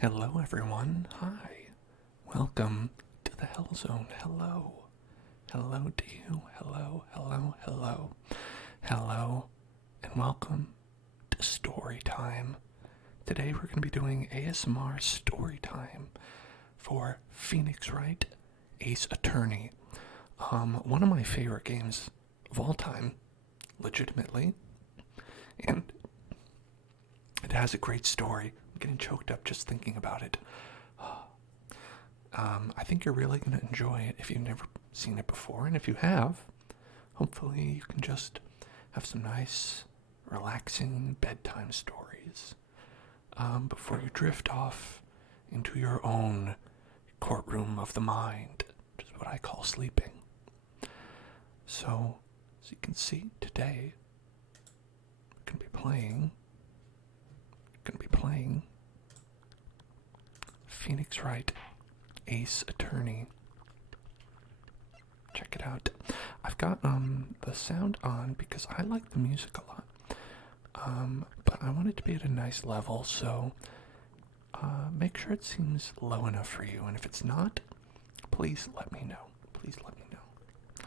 Hello, everyone. Hi. Welcome to the Hell Zone. Hello. Hello to you. Hello, hello, hello. Hello, and welcome to Story Time. Today we're going to be doing ASMR Story Time for Phoenix Wright, Ace Attorney. One of my favorite games of all time, legitimately. And it has a great story. I'm getting choked up just thinking about it. I think you're really going to enjoy it if you've never seen it before. And if you have, hopefully you can just have some nice, relaxing bedtime stories before you drift off into your own courtroom of the mind, which is what I call sleeping. So, as you can see, today we're going to be playing Phoenix Wright, Ace Attorney. Check it out. I've got the sound on because I like the music a lot. But I want it to be at a nice level, so make sure it seems low enough for you. And if it's not, please let me know. Please let me know.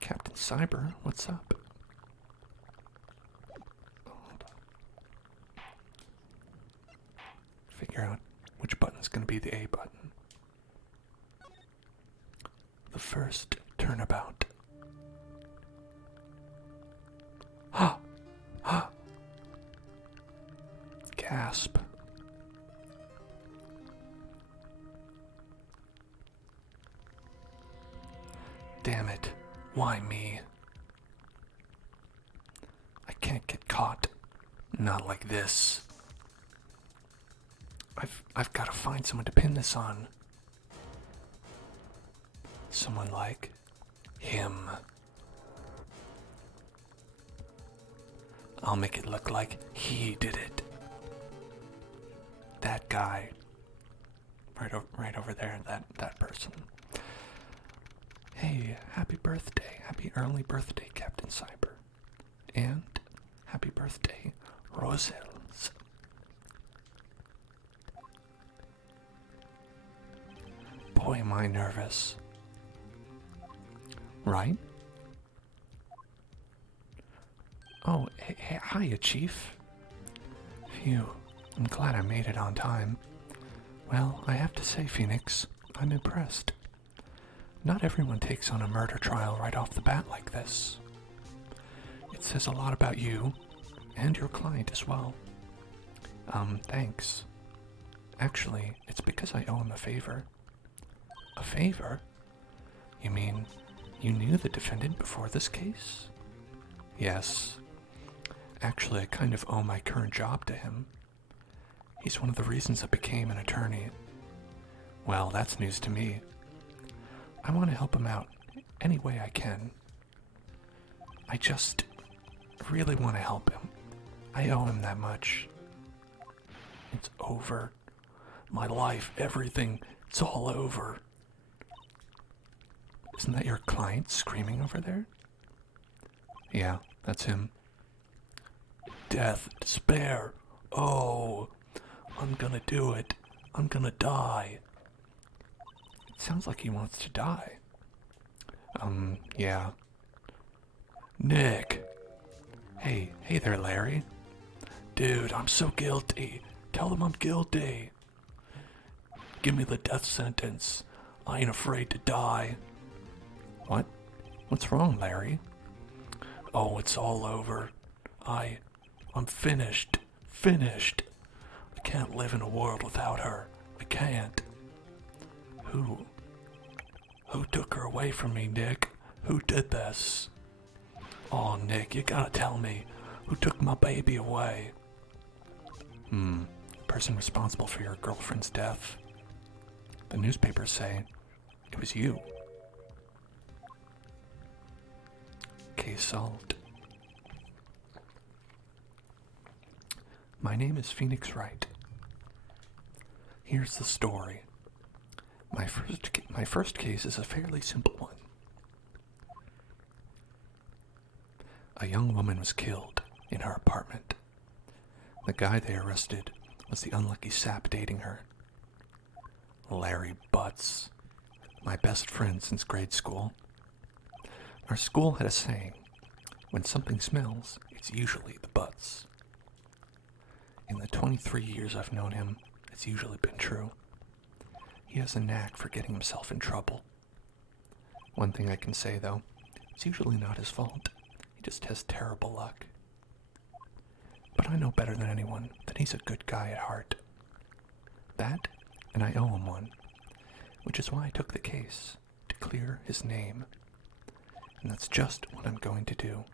Captain Cyber, what's up? Hold on. Figure out which button's going to be the A button. The first turnabout. Ha! Ha! Gasp. Damn it. Why me? I can't get caught. Not like this. I've got to find someone to pin this on. Someone like him. I'll make it look like he did it. That guy. Right over there, that person. Hey, happy birthday. Happy early birthday, Captain Cyber. And happy birthday, Roselles. Boy, am I nervous. Right? Oh, hey, hiya, Chief. Phew, I'm glad I made it on time. Well, I have to say, Phoenix, I'm impressed. Not everyone takes on a murder trial right off the bat like this. It says a lot about you, and your client as well. Thanks. Actually, it's because I owe him a favor. A favor? You mean you knew the defendant before this case? Yes. Actually, I kind of owe my current job to him. He's one of the reasons I became an attorney. Well, that's news to me. I want to help him out any way I can. I just really want to help him. I owe him that much. It's over. My life, everything, it's all over. Isn't that your client screaming over there? Yeah, that's him. Death, despair. Oh, I'm gonna do it. I'm gonna die. It sounds like he wants to die. Yeah. Nick. Hey there, Larry. Dude, I'm so guilty. Tell them I'm guilty. Give me the death sentence. I ain't afraid to die. What? What's wrong, Larry? Oh, it's all over. I'm finished. Finished. I can't live in a world without her. I can't. Who took her away from me, Nick? Who did this? Oh, Nick, you gotta tell me. Who took my baby away? Person responsible for your girlfriend's death. The newspapers say it was you. Case solved. My name is Phoenix Wright. Here's the story. My first case is a fairly simple one. A young woman was killed in her apartment. The guy they arrested was the unlucky sap dating her. Larry Butts, my best friend since grade school. Our school had a saying, when something smells, it's usually the butts. In the 23 years I've known him, it's usually been true. He has a knack for getting himself in trouble. One thing I can say, though, it's usually not his fault. He just has terrible luck. But I know better than anyone that he's a good guy at heart. That, and I owe him one, which is why I took the case, to clear his name. And that's just what I'm going to do.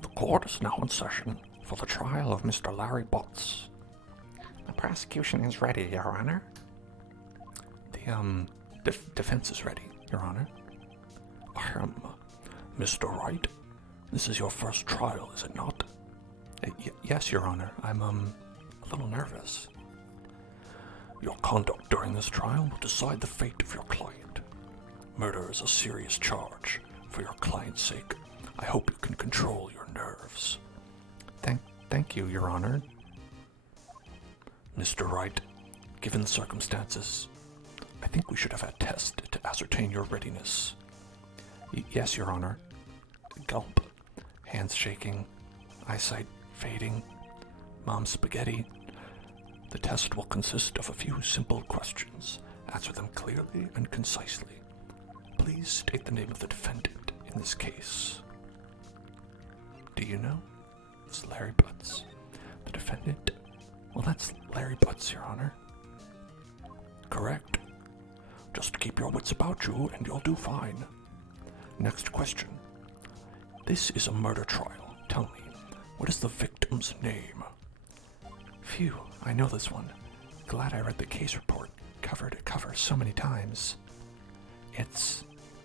The court is now in session for the trial of Mr. Larry Butts. The prosecution is ready, Your Honor. The defense is ready, Your Honor. Mr. Wright, this is your first trial, is it not? Yes, Your Honor. I'm, a little nervous. Your conduct during this trial will decide the fate of your client. Murder is a serious charge. For your client's sake, I hope you can control your nerves. Thank you, Your Honor. Mr. Wright, given the circumstances, I think we should have a test to ascertain your readiness. Yes, Your Honor. Gulp. Hands shaking. Eyesight fading. Mom's spaghetti. The test will consist of a few simple questions. Answer them clearly and concisely. Please state the name of the defendant in this case. Do you know? It's Larry Butts. The defendant? Well, that's Larry Butts, Your Honor. Correct. Just keep your wits about you and you'll do fine. Next question. This is a murder trial. Tell me, what is the victim's name? Phew, I know this one. Glad I read the case report cover to cover so many times. It's...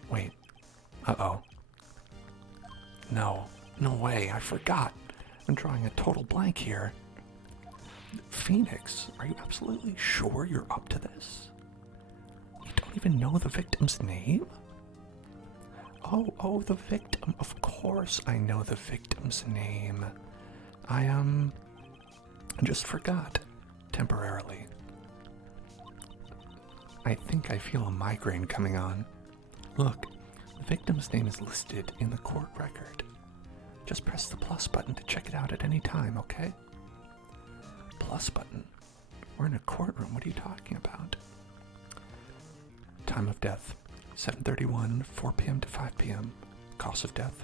wait. Uh-oh. No way, I forgot. I'm drawing a total blank here. Phoenix, are you absolutely sure you're up to this? You don't even know the victim's name? Oh, the victim. Of course I know the victim's name. I just forgot. Temporarily. I think I feel a migraine coming on. Look, the victim's name is listed in the court record. Just press the plus button to check it out at any time, okay? Plus button? We're in a courtroom, what are you talking about? Time of death, 7:31, 4 p.m. to 5 p.m. Cause of death,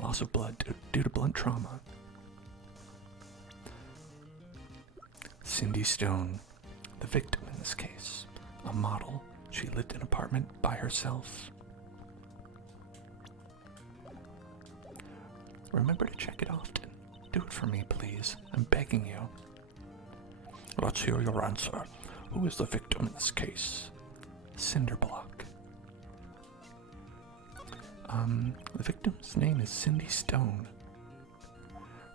loss of blood due to blunt trauma. Cindy Stone, the victim in this case, a model. She lived in an apartment by herself. Remember to check it often. Do it for me, please. I'm begging you. Let's hear your answer. Who is the victim in this case? Cinderblock. The victim's name is Cindy Stone.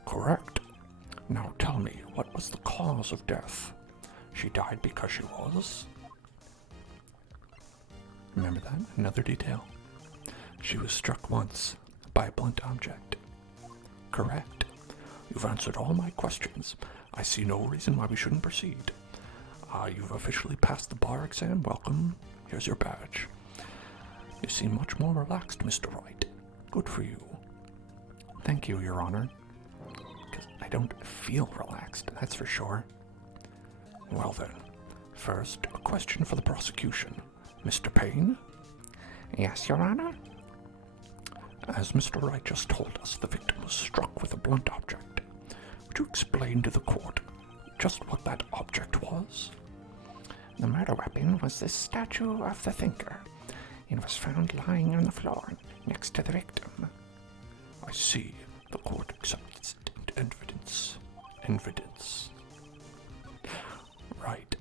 Correct. Now tell me, what was the cause of death? She died because she was? Remember that? Another detail. She was struck once by a blunt object. Correct. You've answered all my questions. I see no reason why we shouldn't proceed. You've officially passed the bar exam. Welcome. Here's your badge. You seem much more relaxed, Mr. Wright. Good for you. Thank you, Your Honor. Because I don't feel relaxed, that's for sure. Well then, first, a question for the prosecution. Mr. Payne? Yes, Your Honor? As Mr. Wright just told us, the victim was struck with a blunt object. Would you explain to the court just what that object was? The murder weapon was this statue of the thinker. It was found lying on the floor next to the victim. I see. The court accepts evidence. Right.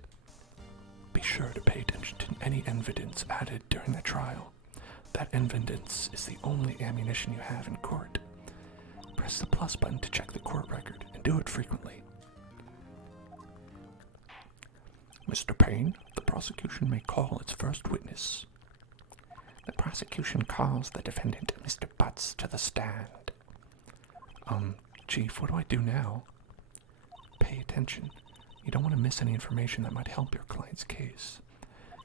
Be sure to pay attention to any evidence added during the trial. That evidence is the only ammunition you have in court. Press the plus button to check the court record, and do it frequently. Mr. Payne, the prosecution may call its first witness. The prosecution calls the defendant, Mr. Butts, to the stand. Chief, what do I do now? Pay attention. You don't want to miss any information that might help your client's case.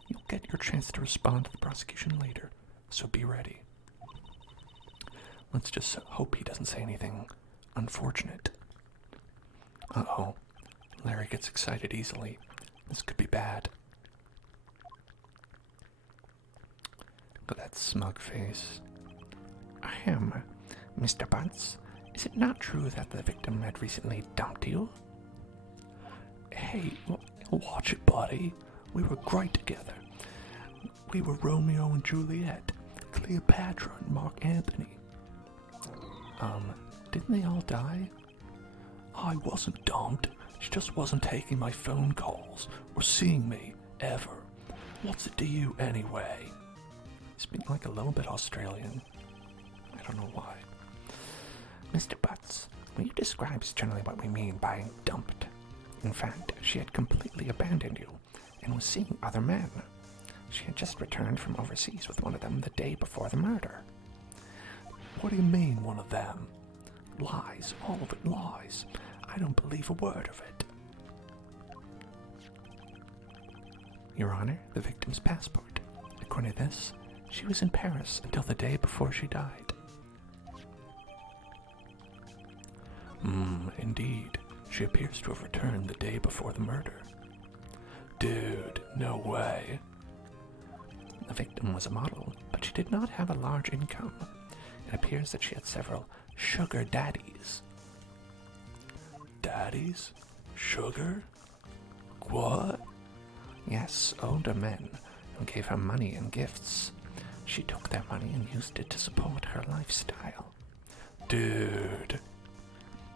You'll get your chance to respond to the prosecution later, so be ready. Let's just hope he doesn't say anything unfortunate. Uh-oh. Larry gets excited easily. This could be bad. Look at that smug face. Ahem. Mr. Butts, is it not true that the victim had recently dumped you? Hey, watch it, buddy. We were great together. We were Romeo and Juliet, Cleopatra and Mark Antony. Didn't they all die? I wasn't dumped. She just wasn't taking my phone calls or seeing me, ever. What's it to you, anyway? Speaking like a little bit Australian. I don't know why. Mr. Butts, will you describe generally what we mean by dumped? In fact, she had completely abandoned you and was seeing other men. She had just returned from overseas with one of them the day before the murder. What do you mean, one of them? Lies, all of it lies. I don't believe a word of it. Your Honor, the victim's passport. According to this, she was in Paris until the day before she died. Indeed. She appears to have returned the day before the murder. Dude, no way. The victim was a model, but she did not have a large income. It appears that she had several sugar daddies. Daddies? Sugar? What? Yes, older men who gave her money and gifts. She took their money and used it to support her lifestyle. Dude.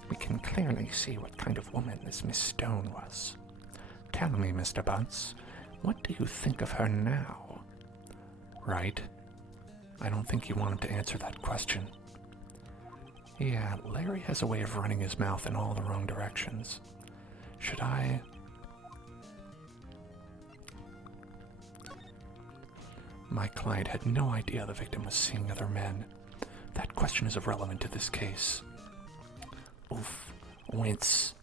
We can clearly see what kind of woman this Miss Stone was. Tell me, Mr. Butts, what do you think of her now? Right. I don't think you want him to answer that question. Yeah, Larry has a way of running his mouth in all the wrong directions. Should I... My client had no idea the victim was seeing other men. That question is irrelevant to this case. Oof. Wince.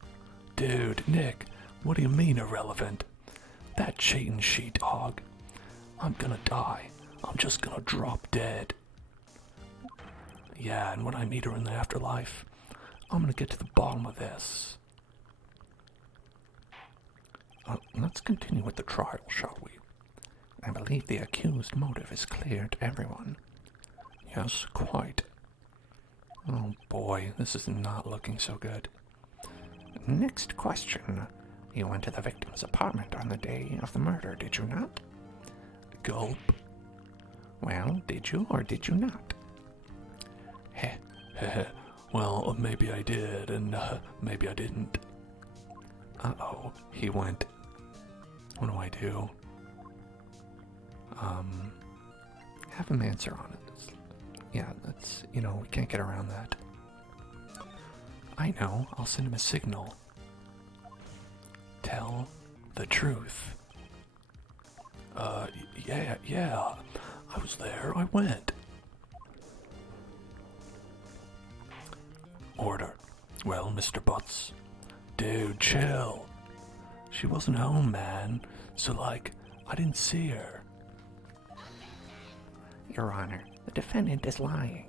Dude, Nick, what do you mean irrelevant? That cheating she-dog. I'm gonna die. I'm just gonna drop dead. Yeah, and when I meet her in the afterlife, I'm gonna get to the bottom of this. Let's continue with the trial, shall we? I believe the accused motive is clear to everyone. Yes, quite. Oh boy, this is not looking so good. Next question. You went to the victim's apartment on the day of the murder, did you not? Gulp. Well, did you or did you not? Heh, heh, well, maybe I did, and maybe I didn't. Uh-oh, he went. What do I do? Have him answer on it. Yeah, that's, we can't get around that. I know, I'll send him a signal. Tell the truth. Yeah, I was there, I went. Order. Well, Mr. Butts. Dude, chill. She wasn't home, man, so I didn't see her. Your Honor, the defendant is lying.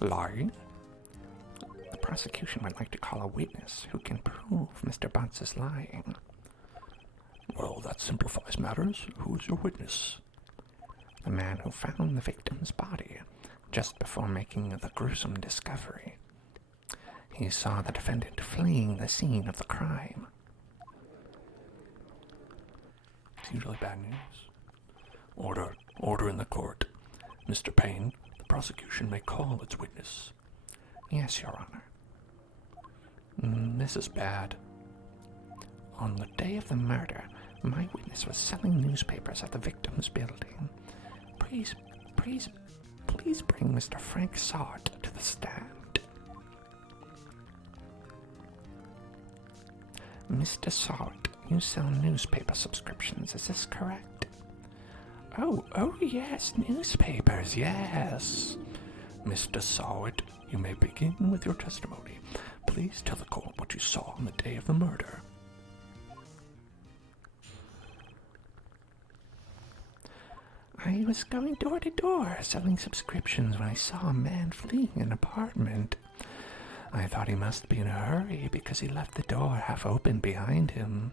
Lying? The prosecution would like to call a witness who can prove Mr. Butts is lying. Well, that simplifies matters. Who is your witness? The man who found the victim's body just before making the gruesome discovery. He saw the defendant fleeing the scene of the crime. It's usually bad news. Order in the court. Mr. Payne, the prosecution may call its witness. Yes, Your Honor. This is bad. On the day of the murder, my witness was selling newspapers at the victim's building. Please bring Mr. Frank Sart to the stand. Mr. Sart, you sell newspaper subscriptions, is this correct? Oh, yes, newspapers, yes. Mr. Sawit, you may begin with your testimony. Please tell the court what you saw on the day of the murder. I was going door to door selling subscriptions when I saw a man fleeing an apartment. I thought he must be in a hurry because he left the door half open behind him.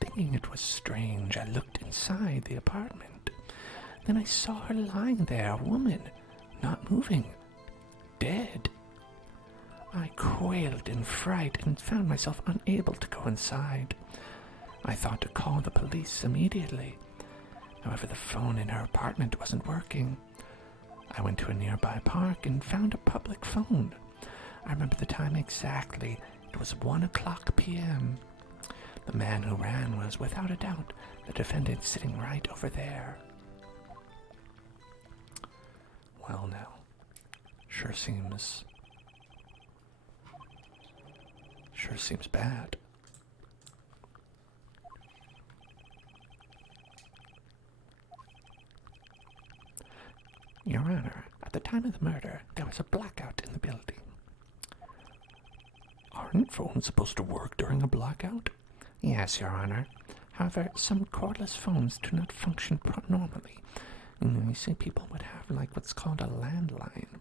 Thinking it was strange, I looked inside the apartment. Then I saw her lying there, a woman, not moving, dead. I quailed in fright and found myself unable to go inside. I thought to call the police immediately. However, the phone in her apartment wasn't working. I went to a nearby park and found a public phone. I remember the time exactly. It was 1:00 p.m. The man who ran was, without a doubt, the defendant sitting right over there. Well now, sure seems bad. Your Honor, at the time of the murder, there was a blackout in the building. Aren't phones supposed to work during a blackout? Yes, Your Honor. However, some cordless phones do not function normally. You see, people would have what's called a landline.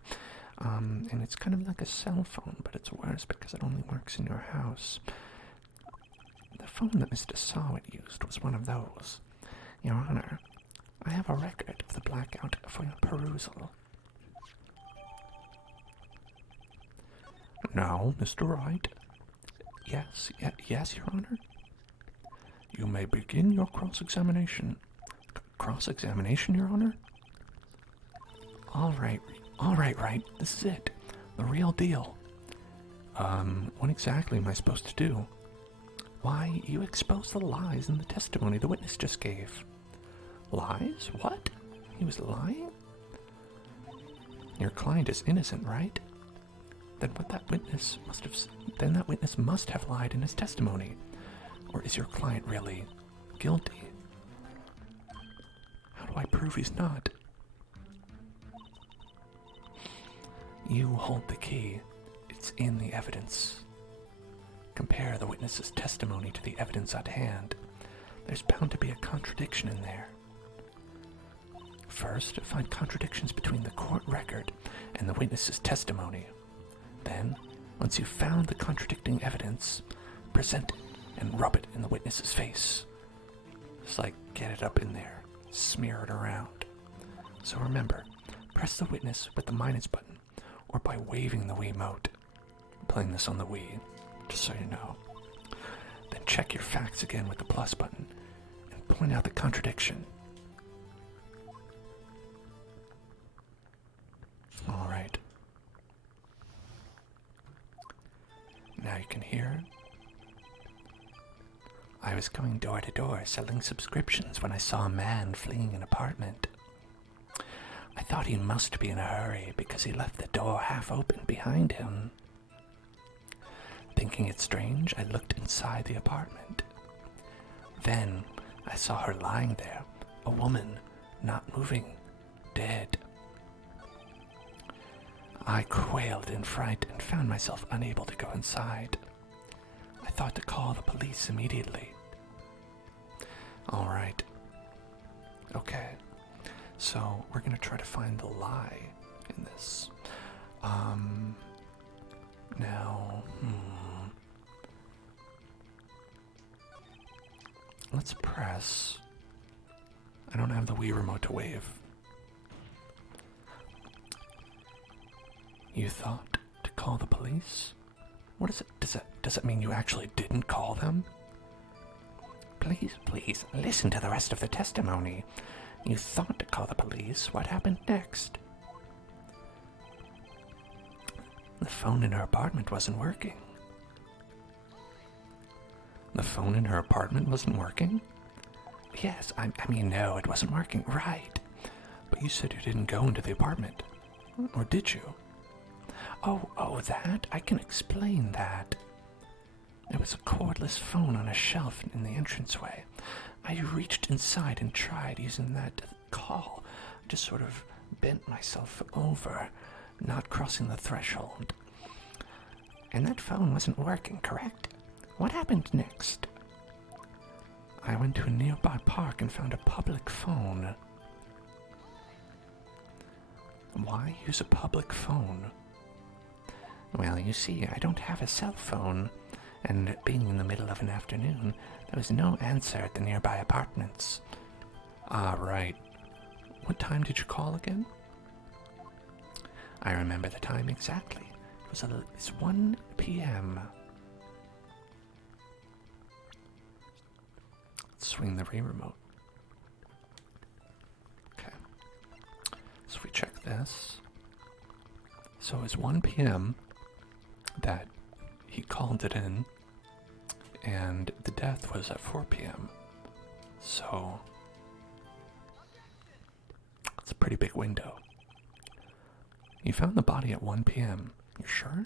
And it's kind of like a cell phone, but it's worse because it only works in your house. The phone that Mr. Sawit used was one of those. Your Honor, I have a record of the blackout for your perusal. Now, Mr. Wright, Yes, Your Honor. you may begin your cross-examination. Cross-examination, Your Honor? All right, Wright. This is it. The real deal. What exactly am I supposed to do? Why, you expose the lies in the testimony the witness just gave. Lies? What? He was lying? Your client is innocent, right? Then that witness must have lied in his testimony. Or is your client really guilty? How do I prove he's not? You hold the key. It's in the evidence. Compare the witness's testimony to the evidence at hand. There's bound to be a contradiction in there. First, find contradictions between the court record and the witness's testimony. Then, once you've found the contradicting evidence, present it and rub it in the witness's face. Just get it up in there, smear it around. So remember, press the witness with the minus button or by waving the Wiimote. I'm playing this on the Wii, just so you know. Then check your facts again with the plus button and point out the contradiction. Alright. Now you can hear. I was going door to door selling subscriptions when I saw a man fleeing an apartment. I thought he must be in a hurry because he left the door half open behind him. Thinking it strange, I looked inside the apartment. Then I saw her lying there, a woman, not moving, dead. I quailed in fright and found myself unable to go inside. I thought to call the police immediately. Alright. Okay. So, we're gonna try to find the lie in this. Now, let's press. I don't have the Wii remote to wave. You thought to call the police? What is it? Does it mean you actually didn't call them? Please, listen to the rest of the testimony. You thought to call the police. What happened next? The phone in her apartment wasn't working. The phone in her apartment wasn't working? Yes, I mean, no, it wasn't working. Right. But you said you didn't go into the apartment. Or did you? Oh, that? I can explain that. There was a cordless phone on a shelf in the entranceway. I reached inside and tried using that to call. I just sort of bent myself over, not crossing the threshold. And that phone wasn't working, correct? What happened next? I went to a nearby park and found a public phone. Why use a public phone? Well, you see, I don't have a cell phone, and being in the middle of an afternoon, there was no answer at the nearby apartments. Ah, right. What time did you call again? I remember the time exactly. It's 1 p.m. Let's swing the remote. Okay. So if we check this. So it was 1 p.m. that he called it in, and the death was at 4 p.m. So it's a pretty big window. You found the body at 1 p.m. You sure?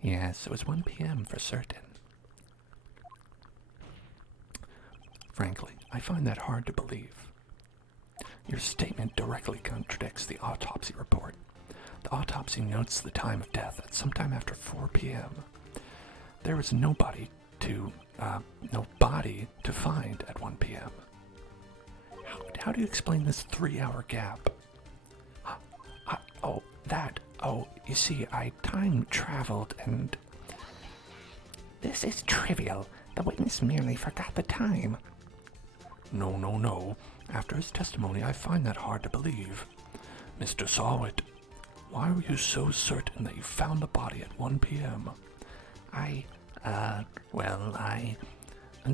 Yes, it was 1 p.m. for certain. Frankly, I find that hard to believe. Your statement directly contradicts the autopsy report. The autopsy notes the time of death at sometime after 4 p.m. There was no body to find at 1 p.m. How do you explain this 3-hour gap? You see, I time traveled and... This is trivial. The witness merely forgot the time. No. After his testimony, I find that hard to believe. Mr. Sawit, why were you so certain that you found the body at 1 p.m.?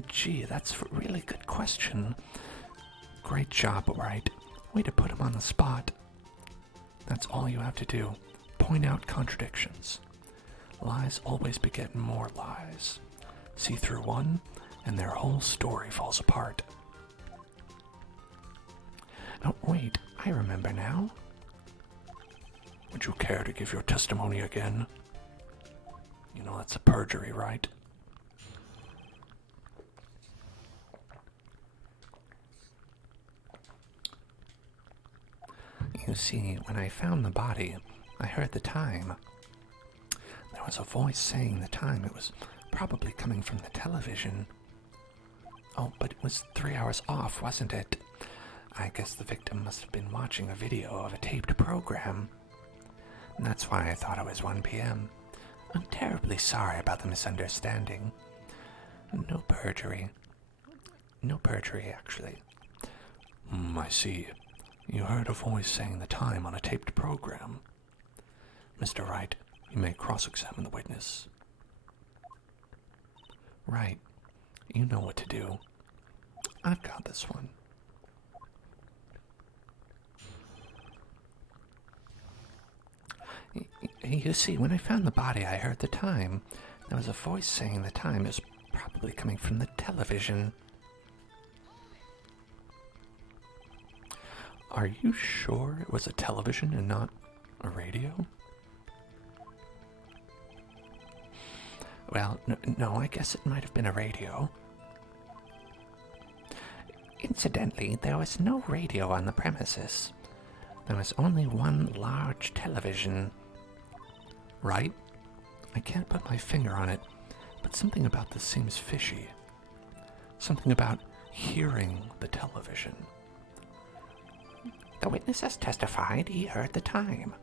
Gee, that's a really good question. Great job, Wright. Way to put him on the spot. That's all you have to do. Point out contradictions. Lies always beget more lies. See through one, and their whole story falls apart. Oh, wait, I remember now. Would you care to give your testimony again? You know that's a perjury, right? You see, when I found the body, I heard the time. There was a voice saying the time. It was probably coming from the television. Oh, but it was 3 hours off, wasn't it? I guess the victim must have been watching a video of a taped program. And that's why I thought it was 1 p.m. I'm terribly sorry about the misunderstanding. No perjury. No perjury, actually. I see. You heard a voice saying the time on a taped program. Mr. Wright, you may cross-examine the witness. Right. You know what to do. I've got this one. You see, when I found the body, I heard the time. There was a voice saying the time. It was probably coming from the television. Are you sure it was a television and not a radio? Well, no, I guess it might have been a radio. Incidentally, there was no radio on the premises. There was only one large television. Right? I can't put my finger on it, but something about this seems fishy. Something about hearing the television. The witness has testified he heard the time.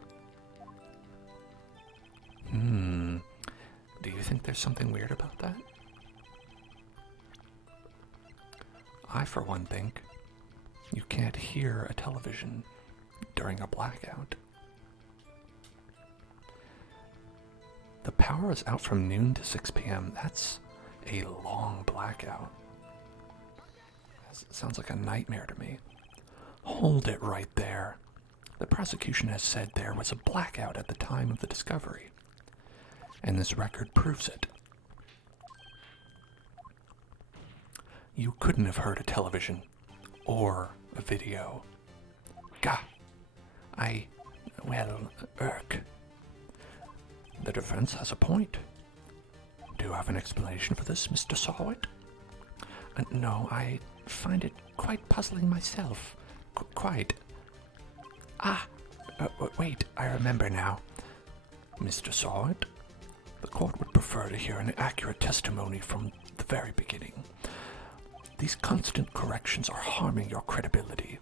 Do you think there's something weird about that? I, for one, think you can't hear a television during a blackout. The power is out from noon to 6 p.m. That's a long blackout. It sounds like a nightmare to me. Hold it right there. The prosecution has said there was a blackout at the time of the discovery, and this record proves it. You couldn't have heard a television or a video. Gah! The defense has a point. Do you have an explanation for this, Mr. Sawit? No, I find it quite puzzling myself. Quite. Wait, I remember now. Mr. Sawit, the court would prefer to hear an accurate testimony from the very beginning. These constant corrections are harming your credibility.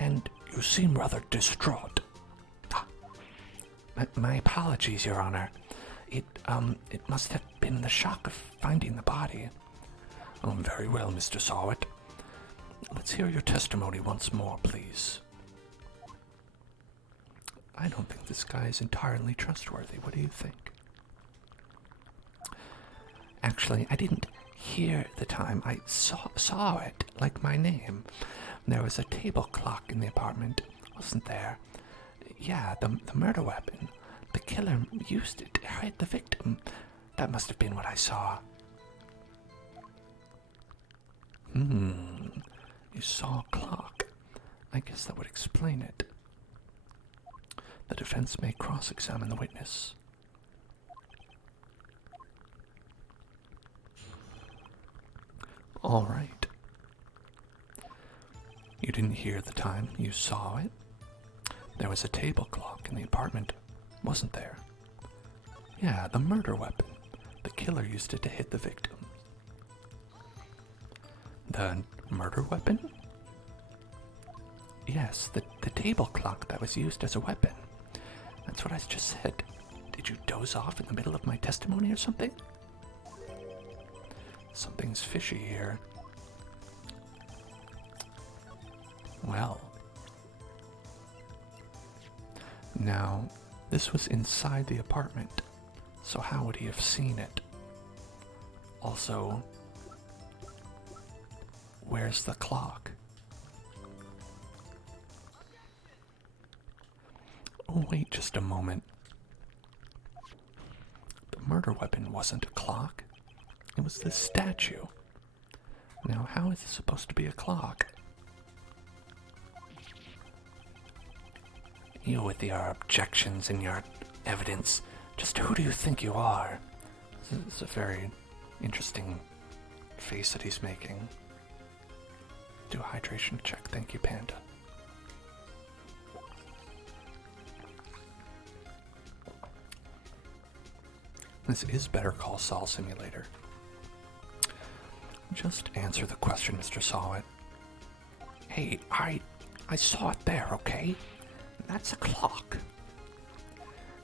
And you seem rather distraught. My apologies, Your Honor. It must have been the shock of finding the body. Oh, very well, Mr. Sawit. Let's hear your testimony once more, please. I don't think this guy is entirely trustworthy. What do you think? Actually, I didn't hear the time. I saw it, like my name. There was a table clock in the apartment, wasn't there? Yeah, the murder weapon. The killer used it to hide the victim. That must have been what I saw. You saw a clock. I guess that would explain it. The defense may cross-examine the witness. All right. You didn't hear the time, you saw it. There was a table clock in the apartment, wasn't there? Yeah, the murder weapon. The killer used it to hit the victim. The murder weapon? Yes, the table clock that was used as a weapon. That's what I just said. Did you doze off in the middle of my testimony or something? Something's fishy here. Well. Now, this was inside the apartment, so how would he have seen it? Also, where's the clock? Oh, wait just a moment. The murder weapon wasn't a clock. It was this statue. Now, how is it supposed to be a clock? You with your objections and your evidence. Just who do you think you are? It's a very interesting face that he's making. Do a hydration check. Thank you, Panda. This is Better Call Saul Simulator. Just answer the question, Mr. Sawit. Hey, I saw it there, okay? That's a clock.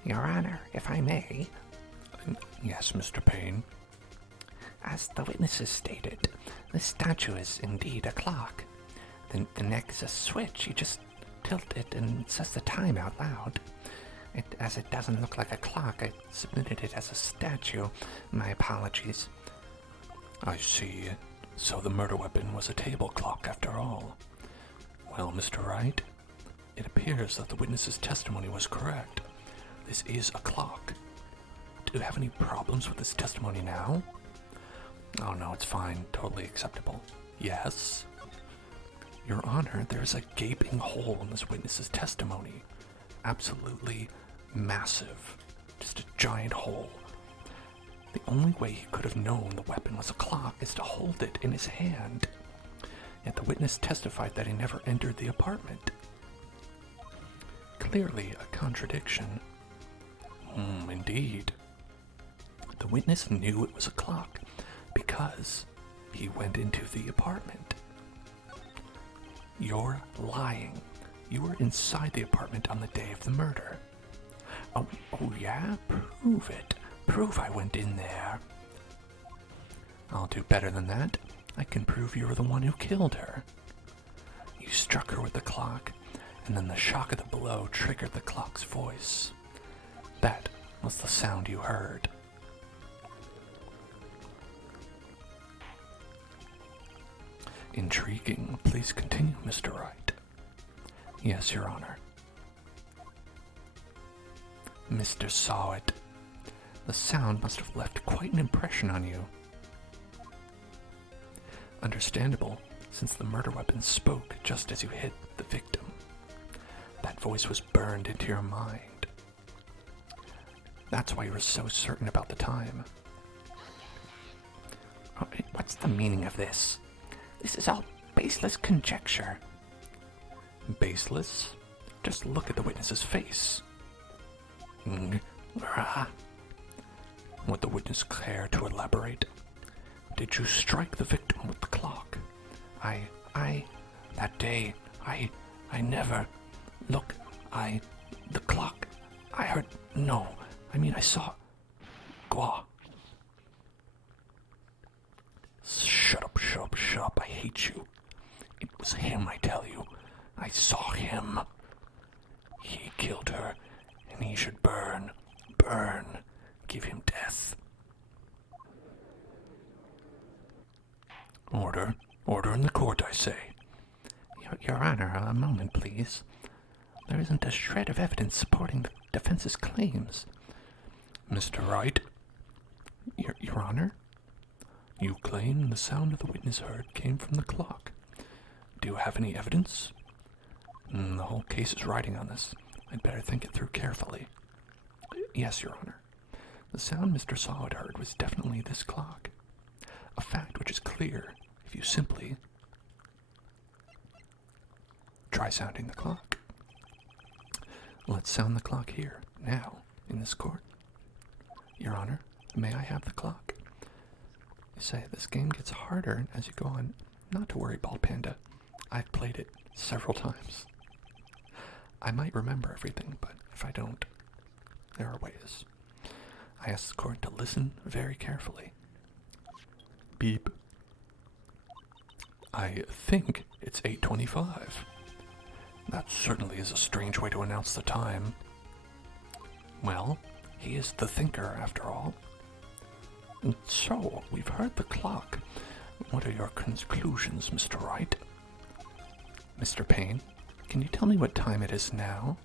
Your Honor, if I may. Yes, Mr. Payne. As the witnesses stated, this statue is indeed a clock. The neck is a switch. You just tilt it and it says the time out loud. As it doesn't look like a clock, I submitted it as a statue. My apologies. I see. So the murder weapon was a table clock after all. Well, Mr. Wright, it appears that the witness's testimony was correct. This is a clock. Do you have any problems with this testimony now? Oh no, it's fine. Totally acceptable. Yes? Your Honor, there's a gaping hole in this witness's testimony. Absolutely massive. Just a giant hole. The only way he could have known the weapon was a clock is to hold it in his hand. Yet the witness testified that he never entered the apartment. Clearly a contradiction. Indeed. The witness knew it was a clock because he went into the apartment. You're lying. You were inside the apartment on the day of the murder. Oh yeah? Prove it. Prove I went in there. I'll do better than that. I can prove you were the one who killed her. You struck her with the clock, and then the shock of the blow triggered the clock's voice. That was the sound you heard. Intriguing. Please continue, Mr. Wright. Yes, Your Honor. Mr. Sawit, the sound must have left quite an impression on you. Understandable, since the murder weapon spoke just as you hit the victim. That voice was burned into your mind. That's why you were so certain about the time. What's the meaning of this? This is all baseless conjecture. Baseless? Just look at the witness's face. Would the witness care to elaborate? Did you strike the victim with the clock? That day, I never... Look, the clock, I heard... No, I mean I saw... Gua. Shut up, I hate you. It was him, I tell you. I saw him. He killed her, and he should burn. Give him death. Order in the court, I say. Your Honor, a moment, please. There isn't a shred of evidence supporting the defense's claims. Mr. Wright? Your Honor? You claim the sound of the witness heard came from the clock. Do you have any evidence? The whole case is riding on this. I'd better think it through carefully. Yes, Your Honor. The sound Mr. Solid heard was definitely this clock. A fact which is clear if you simply try sounding the clock. Let's sound the clock here, now, in this court. Your Honor, may I have the clock? You say this game gets harder as you go on. Not to worry, Bald Panda. I've played it several times. I might remember everything, but if I don't, there are ways. I ask the court to listen very carefully. Beep. I think it's 8:25. That certainly is a strange way to announce the time. Well, he is the thinker, after all. And so, we've heard the clock. What are your conclusions, Mr. Wright? Mr. Payne, can you tell me what time it is now?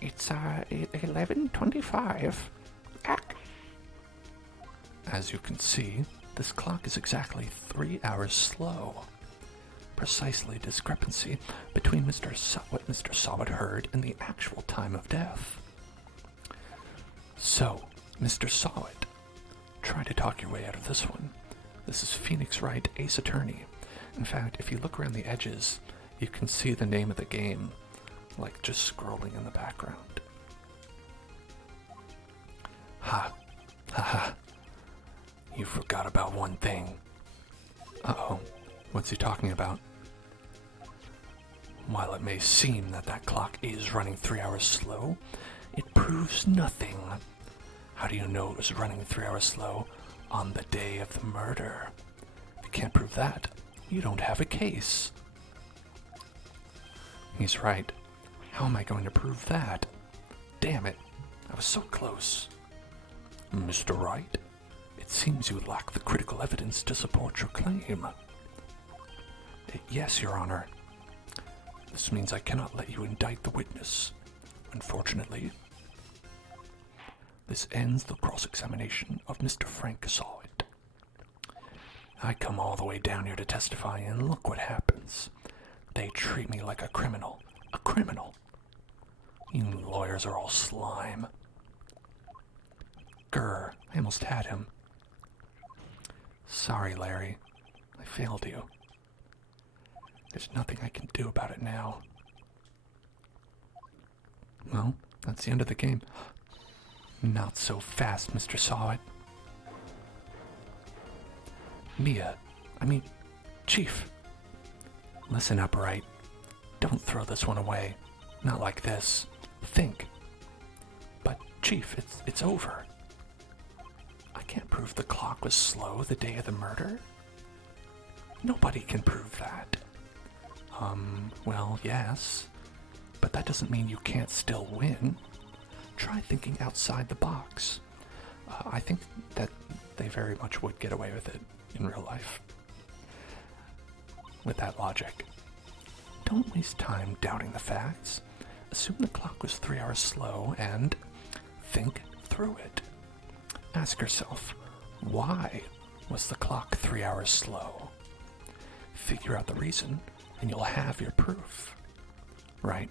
It's 11:25. As you can see, this clock is exactly 3 hours slow. Precisely discrepancy between what Mr. Solid heard and the actual time of death. So, Mr. Solid, try to talk your way out of this one. This is Phoenix Wright, Ace Attorney. In fact, if you look around the edges, you can see the name of the game, like just scrolling in the background. Ha. You forgot about one thing. Uh-oh. What's he talking about? While it may seem that clock is running 3 hours slow, it proves nothing. How do you know it was running 3 hours slow on the day of the murder? If you can't prove that, you don't have a case. He's right. How am I going to prove that? Damn it. I was so close. Mr. Wright, it seems you lack the critical evidence to support your claim. Yes, Your Honor. This means I cannot let you indict the witness. Unfortunately, this ends the cross-examination of Mr. Frank Solid. I come all the way down here to testify, and look what happens. They treat me like a criminal. A criminal. You lawyers are all slime. Grr, I almost had him. Sorry, Larry. I failed you. There's nothing I can do about it now. Well, that's the end of the game. Not so fast, Mr. Solid. Chief. Listen up, Wright. Don't throw this one away. Not like this. Think. But, Chief, it's over. I can't prove the clock was slow the day of the murder. Nobody can prove that. Well, yes. But that doesn't mean you can't still win. Try thinking outside the box. I think that they very much would get away with it in real life. With that logic. Don't waste time doubting the facts. Assume the clock was 3 hours slow and think through it. Ask yourself, why was the clock 3 hours slow? Figure out the reason, and you'll have your proof. Right?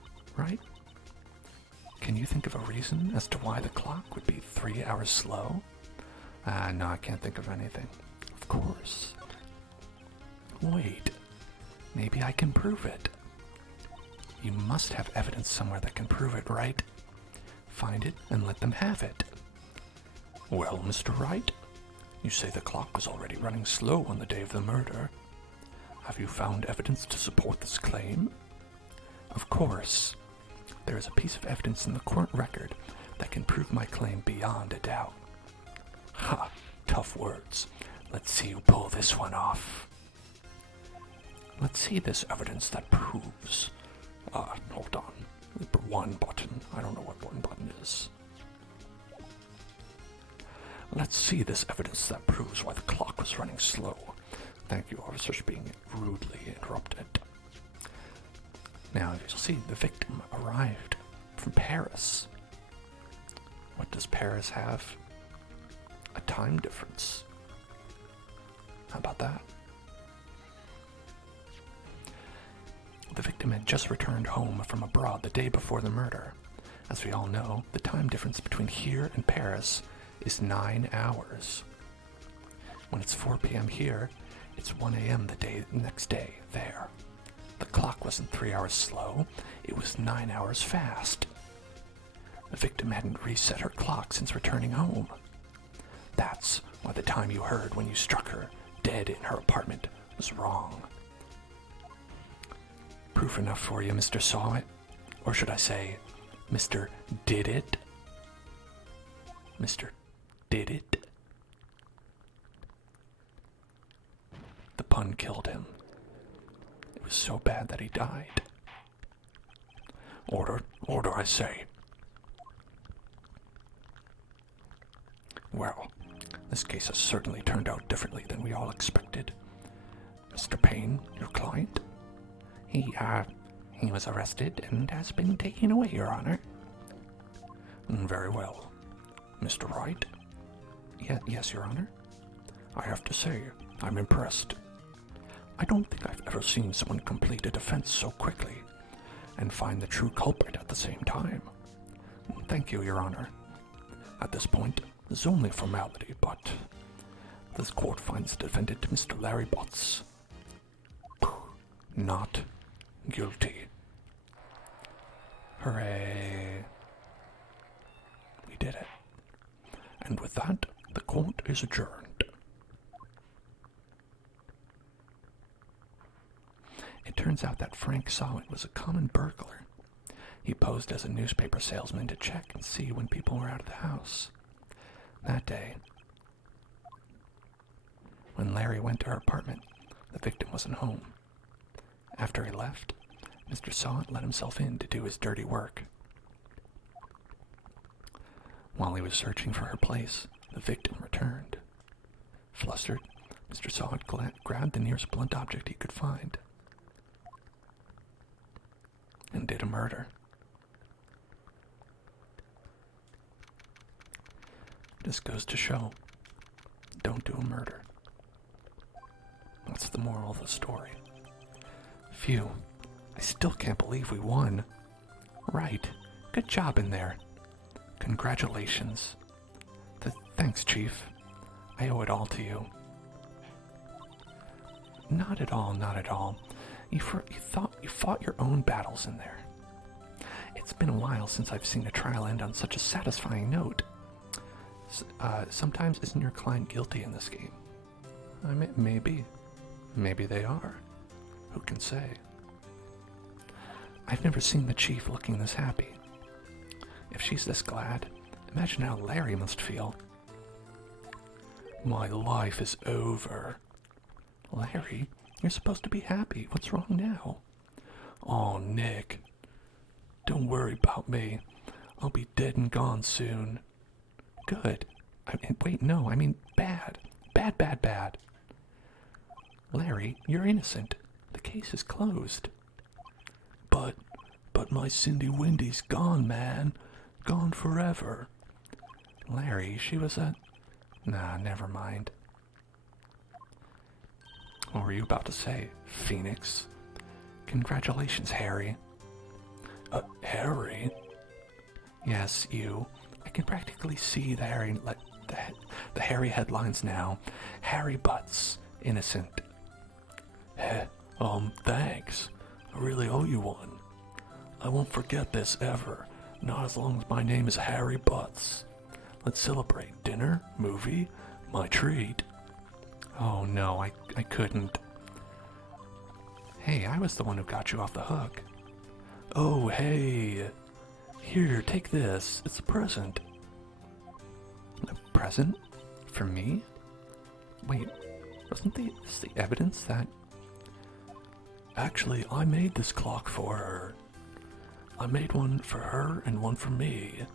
Can you think of a reason as to why the clock would be 3 hours slow? No, I can't think of anything. Of course. Wait, maybe I can prove it. You must have evidence somewhere that can prove it, right? Find it and let them have it. Well, Mr. Wright, you say the clock was already running slow on the day of the murder. Have you found evidence to support this claim? Of course. There is a piece of evidence in the court record that can prove my claim beyond a doubt. Ha! Tough words. Let's see you pull this one off. Let's see this evidence that proves... hold on. One button. I don't know what one button is. Let's see this evidence that proves why the clock was running slow. Thank you, officers, being rudely interrupted. Now, you'll see the victim arrived from Paris. What does Paris have? A time difference. How about that? The victim had just returned home from abroad the day before the murder. As we all know, the time difference between here and Paris is 9 hours. When it's 4 p.m. here, it's 1 a.m. the next day there. The clock wasn't 3 hours slow, it was 9 hours fast. The victim hadn't reset her clock since returning home. That's why the time you heard when you struck her dead in her apartment was wrong. Proof enough for you, Mr. Saw It? Or should I say, Mr. Did It? Mr. Did It? The pun killed him. It was so bad that he died. Order, I say. Well, this case has certainly turned out differently than we all expected. Mr. Payne, your client? He was arrested and has been taken away, Your Honor. Very well. Mr. Wright? Yes, Your Honor. I have to say, I'm impressed. I don't think I've ever seen someone complete a defense so quickly and find the true culprit at the same time. Thank you, Your Honor. At this point, this is only a formality, but this court finds the defendant, Mr. Larry Butts, not guilty. Hooray. We did it. And with that, the court is adjourned. It turns out that Frank Solid was a common burglar. He posed as a newspaper salesman to check and see when people were out of the house. That day, when Larry went to her apartment, the victim wasn't home. After he left, Mr. Sawant let himself in to do his dirty work. While he was searching for her place, the victim returned. Flustered, Mr. Sawant grabbed the nearest blunt object he could find and did a murder. This goes to show, don't do a murder. That's the moral of the story. Phew, I still can't believe we won. Right, good job in there. Congratulations. Thanks, Chief. I owe it all to you. Not at all, not at all. You fought your own battles in there. It's been a while since I've seen a trial end on such a satisfying note. Sometimes isn't your client guilty in this game? Maybe. Maybe they are. Who can say? I've never seen the Chief looking this happy. If she's this glad, imagine how Larry must feel. My life is over. Larry, you're supposed to be happy. What's wrong now? Oh, Nick. Don't worry about me. I'll be dead and gone soon. Good. Wait, no, I mean bad. Bad. Larry, you're innocent. The case is closed. But my Cindy Windy's gone, man. Gone forever. Larry, she was a... Nah, never mind. What were you about to say, Phoenix? Congratulations, Harry. Harry? Yes, you. I can practically see the hairy headlines now. Harry Butts, innocent. Heh, thanks. I really owe you one. I won't forget this ever. Not as long as my name is Harry Butts. Let's celebrate. Dinner? Movie? My treat. Oh no, I couldn't. Hey, I was the one who got you off the hook. Oh, hey. Here, take this. It's a present. A present? For me? Wait, wasn't this the evidence that... Actually, I made this clock for her. I made one for her and one for me.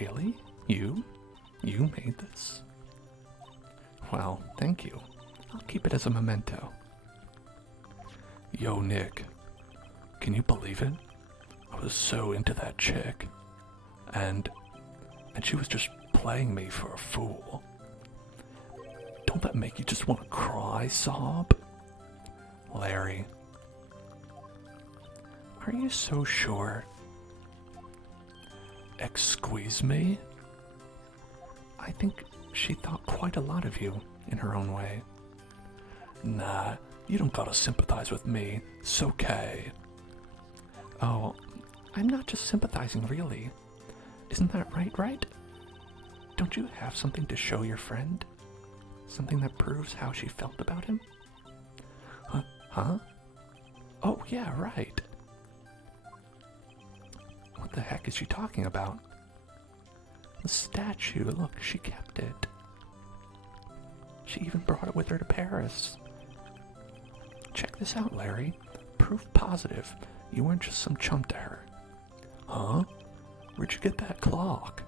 Really? You? You made this? Well, thank you. I'll keep it as a memento. Yo, Nick. Can you believe it? I was so into that chick. And she was just playing me for a fool. Don't that make you just want to cry, sob? Larry. Are you so sure? Excuse me? I think she thought quite a lot of you in her own way. Nah, you don't gotta sympathize with me. It's okay. Oh, I'm not just sympathizing, really. Isn't that right? Don't you have something to show your friend? Something that proves how she felt about him? Huh? Oh, yeah, right. What the heck is she talking about? The statue, look, she kept it. She even brought it with her to Paris. Check this out, Larry. Proof positive you weren't just some chump to her. Huh? Where'd you get that clock?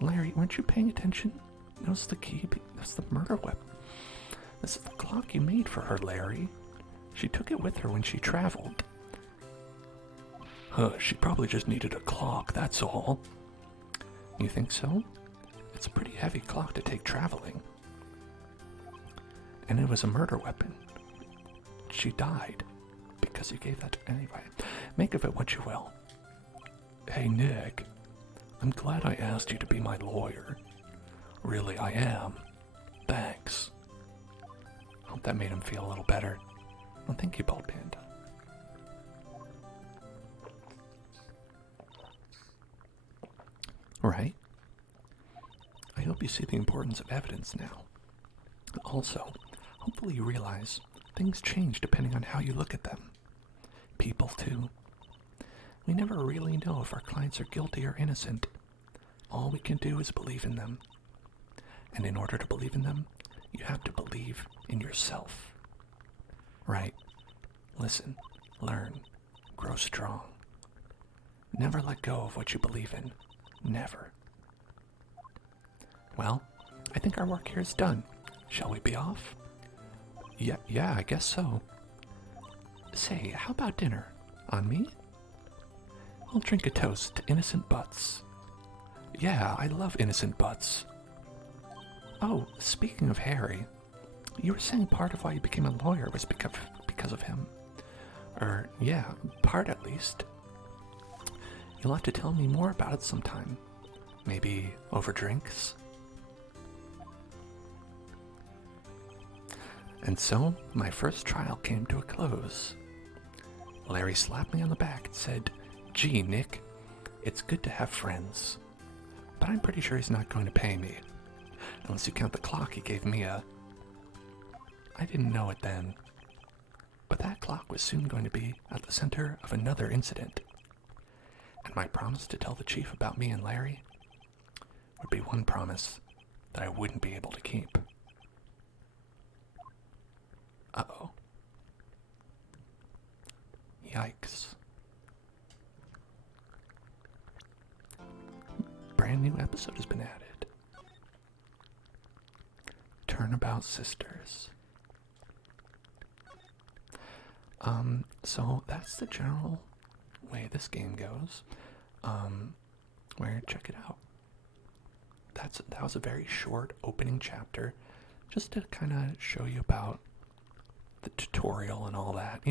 Larry, weren't you paying attention? Notice the key? That's the murder weapon. This is the clock you made for her, Larry. She took it with her when she traveled. She probably just needed a clock, that's all. You think so? It's a pretty heavy clock to take traveling. And it was a murder weapon. She died because you gave that to... Anyway, make of it what you will. Hey, Nick. I'm glad I asked you to be my lawyer. Really, I am. Thanks. Hope that made him feel a little better. Well, thank you, Bald Panda. Right? I hope you see the importance of evidence now. Also, hopefully you realize things change depending on how you look at them. People, too. We never really know if our clients are guilty or innocent. All we can do is believe in them. And in order to believe in them, you have to believe in yourself. Right. Listen, learn, grow strong. Never let go of what you believe in. Never. Well, I think our work here is done. Shall we be off? Yeah, I guess so. Say, how about dinner? On me? I'll drink a toast to innocent butts. Yeah, I love innocent butts. Oh, speaking of Harry, you were saying part of why you became a lawyer was because of him. Yeah, part at least. You'll have to tell me more about it sometime. Maybe over drinks? And so, my first trial came to a close. Larry slapped me on the back and said, "Gee, Nick, it's good to have friends. But I'm pretty sure he's not going to pay me. Unless you count the clock he gave me I didn't know it then. But that clock was soon going to be at the center of another incident. And my promise to tell the chief about me and Larry would be one promise that I wouldn't be able to keep. Uh-oh. Yikes. Brand new episode has been added. Turnabout Sisters. So that's the general way this game goes. Where check it out. That was a very short opening chapter, just to kind of show you about the tutorial and all that,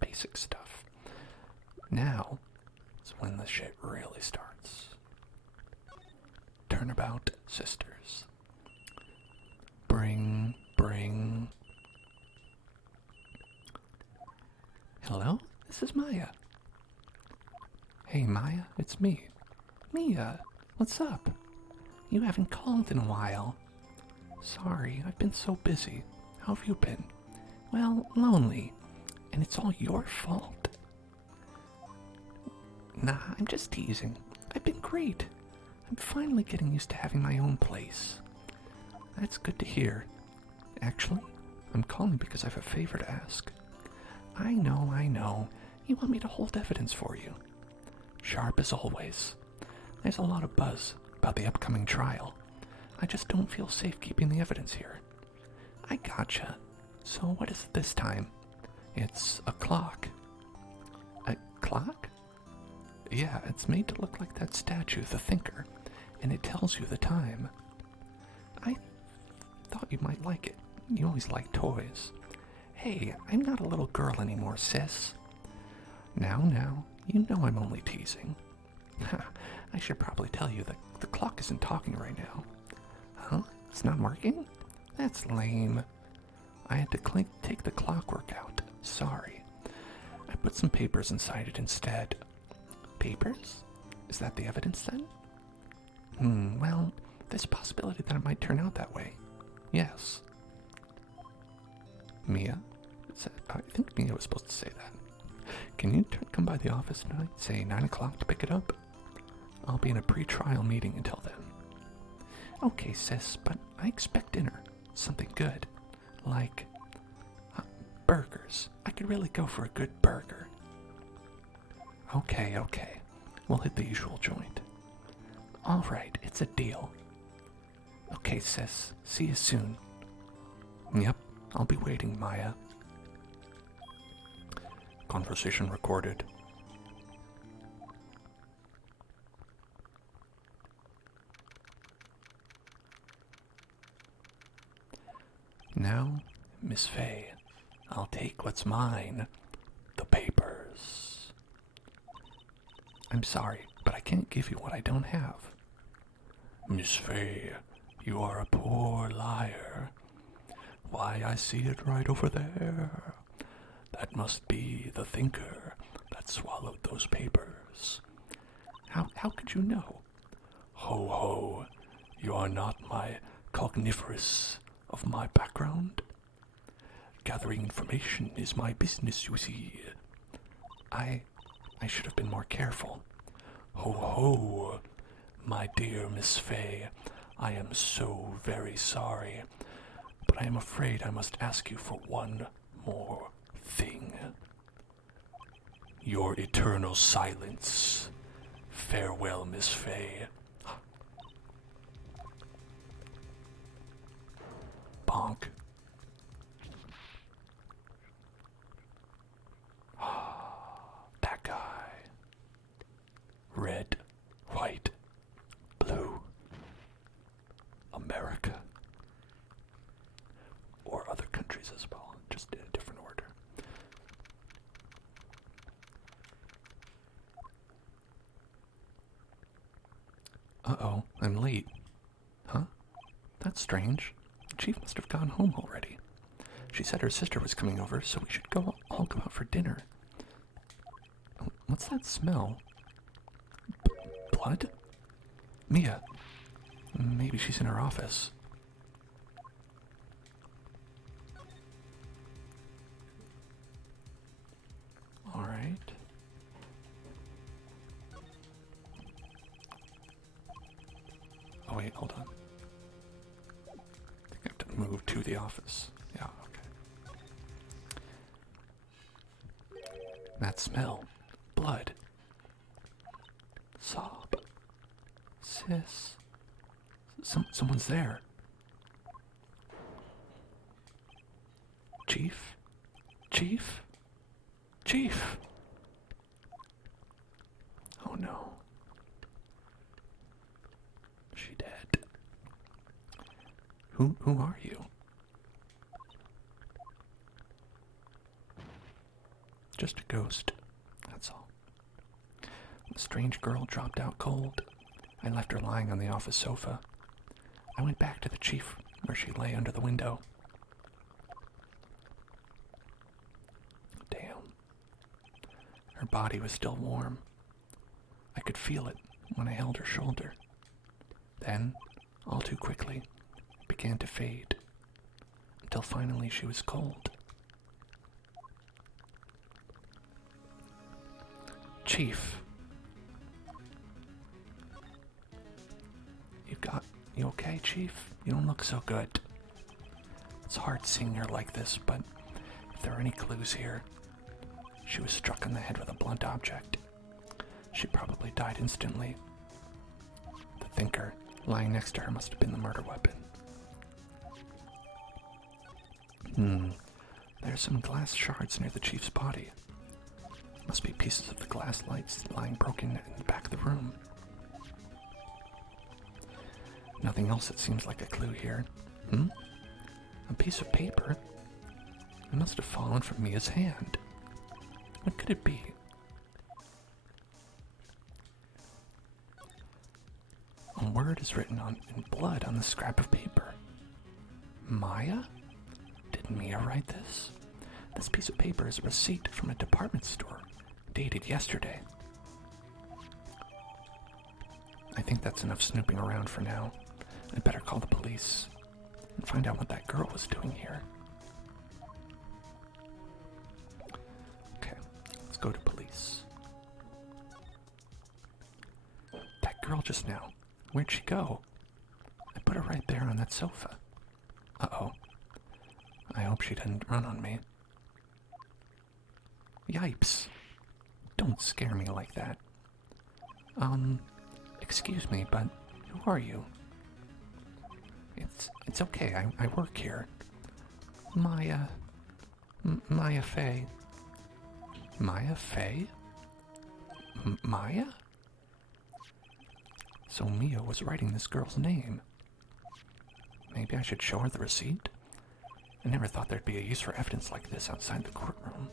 basic stuff. Now, so when the shit really starts. Turnabout sisters. Bring. Hello? This is Maya. Hey, Maya, it's me. Mia, what's up? You haven't called in a while. Sorry, I've been so busy. How have you been? Well, lonely. And it's all your fault. Nah, I'm just teasing. I've been great. I'm finally getting used to having my own place. That's good to hear. Actually, I'm calling because I have a favor to ask. I know. You want me to hold evidence for you. Sharp as always. There's a lot of buzz about the upcoming trial. I just don't feel safe keeping the evidence here. I gotcha. So what is it this time? It's a clock. A clock? Yeah, it's made to look like that statue, the Thinker, and it tells you the time. I thought you might like it. You always like toys. Hey, I'm not a little girl anymore, sis. Now, you know I'm only teasing. I should probably tell you that the clock isn't talking right now. Huh? It's not working? That's lame. I had to take the clockwork out. Sorry. I put some papers inside it instead. Papers? Is that the evidence then? Well, there's a possibility that it might turn out that way. Yes. Mia? I think Mia was supposed to say that. Can you come by the office tonight, say 9 o'clock, to pick it up? I'll be in a pre-trial meeting until then. Okay, sis, but I expect dinner. Something good. Like burgers. I could really go for a good burger. Okay. We'll hit the usual joint. Alright, it's a deal. Okay, sis. See you soon. Yep, I'll be waiting, Maya. Conversation recorded. Now, Miss Fay, I'll take what's mine. The papers. I'm sorry, but I can't give you what I don't have. Miss Fay, you are a poor liar. Why, I see it right over there. That must be the Thinker that swallowed those papers. How could you know? Ho, you are not my cogniferous of my background. Gathering information is my business, you see. I should have been more careful. Ho, my dear Miss Fay, I am so very sorry, but I am afraid I must ask you for one more thing. Your eternal silence. Farewell, Miss Fay. Bonk. That guy. Red, white, blue. America. Or other countries as well, just in a different order. Uh-oh, I'm late. Huh? That's strange. The chief must have gone home already. She said her sister was coming over, so we should all go out for dinner. What's that smell? Blood? Mia. Maybe she's in her office. Alright. Oh wait, hold on. I think I have to move to the office. Yeah, okay. That smell. Blood. Sob. Sis. Someone's there. Chief? Chief? Chief! Oh no. She dead. Who are you? Just a ghost. That's all. The strange girl dropped out cold. I left her lying on the office sofa. I went back to the chief, where she lay under the window. Damn. Her body was still warm. I could feel it when I held her shoulder. Then, all too quickly, it began to fade, until finally she was cold. Chief. You okay, Chief? You don't look so good. It's hard seeing her like this, but if there are any clues here, she was struck on the head with a blunt object. She probably died instantly. The thinker lying next to her must have been the murder weapon. There's some glass shards near the chief's body. Must be pieces of the glass lights lying broken in the back of the room. Nothing else that seems like a clue here. A piece of paper? It must have fallen from Mia's hand. What could it be? A word is written in blood on the scrap of paper. Maya? Did Mia write this? This piece of paper is a receipt from a department store, dated yesterday. I think that's enough snooping around for now. I'd better call the police and find out what that girl was doing here. Okay, let's go to police. That girl just now, where'd she go? I put her right there on that sofa. Uh-oh. I hope she didn't run on me. Yipes. Don't scare me like that. Excuse me, but who are you? It's okay, I work here. Maya Fey. Maya Fey? Maya? So Mia was writing this girl's name. Maybe I should show her the receipt? I never thought there'd be a use for evidence like this outside the courtroom.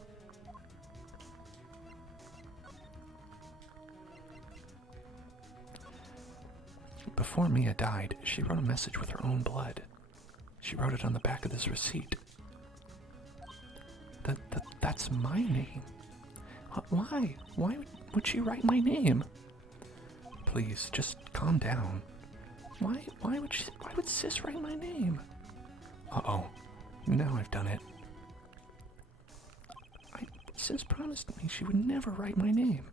Before Mia died, she wrote a message with her own blood. She wrote it on the back of this receipt. That's my name. Why? Why would she write my name? Please, just calm down. Why would Sis write my name? Uh-oh. Now I've done it. Sis promised me she would never write my name.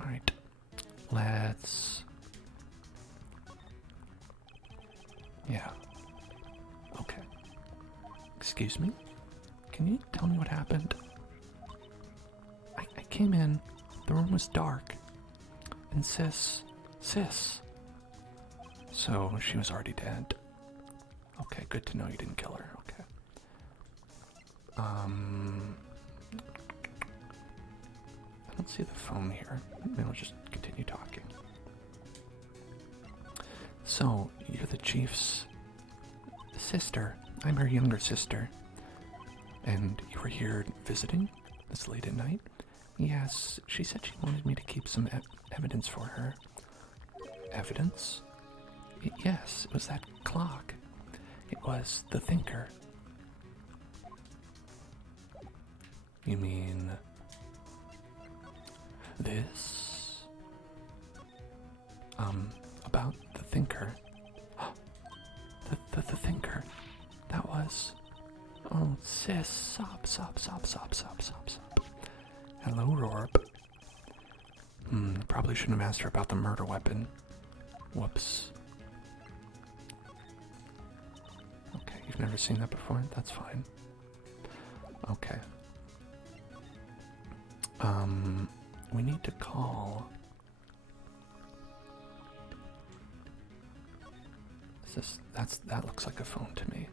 Alright. Let's... Yeah. Okay. Excuse me? Can you tell me what happened? I came in, the room was dark, and Sis... So, she was already dead. Okay, good to know you didn't kill her, okay. I don't see the phone here. Maybe we'll just continue talking. So, you're the chief's sister. I'm her younger sister. And you were here visiting this late at night? Yes, she said she wanted me to keep some evidence for her. Evidence? Yes, it was that clock. It was the thinker. You mean... this? About the thinker. the thinker. That was... Oh, Sis, sob. Hello, Rorb. Probably shouldn't have asked her about the murder weapon. Whoops. Okay, you've never seen that before? That's fine. Okay. We need to call... Is this... that looks like a phone to me.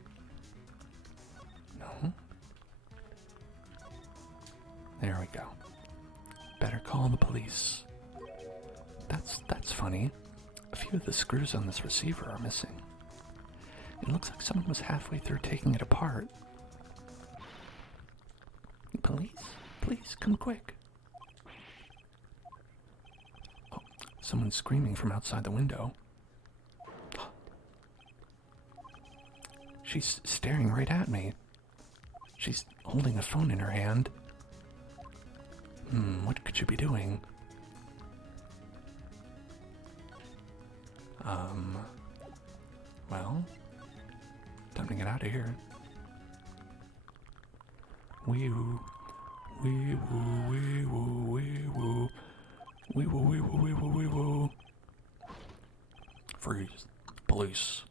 No? There we go. Better call the police. That's funny. A few of the screws on this receiver are missing. It looks like someone was halfway through taking it apart. Police? Please, come quick. Oh, someone's screaming from outside the window. She's staring right at me. She's holding a phone in her hand. What could she be doing? Well, time to get out of here. Wee woo, wee woo, wee woo, wee woo, wee woo, wee woo, wee woo, wee woo. Freeze, police.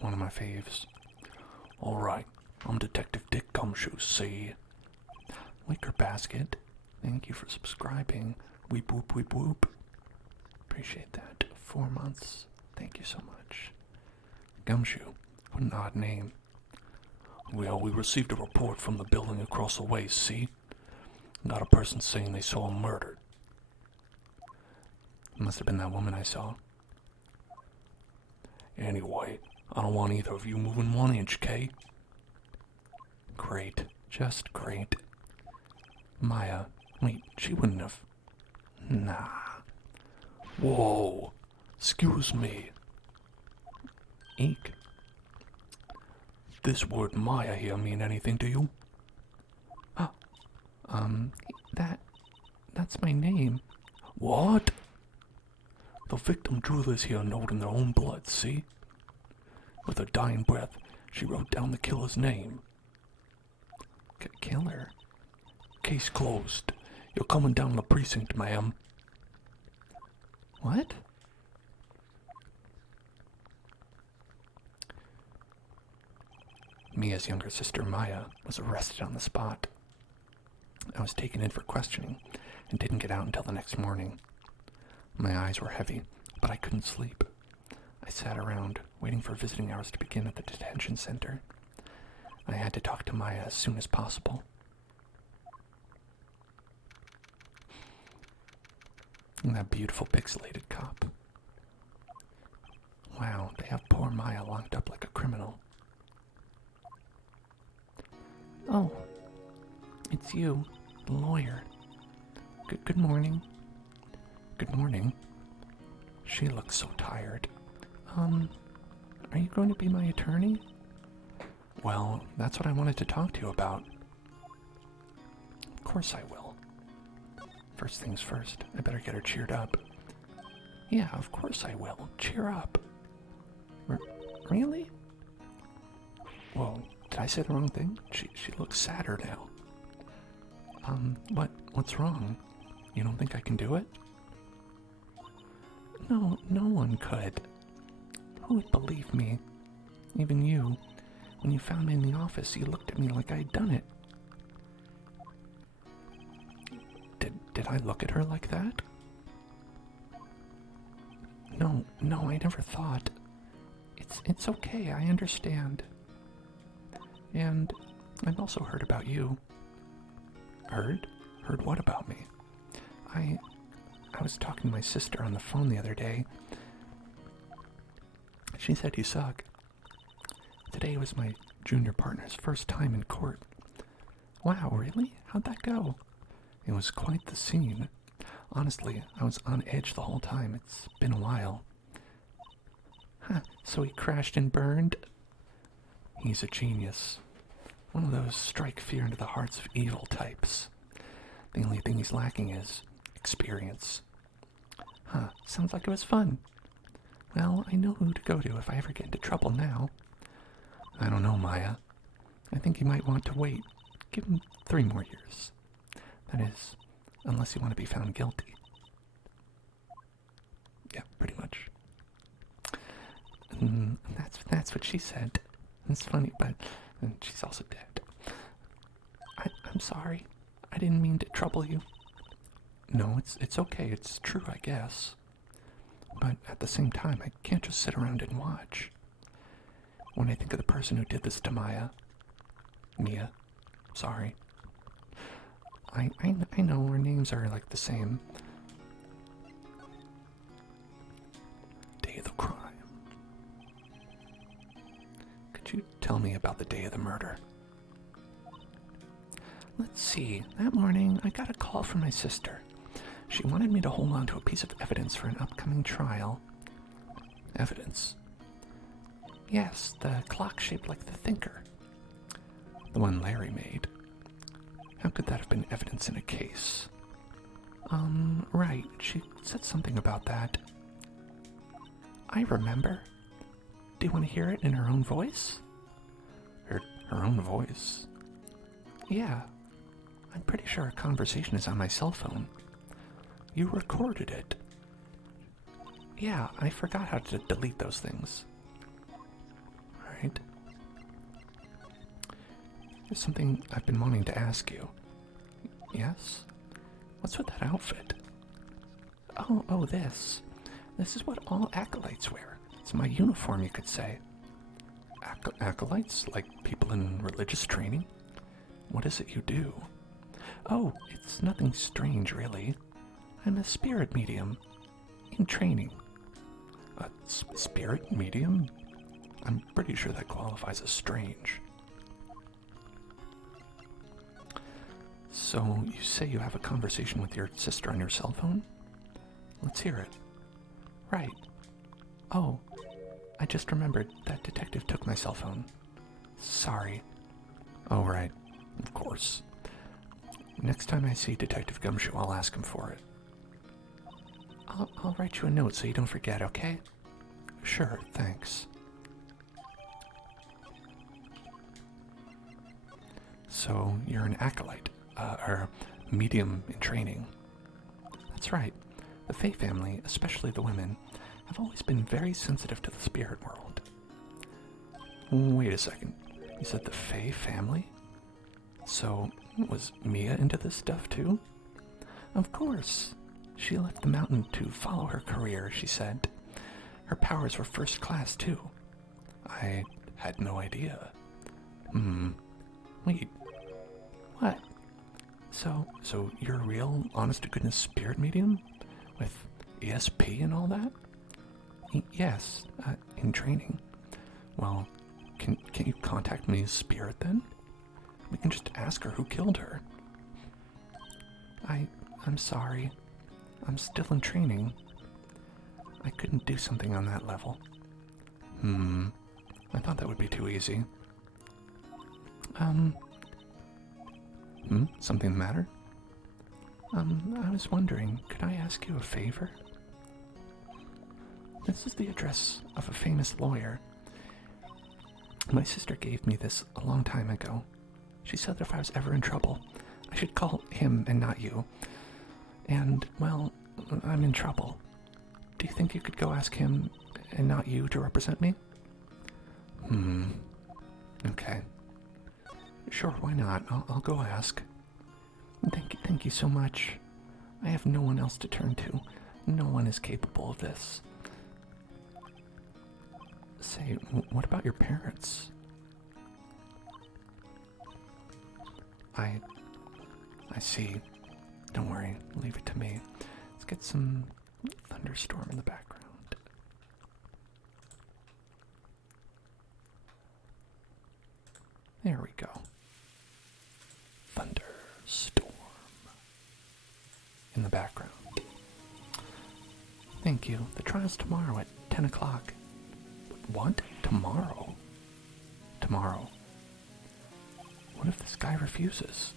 One of my faves. Alright, I'm Detective Dick Gumshoe, see? Wicker Basket, thank you for subscribing. Weep whoop weep whoop. Appreciate that. 4 months. Thank you so much. Gumshoe, what an odd name. Well, we received a report from the building across the way, see? Got a person saying they saw him murdered. It must have been that woman I saw. Anyway, I don't want either of you moving 1 inch, Kay? Great. Just great. Maya. Wait, she wouldn't have. Nah. Whoa. Excuse me. Eek. This word Maya here mean anything to you? That's my name. What? The victim drew this here note in their own blood, see? With her dying breath, she wrote down the killer's name. Killer? Case closed. You're coming down the precinct, ma'am. What? Mia's younger sister, Maya, was arrested on the spot. I was taken in for questioning and didn't get out until the next morning. My eyes were heavy, but I couldn't sleep. I sat around, waiting for visiting hours to begin at the detention center. I had to talk to Maya as soon as possible. And that beautiful pixelated cop. Wow, they have poor Maya locked up like a criminal. Oh, it's you, the lawyer. Good morning. Good morning. She looks so tired. Are you going to be my attorney? Well, that's what I wanted to talk to you about. Of course I will. First things first, I better get her cheered up. Yeah, of course I will. Cheer up. Really? Whoa, did I say the wrong thing? She looks sadder now. What's wrong? You don't think I can do it? No one could. Who would believe me? Even you. When you found me in the office, you looked at me like I'd done it. Did I look at her like that? No, I never thought. It's okay, I understand. And I've also heard about you. Heard? Heard what about me? I was talking to my sister on the phone the other day. She said you suck. Today was my junior partner's first time in court. Wow, really? How'd that go? It was quite the scene. Honestly, I was on edge the whole time. It's been a while. Huh, so he crashed and burned? He's a genius. One of those strike fear into the hearts of evil types. The only thing he's lacking is experience. Huh, sounds like it was fun. Well, I know who to go to if I ever get into trouble now. I don't know, Maya. I think you might want to wait. Give him 3 more years. That is, unless you want to be found guilty. Yeah, pretty much. That's what she said. It's funny, but she's also dead. I'm sorry. I didn't mean to trouble you. No, it's okay. It's true, I guess. But at the same time, I can't just sit around and watch. When I think of the person who did this to Mia, sorry. I know our names are like the same. Day of the crime. you tell me about the day of the murder? Let's see. That morning, I got a call from my sister. She wanted me to hold on to a piece of evidence for an upcoming trial. Evidence? Yes, the clock shaped like the thinker. The one Larry made. How could that have been evidence in a case? Right. She said something about that. I remember. Do you want to hear it in her own voice? Her own voice? Yeah. I'm pretty sure our conversation is on my cell phone. You recorded it. Yeah, I forgot how to delete those things. Right. There's something I've been wanting to ask you. Yes? What's with that outfit? Oh, this. This is what all acolytes wear. It's my uniform, you could say. Acolytes? Like people in religious training? What is it you do? Oh, it's nothing strange, really. I'm a spirit medium. In training. A spirit medium? I'm pretty sure that qualifies as strange. So, you say you have a conversation with your sister on your cell phone? Let's hear it. Right. Oh, I just remembered that detective took my cell phone. Sorry. Oh, right. Of course. Next time I see Detective Gumshoe, I'll ask him for it. I'll write you a note so you don't forget, okay? Sure, thanks. So, you're an acolyte, or medium in training. That's right. The Fae family, especially the women, have always been very sensitive to the spirit world. Wait a second. You said the Fae family? So, was Mia into this stuff too? Of course. She left the mountain to follow her career, she said. Her powers were first class, too. I had no idea. Wait. What? So you're a real, honest-to-goodness spirit medium? With ESP and all that? Yes, in training. Well, can you contact Mia's spirit then? We can just ask her who killed her. I'm sorry. I'm still in training. I couldn't do something on that level. I thought that would be too easy. Something the matter? I was wondering, could I ask you a favor? This is the address of a famous lawyer. My sister gave me this a long time ago. She said that if I was ever in trouble, I should call him and not you. And, well, I'm in trouble. Do you think you could go ask him and not you to represent me? Okay. Sure, why not? I'll go ask. Thank you so much. I have no one else to turn to. No one is capable of this. Say, what about your parents? I see. Don't worry, leave it to me. Let's get some thunderstorm in the background. There we go. Thunderstorm in the background. Thank you. The trial's tomorrow at 10 o'clock. What? Tomorrow? Tomorrow? What if this guy refuses?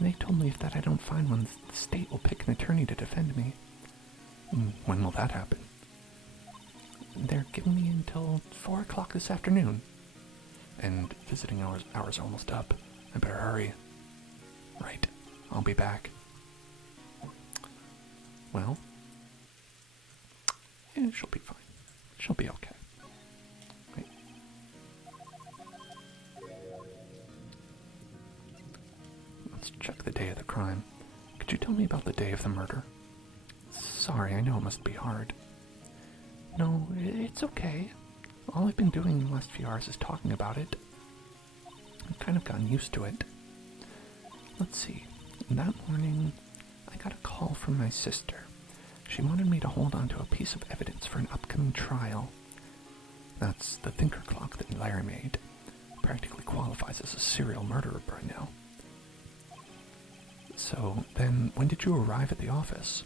They told me if that I don't find one, the state will pick an attorney to defend me. When will that happen? They're giving me until 4 o'clock this afternoon. And visiting hours are almost up. I better hurry. Right. I'll be back. Well, yeah, she'll be fine. She'll be okay. Wait. Let's check the day of the crime. Could you tell me about the day of the murder? Sorry, I know it must be hard. No, it's okay. All I've been doing the last few hours is talking about it. I've kind of gotten used to it. Let's see. That morning, I got a call from my sister. She wanted me to hold on to a piece of evidence for an upcoming trial. That's the thinker clock that Larry made. Practically qualifies as a serial murderer by now. So, then, when did you arrive at the office?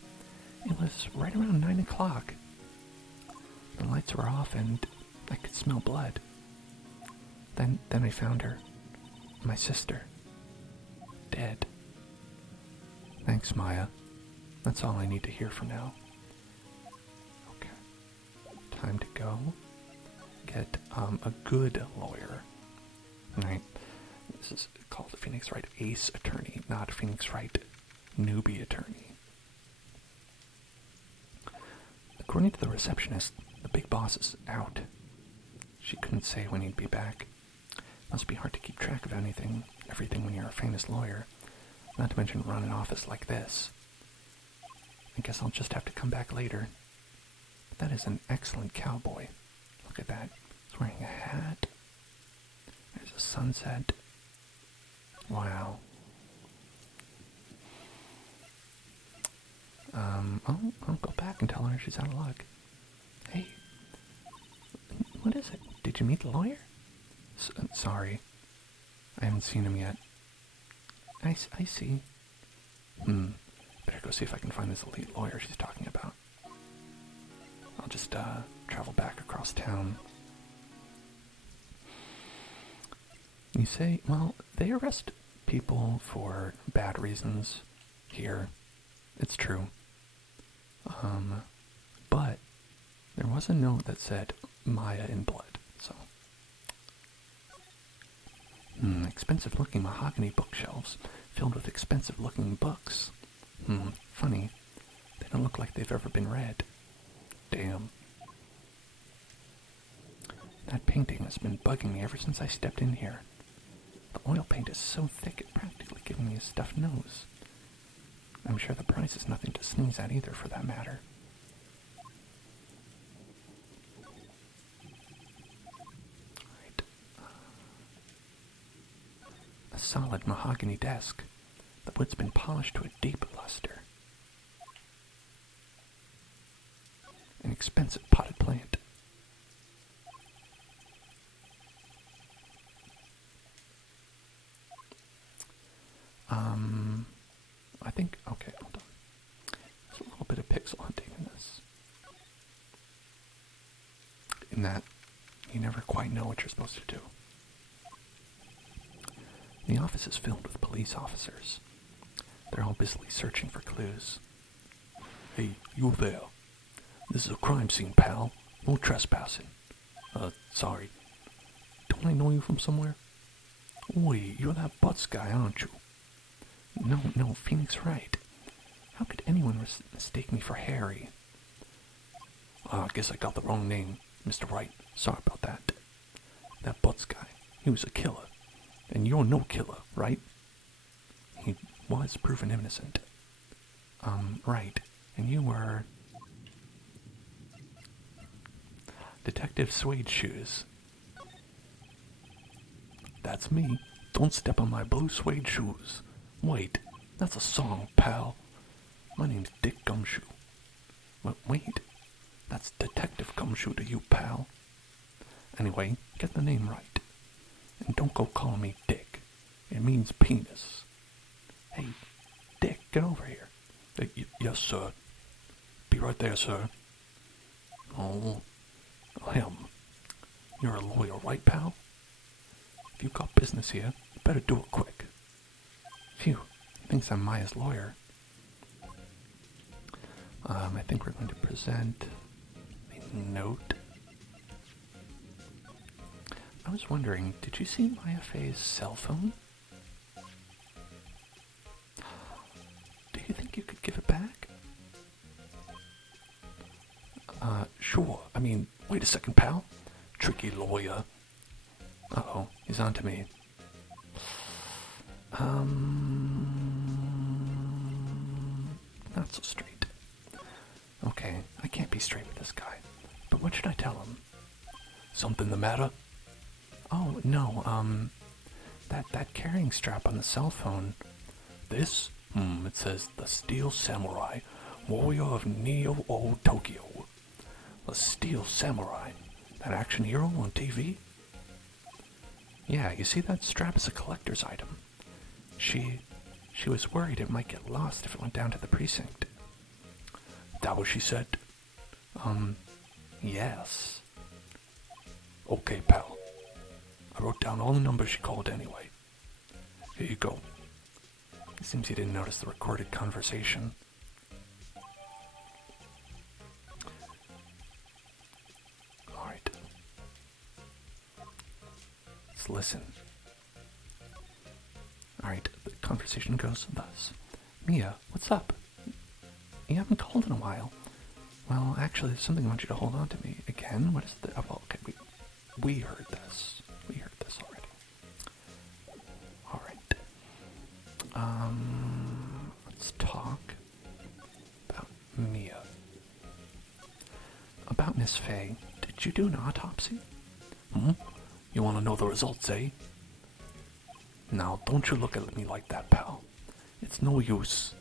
It was right around 9 o'clock. The lights were off and I could smell blood. Then I found her. My sister. Dead. Thanks, Maya. That's all I need to hear for now. Okay. Time to go. Get, a good lawyer. Right. This is called the Phoenix Wright Ace Attorney, not Phoenix Wright Newbie Attorney. According to the receptionist, the big boss is out. She couldn't say when he'd be back. Must be hard to keep track of everything when you're a famous lawyer, not to mention run an office like this. I guess I'll just have to come back later. But that is an excellent cowboy. Look at that. He's wearing a hat. There's a sunset. Wow. I'll go back and tell her she's out of luck. Hey, what is it? Did you meet the lawyer? Sorry. I haven't seen him yet. I see. Better go see if I can find this elite lawyer she's talking about. I'll just, travel back across town. You say, well, they arrest people for bad reasons here. It's true. But there was a note that said Maya in blood, so. Expensive-looking mahogany bookshelves filled with expensive-looking books. Funny. They don't look like they've ever been read. Damn. That painting has been bugging me ever since I stepped in here. The oil paint is so thick it practically giving me a stuffed nose. I'm sure the price is nothing to sneeze at either, for that matter. Right. A solid mahogany desk. The wood's been polished to a deep luster. An expensive potted plant. I think, okay, hold on. There's a little bit of pixel hunting in this. In that, you never quite know what you're supposed to do. The office is filled with police officers. They're all busily searching for clues. Hey, you there. This is a crime scene, pal. No trespassing. Sorry. Don't I know you from somewhere? Oi, you're that Butts guy, aren't you? No, Phoenix Wright. How could anyone mistake me for Harry? I guess I got the wrong name, Mr. Wright. Sorry about that. That Butts guy, he was a killer. And you're no killer, right? He was proven innocent. Right. And you were... Detective Suede Shoes. That's me. Don't step on my blue suede shoes. Wait, that's a song, pal. My name's Dick Gumshoe. But wait, that's Detective Gumshoe to you, pal. Anyway, get the name right. And don't go calling me Dick. It means penis. Hey, Dick, get over here. Yes, sir. Be right there, sir. Oh, him. You're a lawyer, right, pal? If you've got business here, you better do it quick. Phew, he thinks I'm Maya's lawyer. I think we're going to present a note. I was wondering, did you see Maya Faye's cell phone? Do you think you could give it back? Sure. I mean, wait a second, pal. Tricky lawyer. Uh-oh, he's on to me. Not so straight. Okay, I can't be straight with this guy. But what should I tell him? Something the matter? Oh, no, that carrying strap on the cell phone. This? It says the Steel Samurai, warrior of Neo-O Tokyo. The Steel Samurai. That action hero on TV? Yeah, you see that strap is a collector's item. She was worried it might get lost if it went down to the precinct. That what she said? Yes. Okay, pal. I wrote down all the numbers she called anyway. Here you go. It seems he didn't notice the recorded conversation. Alright. Let's listen. Alright, the conversation goes thus. Mia, what's up? You haven't called in a while. Well, actually, there's something I want you to hold on to me. Again? What is the... Oh, well, okay, we heard this. We heard this already. Alright. Let's talk about Mia. About Miss Faye. Did you do an autopsy? You want to know the results, eh? Now, don't you look at me like that, pal. It's no use.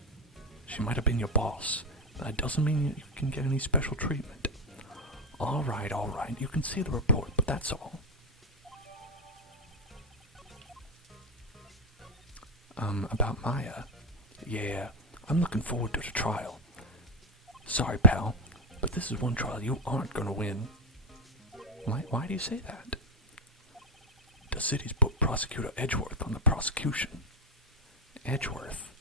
She might have been your boss. That doesn't mean you can get any special treatment. Alright, you can see the report, but that's all. About Maya. Yeah, I'm looking forward to the trial. Sorry, pal, but this is one trial you aren't gonna win. Why do you say that? The city's put Prosecutor Edgeworth on the prosecution. Edgeworth?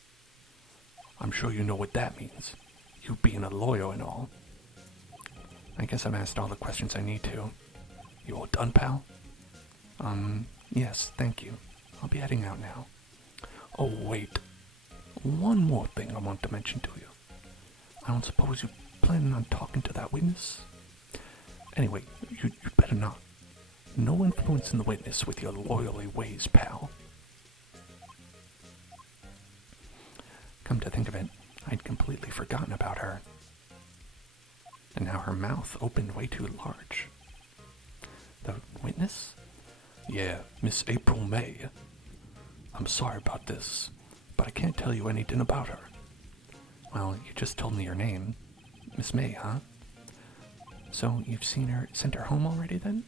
I'm sure you know what that means. You being a lawyer and all. I guess I've asked all the questions I need to. You all done, pal? Yes, thank you. I'll be heading out now. Oh, wait. One more thing I want to mention to you. I don't suppose you're planning on talking to that witness? Anyway, you better not. No influence in the witness with your loyally ways, pal. Come to think of it, I'd completely forgotten about her. And now her mouth opened way too large. The witness? Yeah, Miss April May. I'm sorry about this, but I can't tell you anything about her. Well, you just told me your name. Miss May, huh? So you've sent her home already then?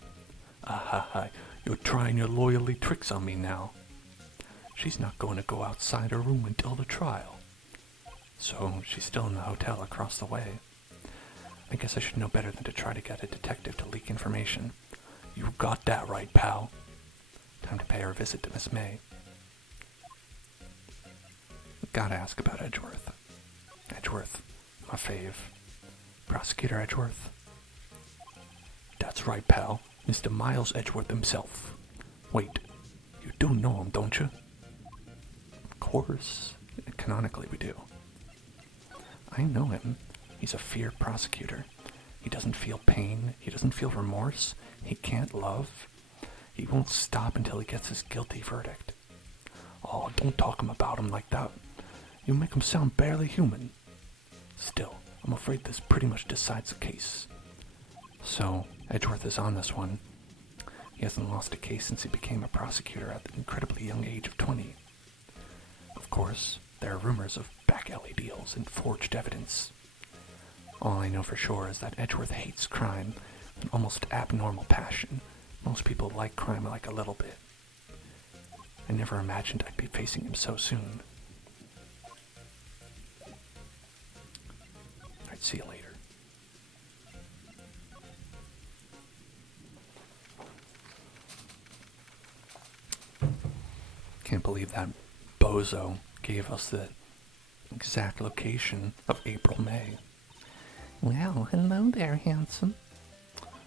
You're trying your loyalty tricks on me now. She's not going to go outside her room until the trial. So she's still in the hotel across the way. I guess I should know better than to try to get a detective to leak information. You got that right, pal. Time to pay her a visit to Miss May. Gotta ask about Edgeworth. Edgeworth, my fave. Prosecutor Edgeworth. That's right, pal. Mr. Miles Edgeworth himself. Wait, you do know him, don't you? Of course. Canonically, we do. I know him. He's a feared prosecutor. He doesn't feel pain. He doesn't feel remorse. He can't love. He won't stop until he gets his guilty verdict. Oh, don't talk about him like that. You make him sound barely human. Still, I'm afraid this pretty much decides the case. So, Edgeworth is on this one. He hasn't lost a case since he became a prosecutor at the incredibly young age of 20. Of course, there are rumors of back alley deals and forged evidence. All I know for sure is that Edgeworth hates crime, an almost abnormal passion. Most people like crime like a little bit. I never imagined I'd be facing him so soon. Alright, see you later. Can't believe that bozo gave us the exact location of April May. Well, hello there, handsome.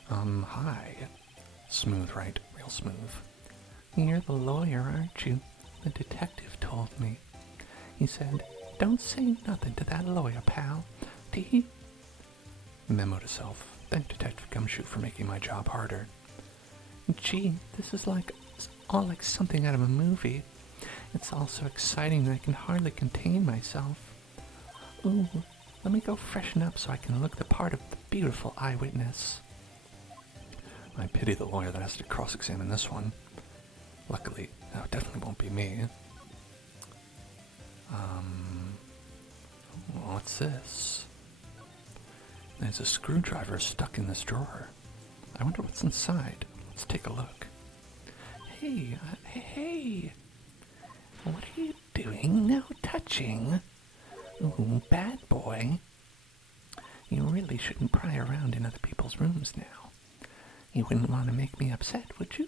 Hi. Smooth, right? Real smooth. You're the lawyer, aren't you? The detective told me. He said, don't say nothing to that lawyer, pal. Memo to self. Thank Detective Gumshoe for making my job harder. Gee, this is all like something out of a movie. It's all so exciting that I can hardly contain myself. Ooh, let me go freshen up so I can look the part of the beautiful eyewitness. I pity the lawyer that has to cross-examine this one. Luckily, that definitely won't be me. What's this? There's a screwdriver stuck in this drawer. I wonder what's inside. Let's take a look. Hey, hey! What are you doing? No touching. Ooh, bad boy. You really shouldn't pry around in other people's rooms now. You wouldn't want to make me upset, would you?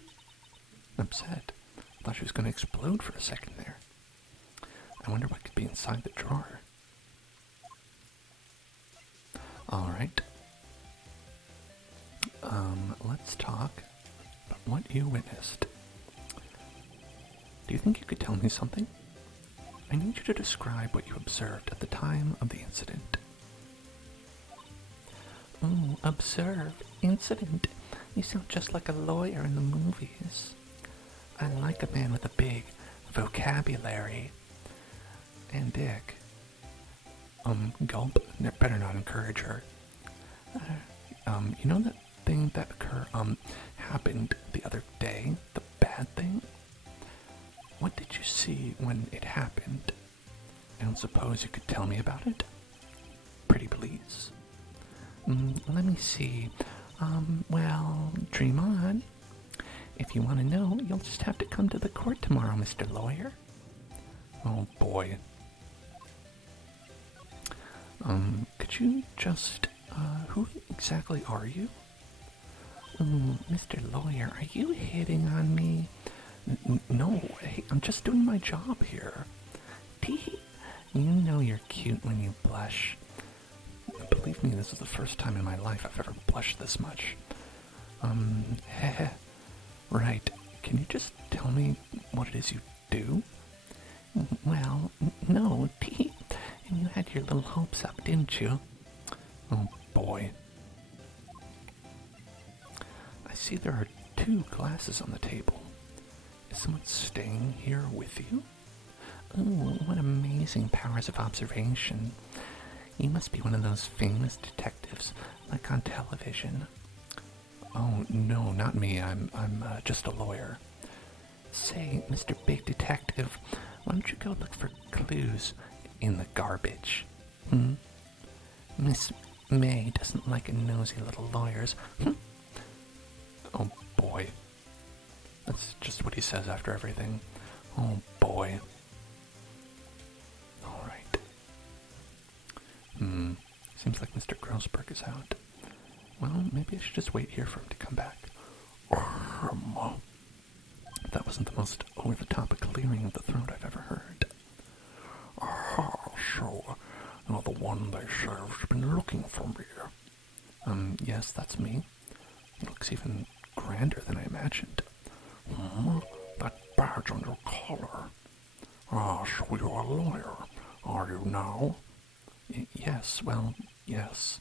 Upset? I thought she was going to explode for a second there. I wonder what could be inside the drawer. Alright. Let's talk about what you witnessed. Do you think you could tell me something? I need you to describe what you observed at the time of the incident. Oh, observe. Incident. You sound just like a lawyer in the movies. I like a man with a big vocabulary. And Dick. Gulp. Better not encourage her. You know that thing that happened the other day? The bad thing? What did you see when it happened? I don't suppose you could tell me about it? Pretty please. Let me see. Well, dream on. If you want to know, you'll just have to come to the court tomorrow, Mr. Lawyer. Oh boy. Could you just, who exactly are you? Mr. Lawyer, are you hitting on me? No, hey, I'm just doing my job here. Tee. You know you're cute when you blush. Believe me, this is the first time in my life I've ever blushed this much. Right. Can you just tell me what it is you do? Well, no, Tee. And you had your little hopes up, didn't you? Oh, boy. I see there are 2 glasses on the table. Is someone staying here with you? Oh, what amazing powers of observation. You must be one of those famous detectives, like on television. Oh, no, not me. I'm just a lawyer. Say, Mr. Big Detective, why don't you go look for clues in the garbage? Miss May doesn't like nosy little lawyers. Oh, boy. That's just what he says after everything. Oh, boy. Alright. Seems like Mr. Grossberg is out. Well, maybe I should just wait here for him to come back. That wasn't the most over-the-top clearing of the throat I've ever heard. So, you're the one they say has been looking for me. Yes, that's me. He looks even grander than I imagined. That badge on your collar. So you're a lawyer, are you now? Yes, well, yes.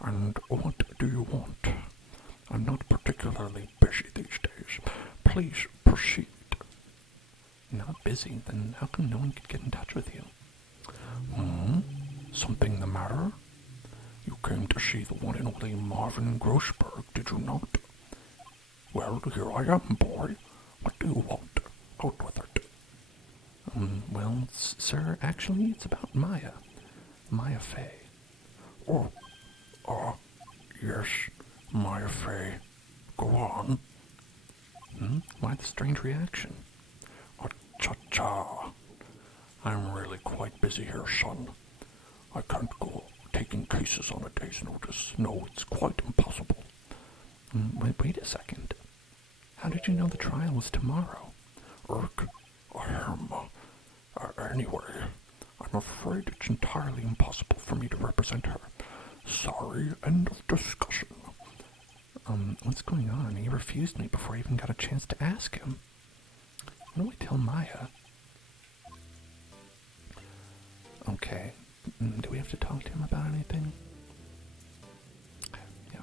And what do you want? I'm not particularly busy these days. Please proceed. Not busy? Then how come no one could get in touch with you? Something the matter? You came to see the one and only Marvin Grossberg, did you not? Well, here I am, boy. What do you want? Out with it. Well, sir, actually, it's about Maya. Maya Fey. Yes, Maya Fey. Go on. Why the strange reaction? Cha-cha. I'm really quite busy here, son. I can't go taking cases on a day's notice. No, it's quite impossible. Wait a second. How did you know the trial was tomorrow? Anyway, I'm afraid it's entirely impossible for me to represent her. Sorry, end of discussion. What's going on? He refused me before I even got a chance to ask him. What do I tell Maya? Okay. Do we have to talk to him about anything? Yeah.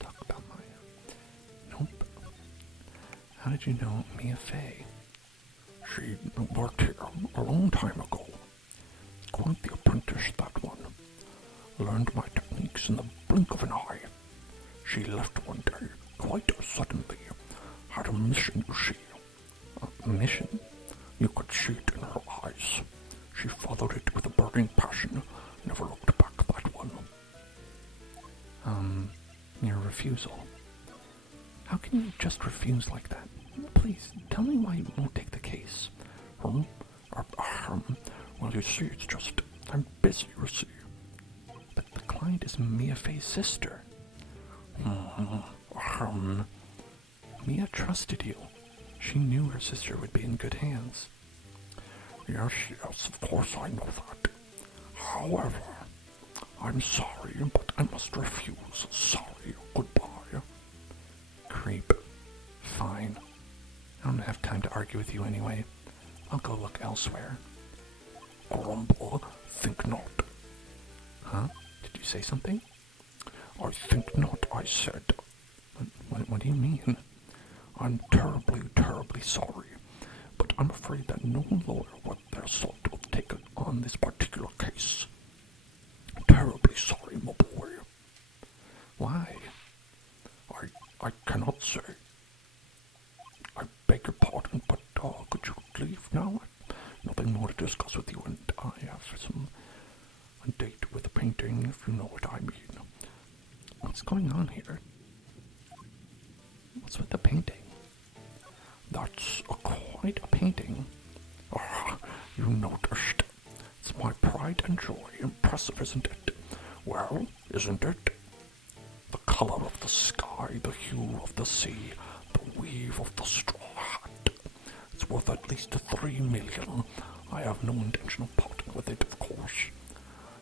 Talk about Maya. Nope. How did you know Mia Fey? She worked here a long time ago. Quite the apprentice, that one. Learned my techniques in the blink of an eye. She left one day, quite suddenly. Had a mission, you see. A mission? You could see it in her eyes. She followed it with a burning passion, never looked back, that one. Your refusal. How can you just refuse like that? Please, tell me why you won't take the case. Well, you see, it's just, I'm busy, you see. But the client is Mia Fey's sister. Mia trusted you. She knew her sister would be in good hands. Yes, of course I know that. However, I'm sorry, but I must refuse. Sorry, goodbye. Creep. Fine. I don't have time to argue with you anyway. I'll go look elsewhere. Grumble, think not. Huh? Did you say something? I think not, I said. What do you mean? I'm terribly, terribly sorry, but I'm afraid that no lawyer worth their salt will take on this particular case. Terribly sorry, my boy. Why? I cannot say. I beg your pardon, but could you leave now? Nothing more to discuss with you, and I have a date with a painting, if you know what I mean. What's going on here? What's with the painting? That's quite a painting. You noticed. It's my pride and joy. Impressive, isn't it? Well, isn't it? The color of the sky, the hue of the sea, the weave of the straw hat. It's worth at least 3 million. I have no intention of parting with it, of course.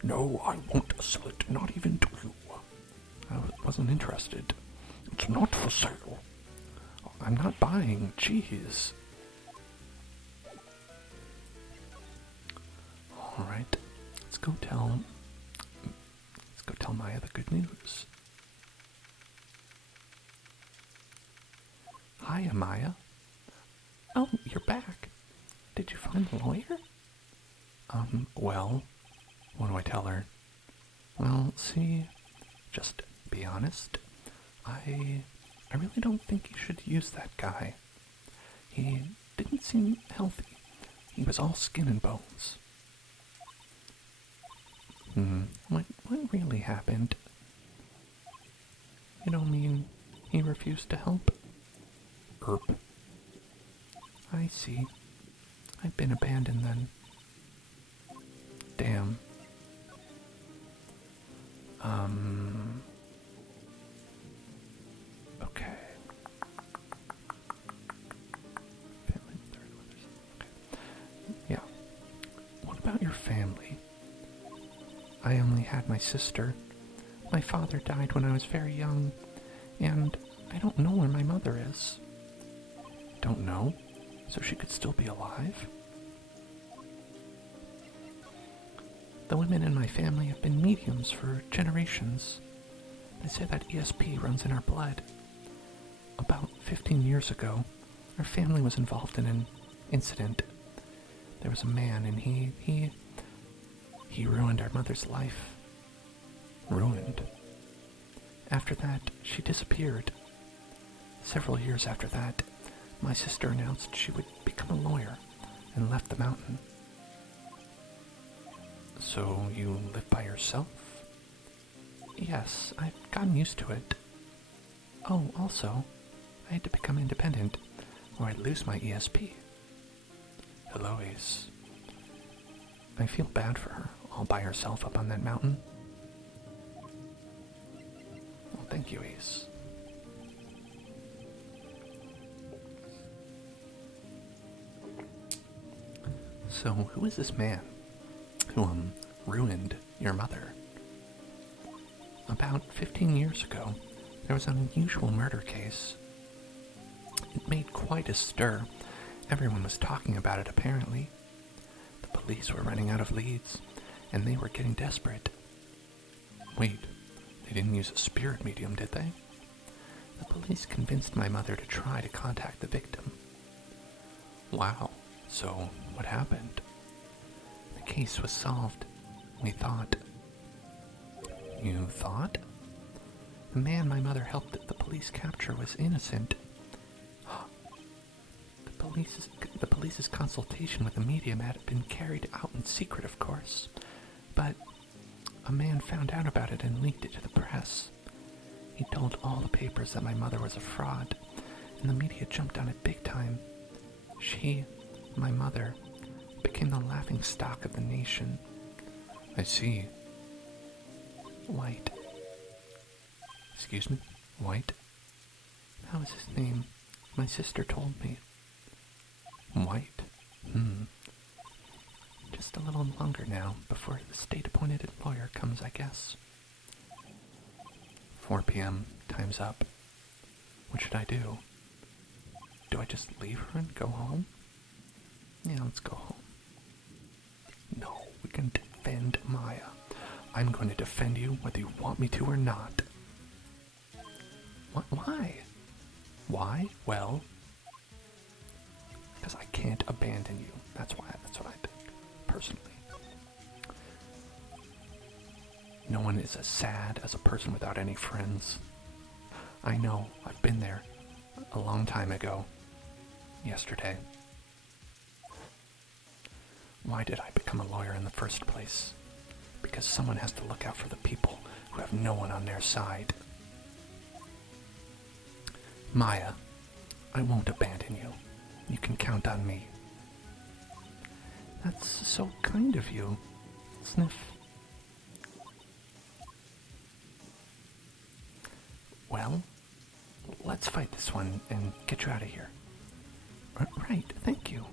No, I won't sell it, not even to you. I wasn't interested. It's not for sale. I'm not buying. Jeez. Alright, let's go tell Maya the good news. Hiya, Maya. Oh, you're back. Did you find the lawyer? Well, what do I tell her? Well, see, just be honest. I really don't think you should use that guy. He didn't seem healthy. He was all skin and bones. What really happened? You don't mean he refused to help? Erp. I see. I've been abandoned then. Damn. Okay. Family, okay. Yeah. What about your family? I only had my sister. My father died when I was very young, and I don't know where my mother is. Don't know? So she could still be alive? The women in my family have been mediums for generations. They say that ESP runs in our blood. About 15 years ago, our family was involved in an incident. There was a man, and he ruined our mother's life. Ruined. After that, she disappeared. Several years after that, my sister announced she would become a lawyer and left the mountain. So you live by yourself? Yes, I've gotten used to it. Oh, also, I had to become independent or I'd lose my ESP. Hello, Ace. I feel bad for her, all by herself up on that mountain. Well, thank you, Ace. So, who is this man who, ruined your mother? About 15 years ago, there was an unusual murder case. It made quite a stir. Everyone was talking about it, apparently. The police were running out of leads, and they were getting desperate. Wait, they didn't use a spirit medium, did they? The police convinced my mother to try to contact the victim. Wow, so what happened? The case was solved, we thought. You thought? The man my mother helped the police capture was innocent. The police's consultation with the medium had been carried out in secret, of course, but a man found out about it and leaked it to the press. He told all the papers that my mother was a fraud, and the media jumped on it big time. She, my mother, became the laughing stock of the nation. I see. White. Excuse me? White? That was his name. My sister told me. White? Just a little longer now, before the state-appointed lawyer comes, I guess. 4 p.m. Time's up. What should I do? Do I just leave her and go home? Yeah, let's go home. No, we can defend Maya. I'm going to defend you whether you want me to or not. Why? Why? Well, because I can't abandon you. That's why. That's what I think, personally. No one is as sad as a person without any friends. I know, I've been there a long time ago. Yesterday. Why did I become a lawyer in the first place? Because someone has to look out for the people who have no one on their side. Maya, I won't abandon you. You can count on me. That's so kind of you. Sniff. Well, let's fight this one and get you out of here. Right, thank you.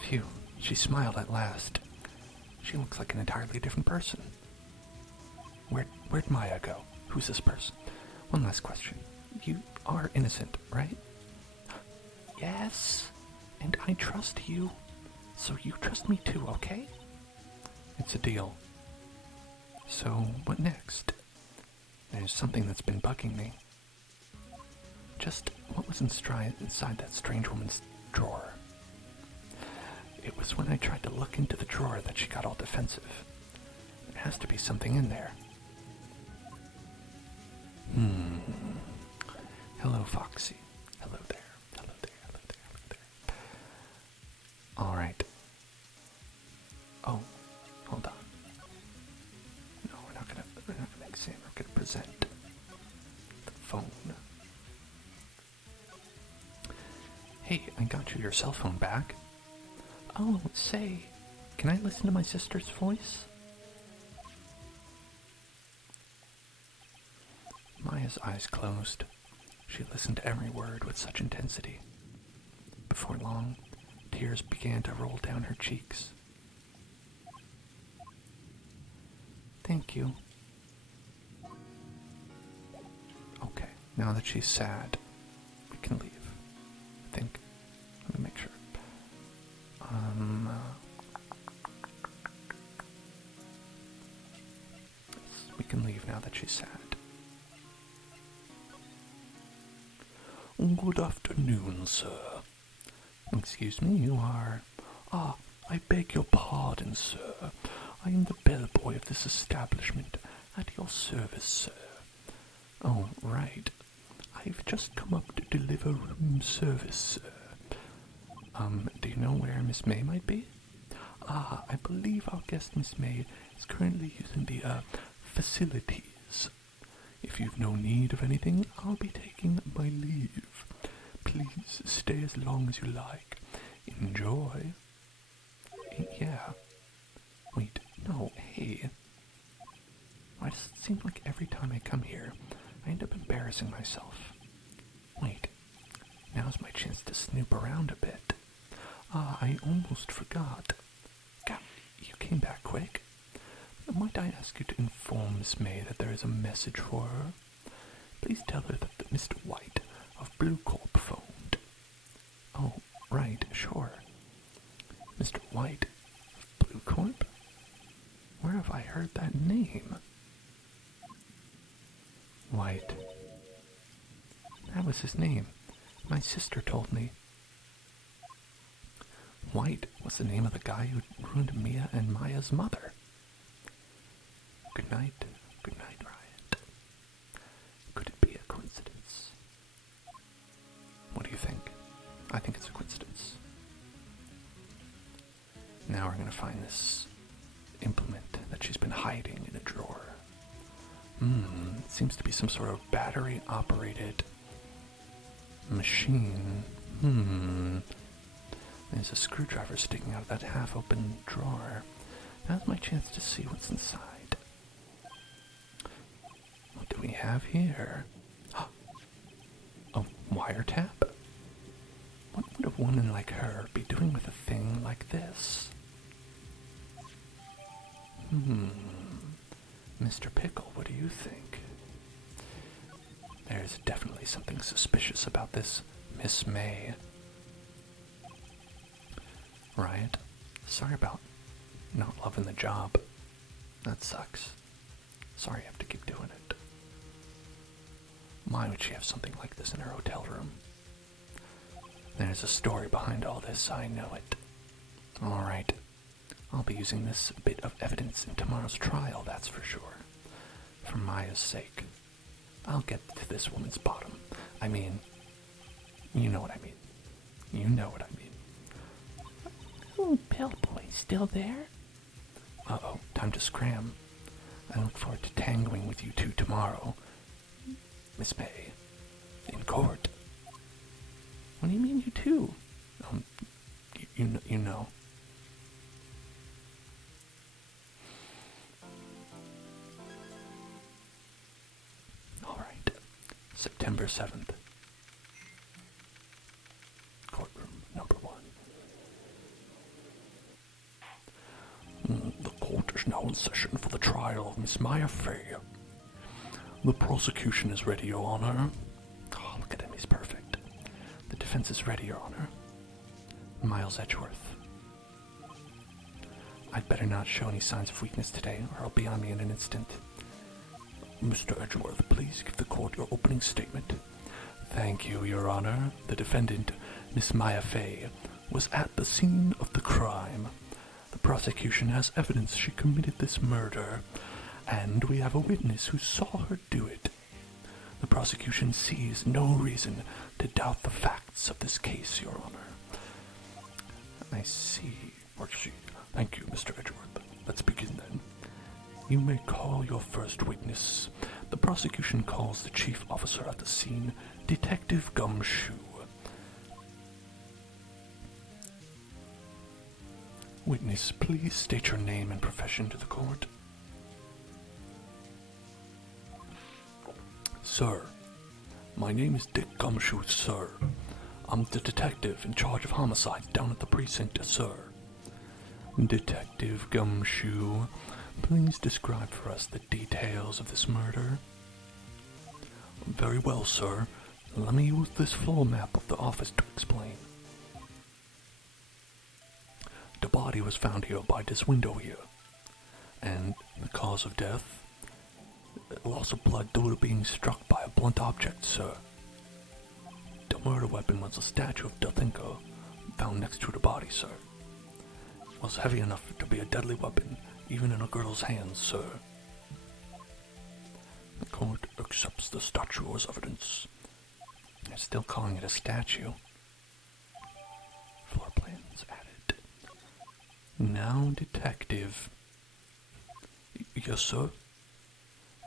Phew, she smiled at last. She looks like an entirely different person. Where'd Maya go? Who's this person? One last question. You are innocent, right? Yes, and I trust you, so you trust me too, okay? It's a deal. So, what next? There's something that's been bugging me. Just what was inside that strange woman's drawer? It was when I tried to look into the drawer that she got all defensive. There has to be something in there. Hello, Foxy. Hello there. Hello there. Hello there. Hello there. All right. Oh, hold on. No, we're not gonna examine. We're gonna present the phone. Hey, I got you your cell phone back. Oh, say, can I listen to my sister's voice? Maya's eyes closed. She listened to every word with such intensity. Before long, tears began to roll down her cheeks. Thank you. Okay, now that she's sad, we can leave. I think. Let me make sure. Yes, we can leave now that she's sad. Good afternoon, sir. Excuse me, you are... Ah, I beg your pardon, sir. I am the bellboy of this establishment. At your service, sir. Oh, right. I've just come up to deliver room service, sir. Do you know where Miss May might be? Ah, I believe our guest, Miss May, is currently using the, facilities. If you've no need of anything, I'll be taking my leave. Please stay as long as you like. Enjoy. Yeah. Wait, no, hey. Why does it seem like every time I come here, I end up embarrassing myself? Wait, now's my chance to snoop around a bit. Ah, I almost forgot. God, you came back quick. Might I ask you to inform Miss May that there is a message for her? Please tell her that Mr. White of Blue Corp phoned. Oh, right, sure. Mr. White of Blue Corp? Where have I heard that name? White. That was his name. My sister told me. White was the name of the guy who ruined Mia and Maya's mother. Good night, Riot. Could it be a coincidence? What do you think? I think it's a coincidence. Now we're going to find this implement that she's been hiding in a drawer. It seems to be some sort of battery-operated machine. There's a screwdriver sticking out of that half-open drawer. Now's my chance to see what's inside. What do we have here? A wiretap? What would a woman like her be doing with a thing like this? Mr. Pickle, what do you think? There's definitely something suspicious about this Miss May. Riot, sorry about not loving the job. That sucks. Sorry I have to keep doing it. Why would she have something like this in her hotel room? There's a story behind all this, I know it. Alright, I'll be using this bit of evidence in tomorrow's trial, that's for sure. For Maya's sake. I'll get to this woman's bottom. I mean, you know what I mean. You know what I mean. Oh, Pillboy, still there? Uh-oh, time to scram. I look forward to tangling with you two tomorrow. Miss May. In court. What do you mean, you two? You know. Alright. September 7th. Courtroom number 1. The court is now in session for the trial of Miss Maya Fey. The prosecution is ready, Your Honor. Oh, look at him, he's perfect. The defense is ready, Your Honor. Miles Edgeworth. I'd better not show any signs of weakness today, or I'll be on me in an instant. Mr. Edgeworth, please give the court your opening statement. Thank you, Your Honor. The defendant, Miss Maya Fey, was at the scene of the crime. The prosecution has evidence she committed this murder, and we have a witness who saw her do it. The prosecution sees no reason to doubt the facts of this case, Your Honor. I see. Thank you, Mr. Edgeworth. Let's begin then. You may call your first witness. The prosecution calls the chief officer at the scene, Detective Gumshoe. Witness, please state your name and profession to the court. Sir, my name is Dick Gumshoe, sir. I'm the detective in charge of homicides down at the precinct, sir. Detective Gumshoe, please describe for us the details of this murder. Very well, sir. Let me use this floor map of the office to explain. The body was found here by this window here. And the cause of death? Loss of blood due to being struck by a blunt object, sir. The murder weapon was a statue of the thinker found next to the body, sir. It was heavy enough to be a deadly weapon, even in a girl's hands, sir. The court accepts the statue as evidence. They're still calling it a statue. Floor plans added. Now, detective. Yes, sir?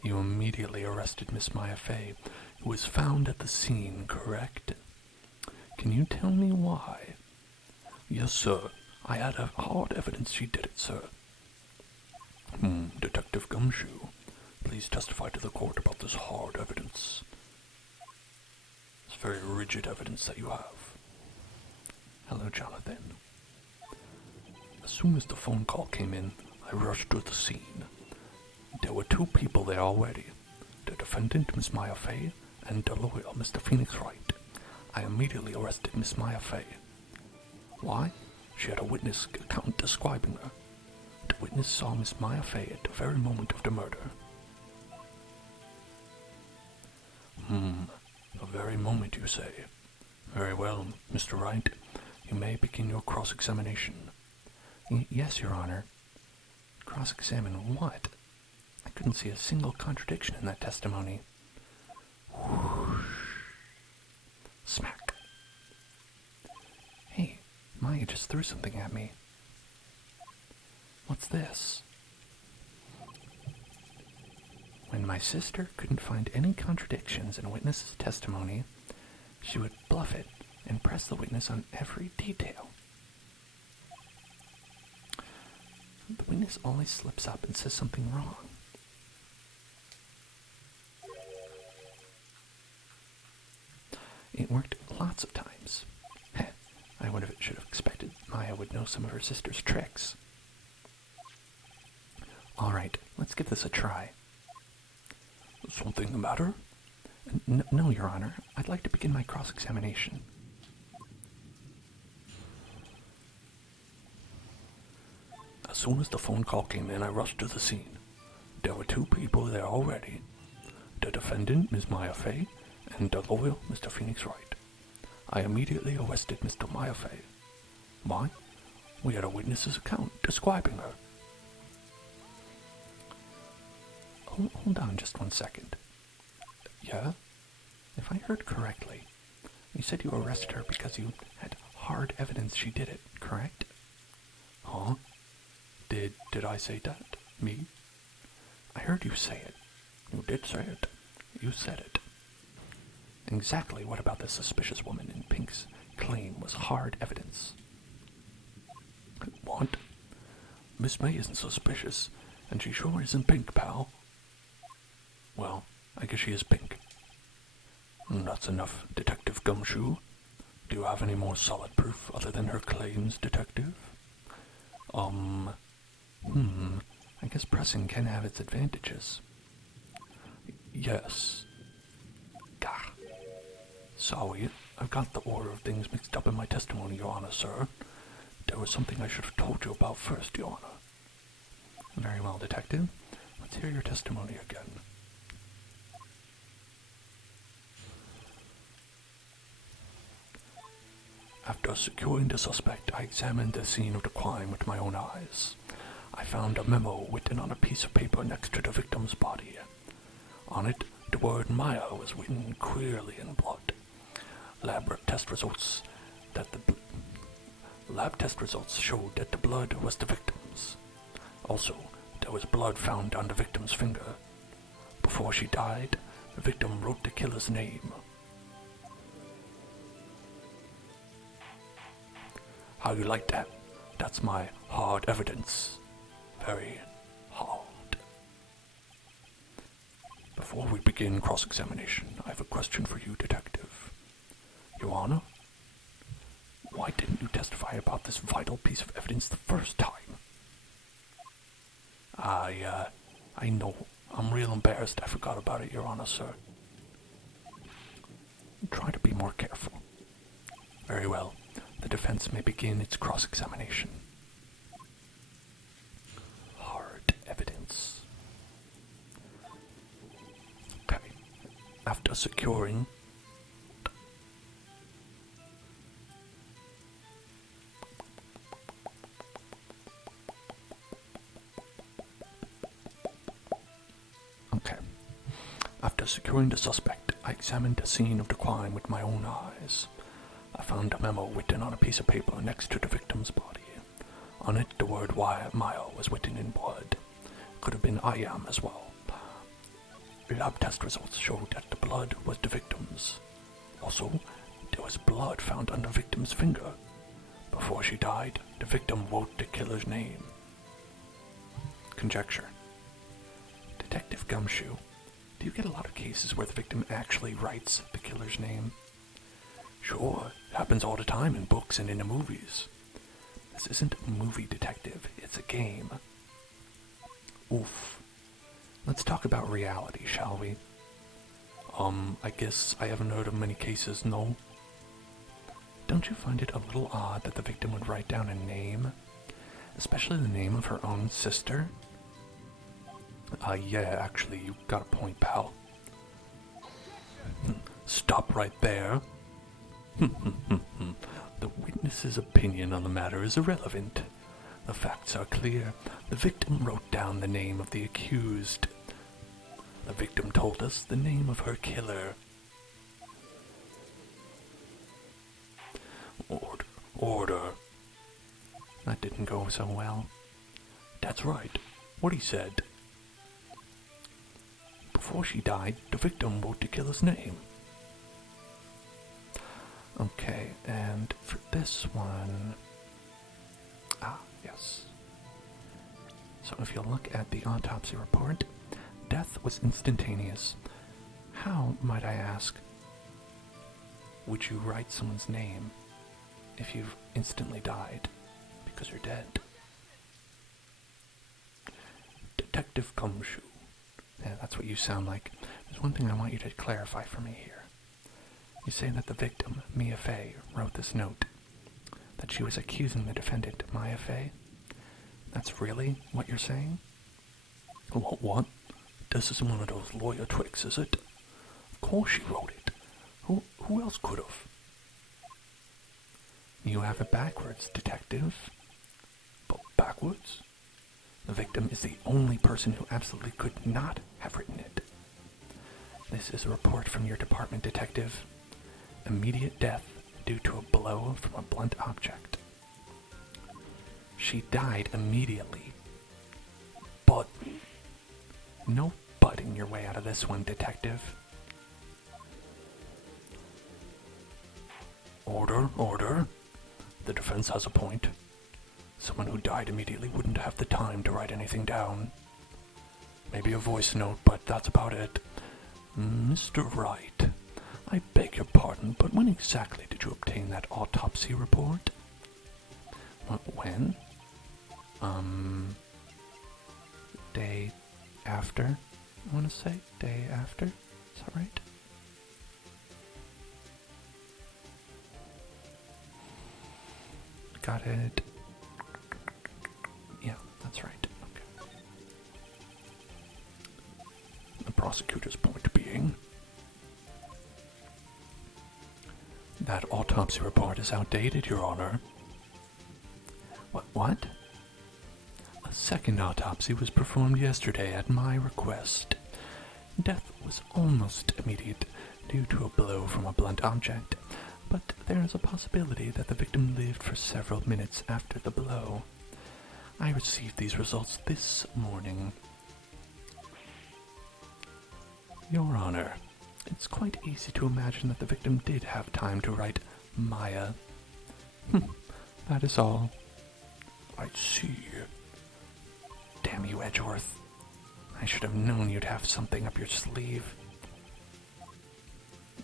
You immediately arrested Miss Maya Fey, who was found at the scene, correct? Can you tell me why? Yes, sir. I had hard evidence she did it, sir. Detective Gumshoe, please testify to the court about this hard evidence. It's very rigid evidence that you have. Hello, Jonathan. As soon as the phone call came in, I rushed to the scene. There were two people there already. The defendant, Miss Maya Fey, and the lawyer, Mr. Phoenix Wright. I immediately arrested Miss Maya Fey. Why? She had a witness account describing her. The witness saw Miss Maya Fey at the very moment of the murder. The very moment, you say? Very well, Mr. Wright. You may begin your cross-examination. Yes, Your Honor. Cross-examine what? I couldn't see a single contradiction in that testimony. Whoosh. Smack. Hey, Maya just threw something at me. What's this? When my sister couldn't find any contradictions in a witness's testimony, she would bluff it and press the witness on every detail. The witness always slips up and says something wrong. It worked lots of times. I should have expected Maya would know some of her sister's tricks. All right, let's give this a try. Something the matter? No, Your Honor. I'd like to begin my cross-examination. As soon as the phone call came in, I rushed to the scene. There were two people there already. The defendant, Ms. Maya Fey, and the lawyer, Mr. Phoenix Wright. I immediately arrested Mr. Maya Fey. Why? We had a witness's account describing her. Hold on just 1 second. Yeah? If I heard correctly, you said you arrested her because you had hard evidence she did it, correct? Huh? Did I say that? Me? I heard you say it. You did say it. You said it. Exactly what about the suspicious woman in pink's claim was hard evidence? What? Miss May isn't suspicious, and she sure isn't pink, pal. Well, I guess she is pink. That's enough, Detective Gumshoe. Do you have any more solid proof other than her claims, Detective? I guess pressing can have its advantages. Yes. Gah. Sorry, I've got the order of things mixed up in my testimony, Your Honor, sir. There was something I should have told you about first, Your Honor. Very well, Detective. Let's hear your testimony again. After securing the suspect, I examined the scene of the crime with my own eyes. I found a memo written on a piece of paper next to the victim's body. On it, the word Maya was written clearly in blood. Lab test results showed that the blood was the victim's. Also, there was blood found on the victim's finger. Before she died, the victim wrote the killer's name. How you like that? That's my hard evidence. Very hard. Before we begin cross-examination, I have a question for you, Detective. Your Honor, why didn't you testify about this vital piece of evidence the first time? I know. I'm real embarrassed I forgot about it, Your Honor, sir. Try to be more careful. Very well. The defense may begin its cross-examination. Hard evidence. Okay. After securing... After securing the suspect, I examined the scene of the crime with my own eyes. I found a memo written on a piece of paper next to the victim's body. On it, the word Maya was written in blood. Could have been I am as well. Lab test results showed that the blood was the victim's. Also, there was blood found on the victim's finger. Before she died, the victim wrote the killer's name. Conjecture. Detective Gumshoe, do you get a lot of cases where the victim actually writes the killer's name? Sure, it happens all the time in books and in the movies. This isn't a movie, Detective, it's a game. Oof. Let's talk about reality, shall we? I guess I haven't heard of many cases, no? Don't you find it a little odd that the victim would write down a name? Especially the name of her own sister? Yeah, actually, you got a point, pal. Stop right there. The witness's opinion on the matter is irrelevant. The facts are clear. The victim wrote down the name of the accused. The victim told us the name of her killer. Order. That didn't go so well. That's right. What he said. before she died, the victim wrote the killer's name. Okay, and for this one... yes. So if you look at the autopsy report, death was instantaneous. How, might I ask, would you write someone's name if you've instantly died because you're dead? Detective Gumshoe. Yeah, that's what you sound like. There's one thing I want you to clarify for me here. You say that the victim, Mia Fey, wrote this note. That she was accusing the defendant, Maya Fey. That's really what you're saying? What? This isn't one of those lawyer tricks, is it? Of course she wrote it. Who else could have? You have it backwards, detective. But backwards? The victim is the only person who absolutely could not have written it. This is a report from your department, detective. Immediate death due to a blow from a blunt object. She died immediately. But... no butting your way out of this one, detective. Order. The defense has a point. Someone who died immediately wouldn't have the time to write anything down. Maybe a voice note, but that's about it. Mr. Wright, I beg your pardon, but when exactly did you obtain that autopsy report? When? Day after, I want to say. Day after? Is that right? Got it. Yeah, that's right. Okay. The prosecutor's point being that autopsy report is outdated, Your Honor. What? A second autopsy was performed yesterday at my request. Death was almost immediate due to a blow from a blunt object, but there is a possibility that the victim lived for several minutes after the blow. I received these results this morning. Your Honor, it's quite easy to imagine that the victim did have time to write Maya. That is all. I see. Damn you, Edgeworth. I should have known you'd have something up your sleeve.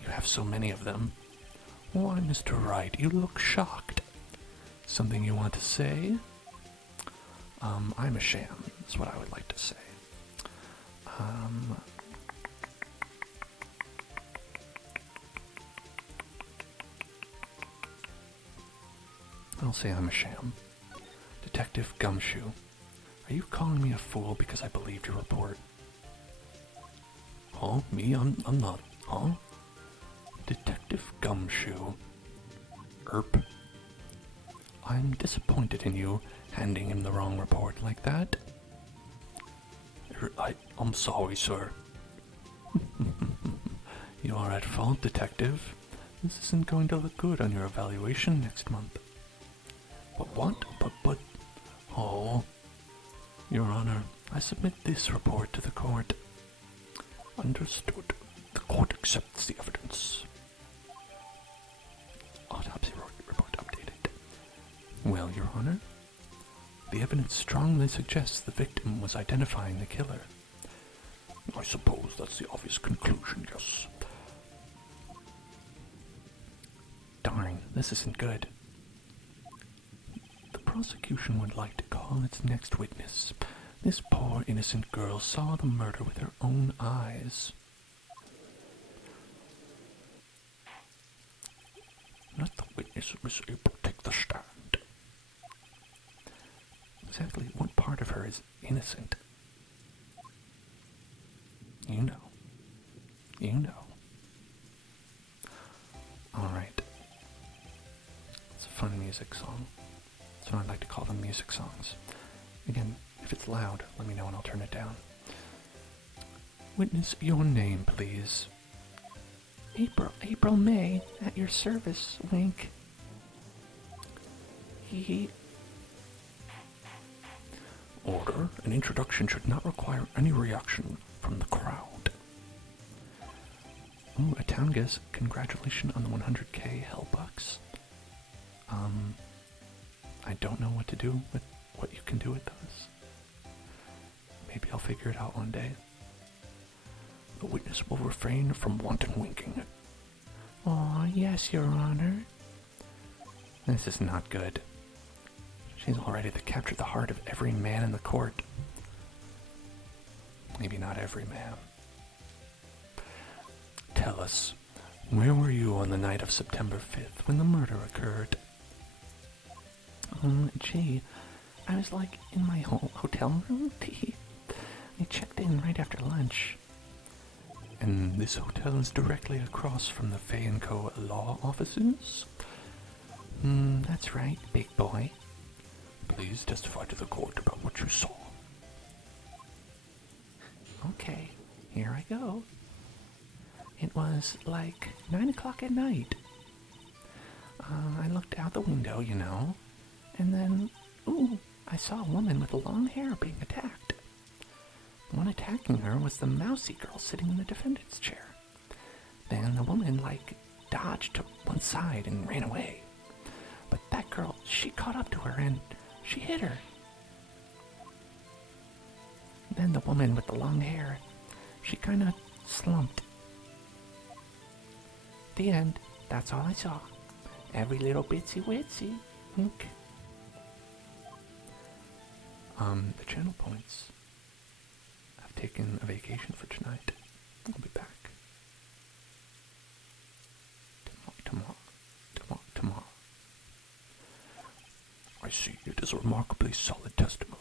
You have so many of them. Why, Mr. Wright, you look shocked. Something you want to say? I'm a sham, is what I would like to say. I'll say I'm a sham. Detective Gumshoe, are you calling me a fool because I believed your report? Huh? Me? I'm not. Huh? Detective Gumshoe. I'm disappointed in you handing him the wrong report like that. I'm sorry, sir. You are at fault, detective. This isn't going to look good on your evaluation next month. But what? But... Oh. Your Honor, I submit this report to the court. Understood. The court accepts the evidence. Autopsy report updated. Well, Your Honor, the evidence strongly suggests the victim was identifying the killer. I suppose that's the obvious conclusion, yes. Darn, this isn't good. The prosecution would like to call its next witness. This poor innocent girl saw the murder with her own eyes. Let the witness, Miss April, take the stand. Exactly what part of her is innocent? You know. Alright. It's a fun music song. So I'd like to call them music songs. Again, if it's loud, let me know and I'll turn it down. Witness your name, please. April May, at your service, wink. Order. An introduction should not require any reaction from the crowd. Ooh, a town guess. Congratulations on the 100k hellbucks. I don't know what to do with what you can do with those. Maybe I'll figure it out one day. The witness will refrain from wanton winking. Aw, yes, Your Honor. This is not good. She's all ready to capture the heart of every man in the court. Maybe not every man. Tell us, where were you on the night of September 5th when the murder occurred? Gee, I was like in my hotel room. I checked in right after lunch. And this hotel is directly across from the Fay & Co. law offices? That's right, big boy. Please testify to the court about what you saw. Okay, here I go. It was like 9 o'clock at night. I looked out the window, and then, I saw a woman with long hair being attacked. The one attacking her was the mousy girl sitting in the defendant's chair. Then the woman, dodged to one side and ran away. But that girl, she caught up to her and she hit her. Then the woman with the long hair, she kind of slumped. The end. That's all I saw. Every little bitsy witsy. Wink. The channel points. I've taken a vacation for tonight. I'll be back. Tomorrow. I see it is a remarkably solid testimony.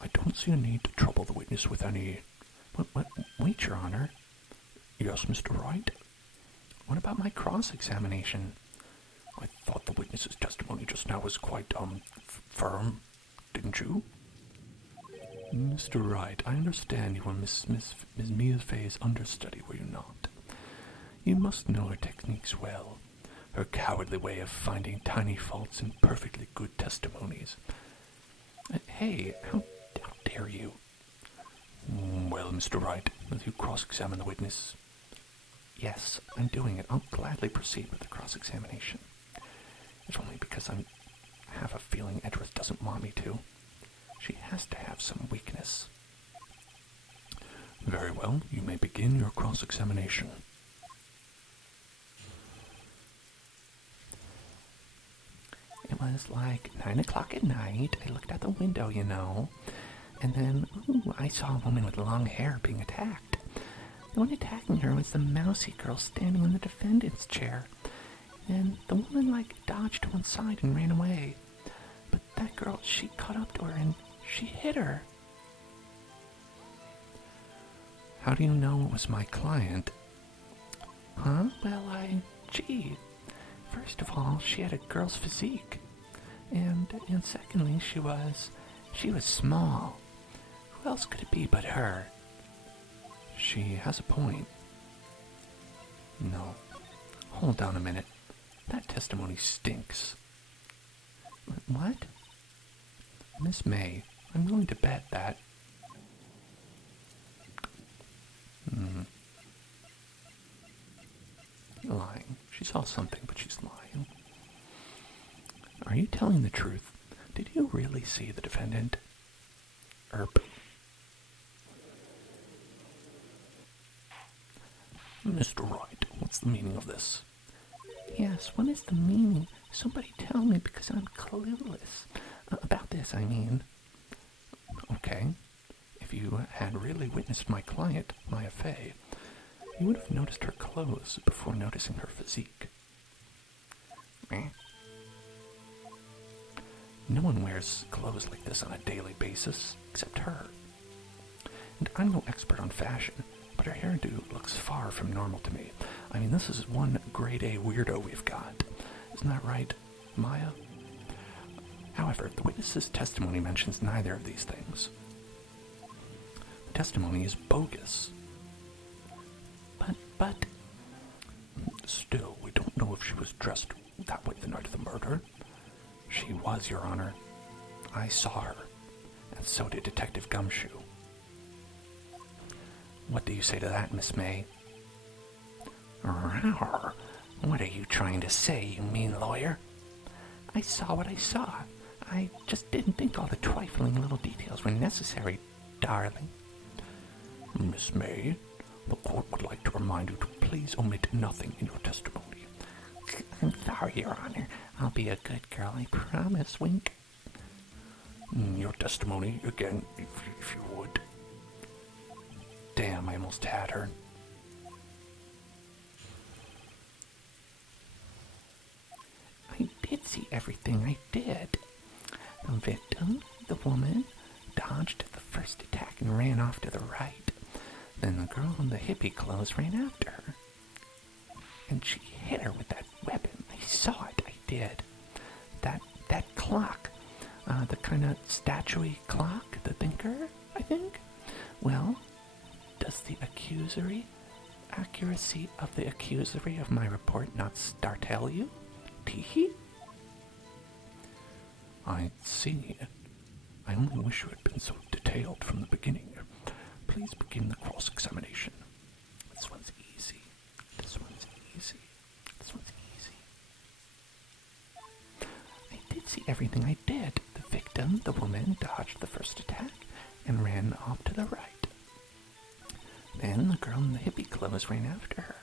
I don't see a need to trouble the witness with any... Wait, Your Honor. Yes, Mr. Wright? What about my cross-examination? I thought the witness's testimony just now was quite, firm, didn't you? Mr. Wright, I understand you were Miss Mia Fay's understudy, were you not? You must know her techniques well. Her cowardly way of finding tiny faults in perfectly good testimonies. Hey, how dare you? Well, Mr. Wright, will you cross-examine the witness? Yes, I'm doing it. I'll gladly proceed with the cross-examination. If only because I have a feeling Edgeworth doesn't want me to. She has to have some weakness. Very well, you may begin your cross-examination. It was like 9 o'clock at night. I looked out the window, and then, I saw a woman with long hair being attacked. The one attacking her was the mousy girl standing in the defendant's chair. And the woman, dodged to one side and ran away. But that girl, she caught up to her and she hit her. How do you know it was my client? Huh? Well, first of all, she had a girl's physique. And secondly, she was small. Who else could it be but her? She has a point. No. Hold on a minute. That testimony stinks. What? Miss May, I'm willing to bet that... Lying. She saw something, but she's lying. Are you telling the truth? Did you really see the defendant? Erp. Mr. Wright, what's the meaning of this? Yes, what is the meaning? Somebody tell me, because I'm clueless. About this, I mean. Okay. If you had really witnessed my client, Mia Fay, you would have noticed her clothes before noticing her physique. No one wears clothes like this on a daily basis, except her. And I'm no expert on fashion, but her hairdo looks far from normal to me. I mean, this is one grade A weirdo we've got. Isn't that right, Maya? However, the witness's testimony mentions neither of these things. The testimony is bogus. But... Still, we don't know if she was dressed that way the night of the murder. She was, Your Honor. I saw her, and so did Detective Gumshoe. What do you say to that, Miss May? Rawr. What are you trying to say, you mean lawyer? I saw what I saw. I just didn't think all the trifling little details were necessary, darling. Miss May, the court would like to remind you to please omit nothing in your testimony. I'm sorry, Your Honor. I'll be a good girl, I promise, wink. Your testimony, again, if you would. Damn, I almost had her. I did see everything, I did. The victim, the woman, dodged the first attack and ran off to the right. Then the girl in the hippie clothes ran after her. And she hit her with that weapon. I saw it, I did. That clock, the kind of statuey clock, the thinker, I think? Well, does the accuracy of the accusory of my report not startle you? Teehee? I see. I only wish you had been so detailed from the beginning. Please begin the cross-examination. This one's easy. This one's easy. This one's easy. I did see everything, I did. The victim, the woman, dodged the first attack and ran off to the right. Then the girl in the hippie clothes ran after her,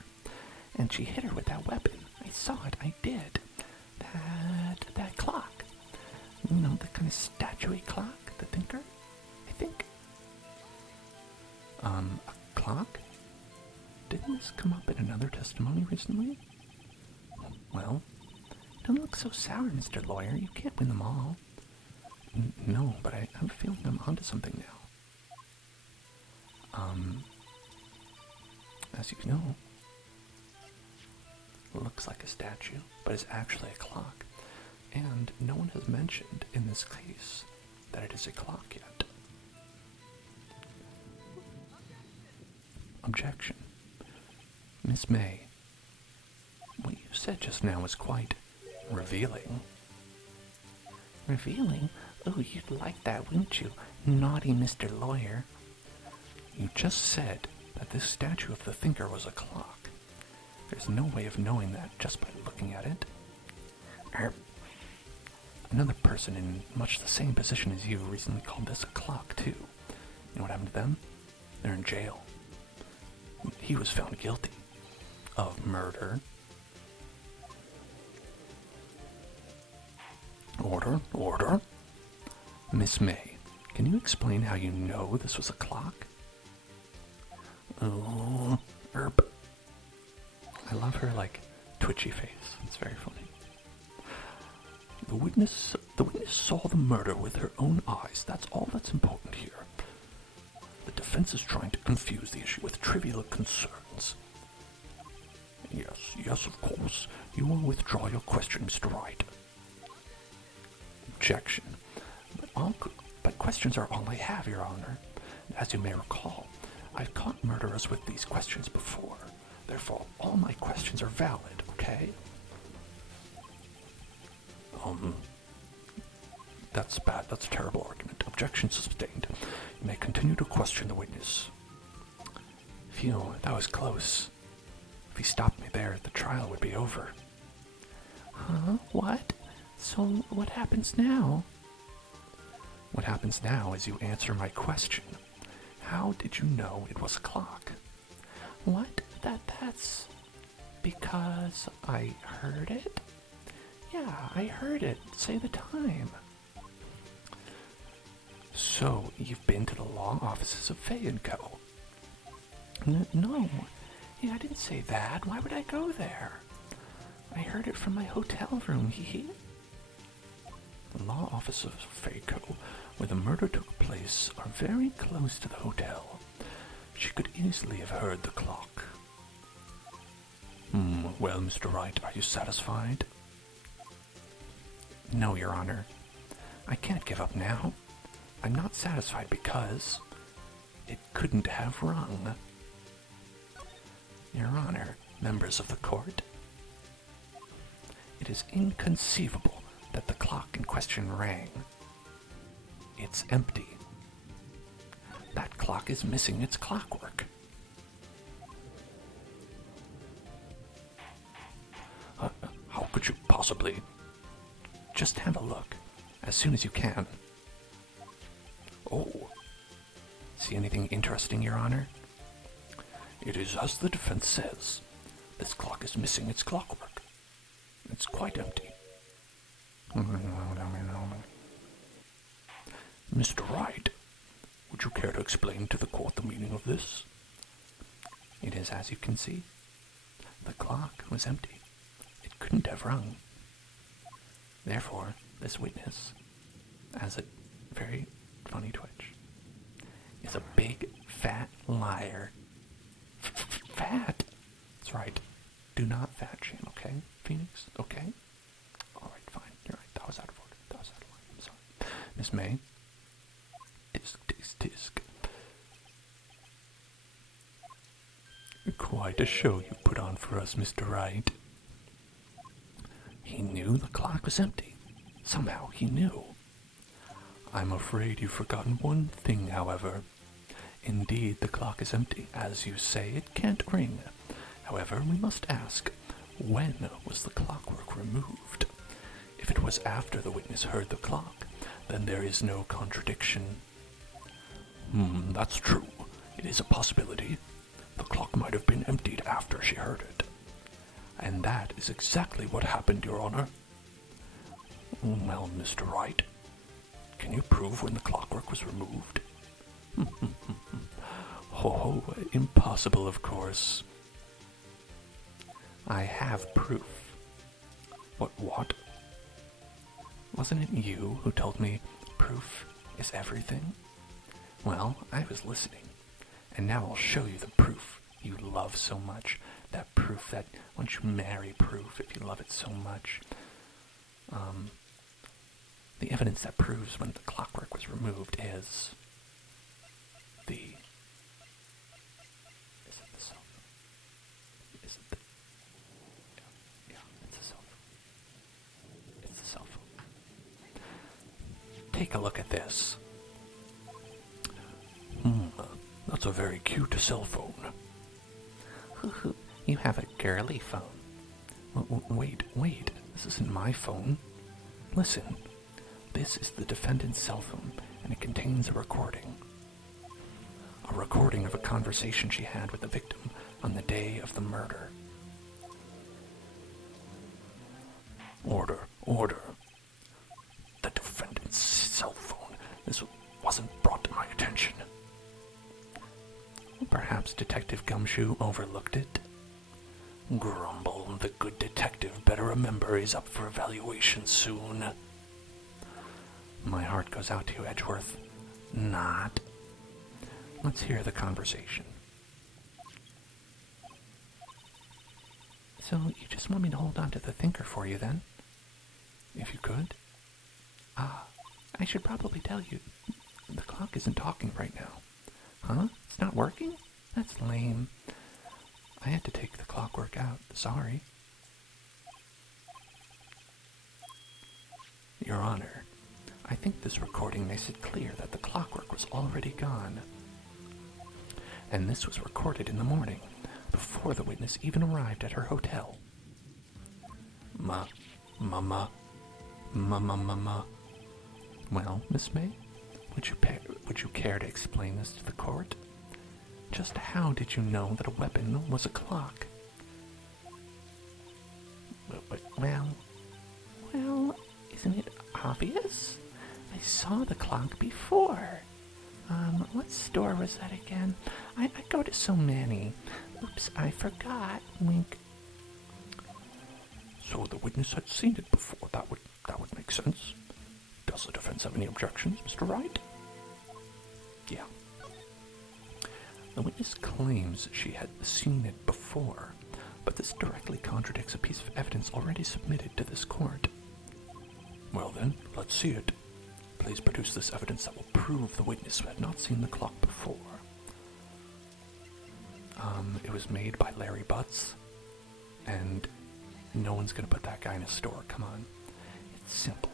and she hit her with that weapon. I saw it, I did. That clock. You know, the kind of statuey clock, the thinker, I think. A clock? Didn't this come up in another testimony recently? Well, don't look so sour, Mr. Lawyer. You can't win them all. No, but I have a feeling I'm onto something now. As you know, it looks like a statue, but is actually a clock. And no one has mentioned in this case that it is a clock yet. Objection. Miss May, what you said just now was quite revealing. Revealing? Oh, you'd like that, wouldn't you? Naughty Mr. Lawyer. You just said that this statue of the thinker was a clock. There's no way of knowing that just by looking at it. Another person in much the same position as you recently called this a clock, too. You know what happened to them? They're in jail. He was found guilty of murder. Order. Miss May, can you explain how you know this was a clock? Oh, herp. I love her, twitchy face. It's very funny. The witness saw the murder with her own eyes. That's all that's important here. The defense is trying to confuse the issue with trivial concerns. Yes, of course. You will withdraw your question, Mr. Wright. Objection. But questions are all I have, Your Honor. As you may recall, I've caught murderers with these questions before. Therefore, all my questions are valid, okay? That's bad. That's a terrible argument. Objection sustained. You may continue to question the witness. Phew, that was close. If he stopped me there, the trial would be over. Huh? What? So what happens now? What happens now is you answer my question. How did you know it was a clock? What? That's because I heard it? Yeah, I heard it. Say the time. So, you've been to the law offices of Fay & Co. No. Yeah, I didn't say that. Why would I go there? I heard it from my hotel room, hee. The law offices of Fay & Co., where the murder took place, are very close to the hotel. She could easily have heard the clock. Well, Mr. Wright, are you satisfied? No, Your Honor. I can't give up now. I'm not satisfied because it couldn't have rung. Your Honor, members of the court, it is inconceivable that the clock in question rang. It's empty. That clock is missing its clockwork. Could you possibly just have a look as soon as you can? Oh, see anything interesting, Your Honor? It is as the defense says. This clock is missing its clockwork. It's quite empty. Mr. Wright, would you care to explain to the court the meaning of this? It is as you can see. The clock was empty. It couldn't have rung. Therefore, this witness, as a very funny twitch, is a big, fat liar. Fat? That's right. Do not fat shame, okay, Phoenix? Okay? Alright, fine. You're right. That was out of order. That was out of line. I'm sorry. Miss May? Tisk. Quite a show you put on for us, Mr. Wright. He knew the clock was empty. Somehow he knew. I'm afraid you've forgotten one thing, however. Indeed, the clock is empty. As you say, it can't ring. However, we must ask, when was the clockwork removed? If it was after the witness heard the clock, then there is no contradiction. That's true. It is a possibility. The clock might have been emptied after she heard it. And that is exactly what happened, Your Honor. Well, Mr. Wright, can you prove when the clockwork was removed? Oh, impossible, of course. I have proof. What? Wasn't it you who told me proof is everything? Well, I was listening, and now I'll show you the proof you love so much. That proof that, once you marry proof, if you love it so much. The evidence that proves when the clockwork was removed is the... Is it the cell phone? Is it the... Yeah, it's the cell phone. It's the cell phone. Take a look at this. That's a very cute cell phone. You have a girly phone. Wait. This isn't my phone. Listen. This is the defendant's cell phone, and it contains a recording. A recording of a conversation she had with the victim on the day of the murder. Order. The defendant's cell phone. This wasn't brought to my attention. Perhaps Detective Gumshoe overlooked it. Grumble, the good detective better remember he's up for evaluation soon. My heart goes out to you, Edgeworth. Not. Let's hear the conversation. So, you just want me to hold on to the thinker for you, then? If you could? I should probably tell you, the clock isn't talking right now. Huh? It's not working? That's lame. I had to take the clockwork out. Sorry. Your Honor, I think this recording makes it clear that the clockwork was already gone. And this was recorded in the morning, before the witness even arrived at her hotel. Mama. Well, Miss May, would you care to explain this to the court? Just how did you know that a weapon was a clock? Well, isn't it obvious? I saw the clock before. What store was that again? I go to so many. Oops, I forgot. Wink. So the witness had seen it before. That would make sense. Does the defense have any objections, Mr. Wright? Yeah. The witness claims she had seen it before, but this directly contradicts a piece of evidence already submitted to this court. Well then, let's see it. Please produce this evidence that will prove the witness had not seen the clock before. It was made by Larry Butts, and no one's gonna put that guy in a store, come on. It's simple.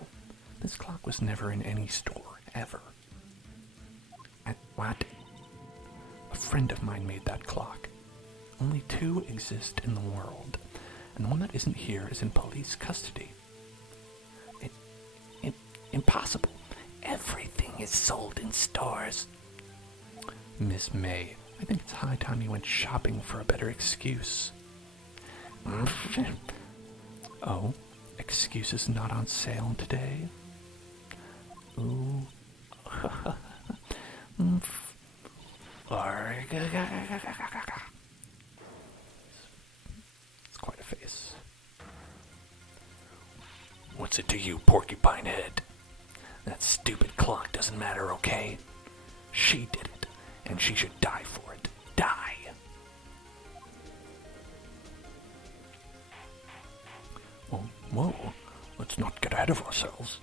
This clock was never in any store, ever. What? A friend of mine made that clock. Only two exist in the world, and the one that isn't here is in police custody. Impossible. Everything is sold in stores. Miss May, I think it's high time you went shopping for a better excuse. Oh, excuses not on sale today? Ooh. It's quite a face. What's it to you, porcupine head? That stupid clock doesn't matter, okay? She did it, and she should die for it. Die! Whoa, let's not get ahead of ourselves.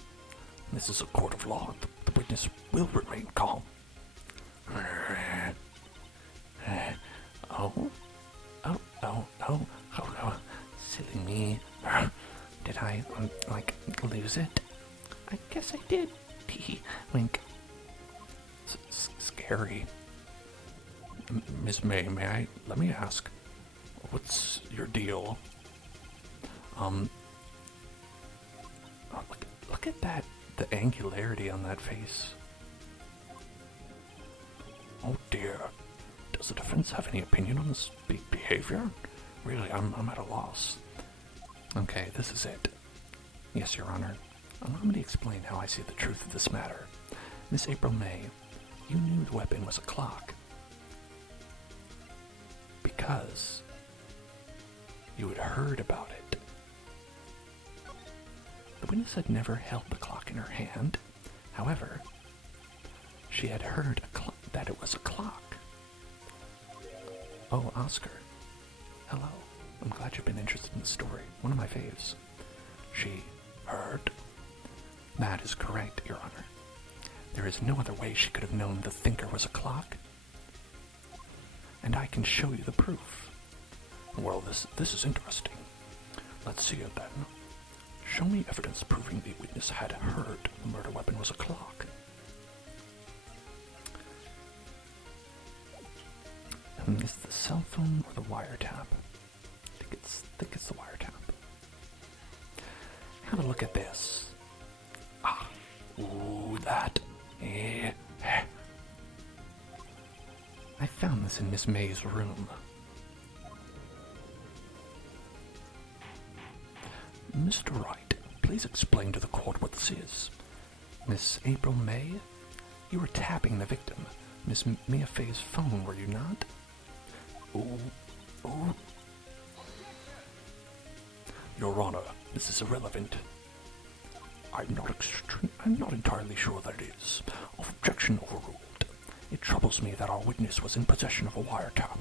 This is a court of law. The witness will remain calm. Oh, silly me. Did I, lose it? I guess I did. Wink. Scary. Miss May, let me ask, what's your deal? Look at that, the angularity on that face. Oh dear. Does the defense have any opinion on this behavior? Really, I'm at a loss. Okay, this is it. Yes, Your Honor. Allow me to explain how I see the truth of this matter. Miss April May, you knew the weapon was a clock. Because you had heard about it. The witness had never held the clock in her hand. However, she had heard that it was a clock. Oh, Oscar. Hello. I'm glad you've been interested in the story. One of my faves. She heard. That is correct, Your Honor. There is no other way she could have known the thinker was a clock. And I can show you the proof. Well, this is interesting. Let's see it then. Show me evidence proving the witness had heard the murder weapon was a clock. Is the cell phone or the wiretap? I think it's the wiretap. Have a look at this. Ooh, that. I found this in Miss May's room. Mr. Wright, please explain to the court what this is. Miss April May, you were tapping the victim, Miss Mia Fey's phone, were you not? Ooh. Your Honor, this is irrelevant. I'm not entirely sure that it is. Objection overruled. It troubles me that our witness was in possession of a wiretap.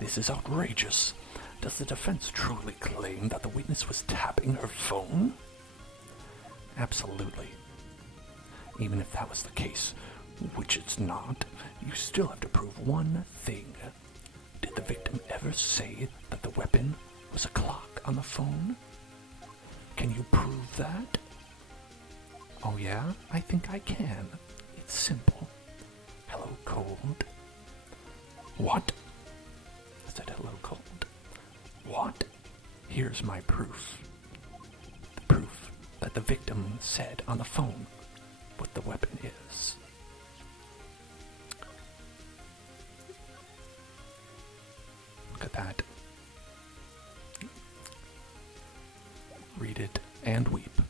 This is outrageous. Does the defense truly claim that the witness was tapping her phone? Absolutely. Even if that was the case, which it's not, you still have to prove one thing. Did the victim ever say that the weapon was a clock on the phone? Can you prove that? Oh yeah, I think I can. It's simple. Hello, cold. What? I said hello, cold. What? Here's my proof. The proof that the victim said on the phone what the weapon is. Look at that. Read it and weep.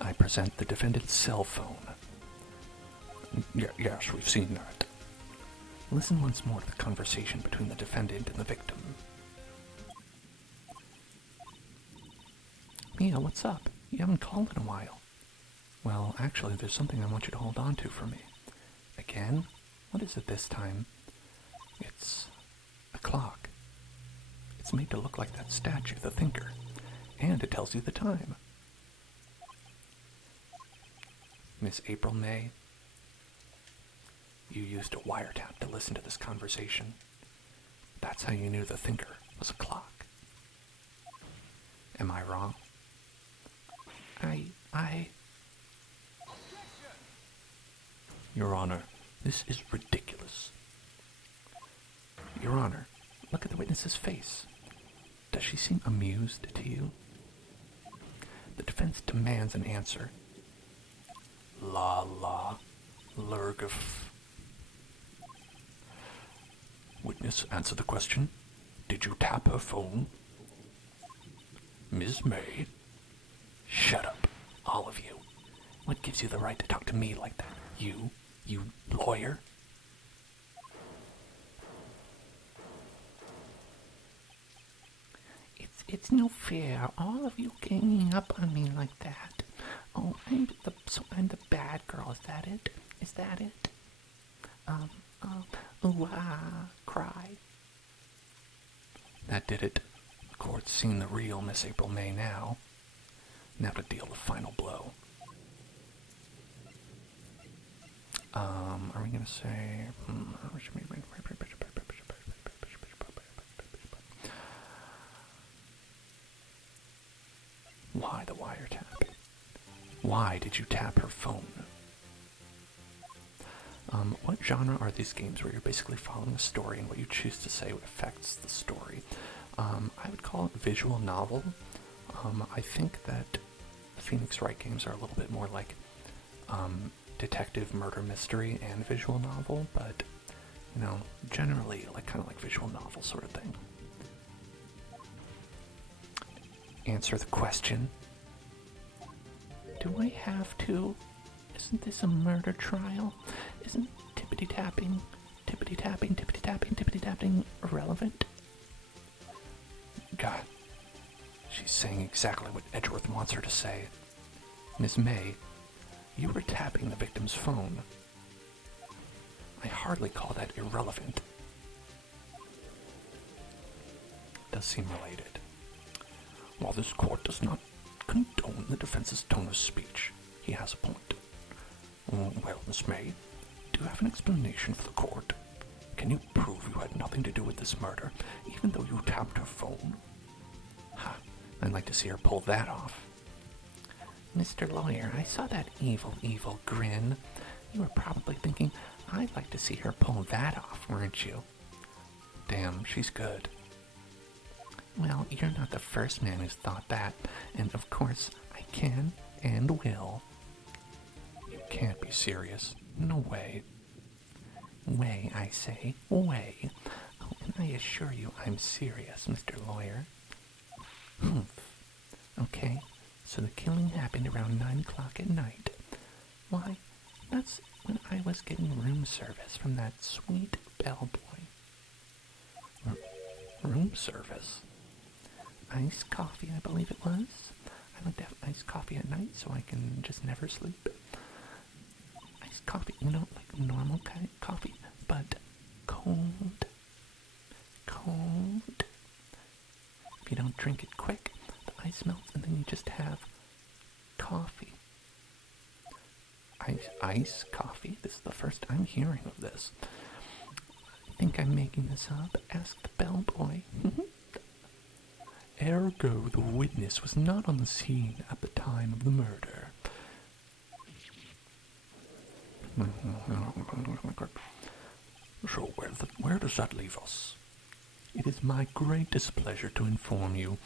I present the defendant's cell phone. Yes, we've seen that. Listen once more to the conversation between the defendant and the victim. Mia, what's up? You haven't called in a while. Well, actually, there's something I want you to hold on to for me. Again? What is it this time? It's a clock. It's made to look like that statue, the thinker. And it tells you the time. Miss April May, you used a wiretap to listen to this conversation. That's how you knew the thinker was a clock. Am I wrong? Your Honor, this is ridiculous. Your Honor, look at the witness's face. Does she seem amused to you? The defense demands an answer. La la, Lurgif. Witness, answer the question. Did you tap her phone? Ms. May? Shut up, all of you. What gives you the right to talk to me like that? You lawyer? It's no fair, all of you ganging up on me like that. Oh, I'm the bad girl, is that it? Is that it? Cry. That did it. The court's seen the real Miss April May now. Now to deal the final blow. Are we gonna say... Why the wiretap? Why did you tap her phone? What genre are these games where you're basically following a story and what you choose to say affects the story? I would call it visual novel. I think that the Phoenix Wright games are a little bit more like detective murder mystery and visual novel, but, you know, generally kind of like visual novel sort of thing. Answer the question. Do I have to? Isn't this a murder trial? Isn't tippity-tapping irrelevant? God, she's saying exactly what Edgeworth wants her to say. Miss May, you were tapping the victim's phone. I hardly call that irrelevant. Does seem related. While this court does not condone the defense's tone of speech, he has a point. Well, Miss May, do you have an explanation for the court? Can you prove you had nothing to do with this murder, even though you tapped her phone? Ha, I'd like to see her pull that off. Mr. Lawyer, I saw that evil grin. You were probably thinking, I'd like to see her pull that off, weren't you? Damn, she's good. Well, you're not the first man who's thought that, and of course, I can and will. You can't be serious. No way. Way, I say, way. Oh, and I assure you I'm serious, Mr. Lawyer. Humph. Okay, so the killing happened around 9 o'clock at night. Why, that's when I was getting room service from that sweet bellboy. Room service? Iced coffee, I believe it was. I like to have iced coffee at night so I can just never sleep. Iced coffee, you know, like normal kind of coffee, but cold. Cold. If you don't drink it quick, the ice melts and then you just have coffee. Ice coffee? This is the first I'm hearing of this. I think I'm making this up. Ask the bellboy. Ergo, the witness was not on the scene at the time of the murder. So where does that leave us? It is my great displeasure to inform you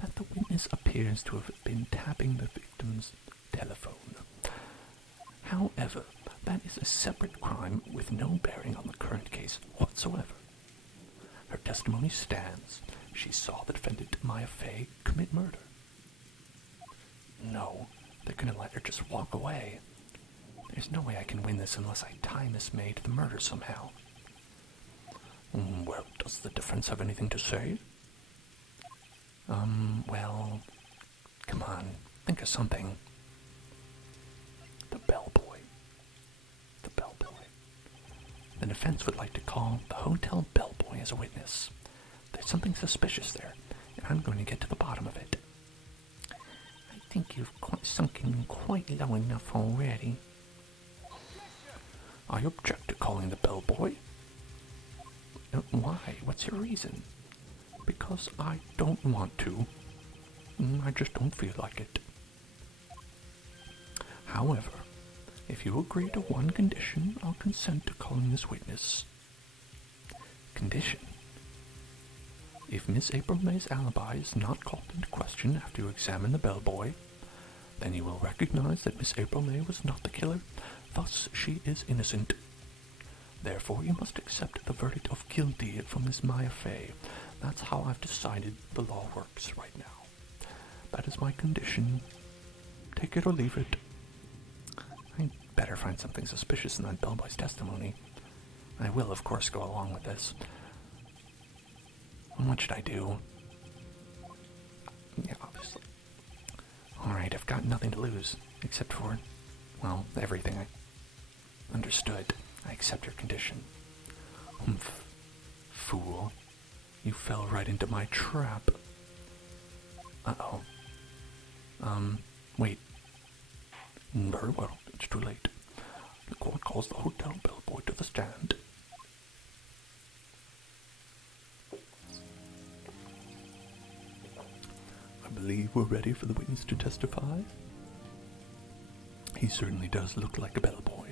that the witness appears to have been tapping the victim's telephone. However, that is a separate crime with no bearing on the current case whatsoever. Her testimony stands. She saw the defendant, Maya Fey, commit murder. No, they're gonna let her just walk away. There's no way I can win this unless I tie Miss May to the murder somehow. Well, does the defense have anything to say? Well, come on, think of something. The bellboy. The bellboy. The defense would like to call the hotel bellboy as a witness. There's something suspicious there, and I'm going to get to the bottom of it. I think you've sunk in quite low enough already. I object to calling the bellboy. Why? What's your reason? Because I don't want to. I just don't feel like it. However, if you agree to one condition, I'll consent to calling this witness. Condition? If Miss April May's alibi is not called into question after you examine the bellboy, then you will recognize that Miss April May was not the killer, thus she is innocent. Therefore, you must accept the verdict of guilty from Miss Maya Fey. That's how I've decided the law works right now. That is my condition. Take it or leave it. I better find something suspicious in that bellboy's testimony. I will, of course, go along with this. What should I do? Yeah, obviously. Alright, I've got nothing to lose, except for, well, everything. I understood. I accept your condition. Humph. Fool. You fell right into my trap. Uh-oh. Wait. Very well, it's too late. The court calls the hotel bellboy to the stand. I believe we're ready for the witness to testify. He certainly does look like a bellboy.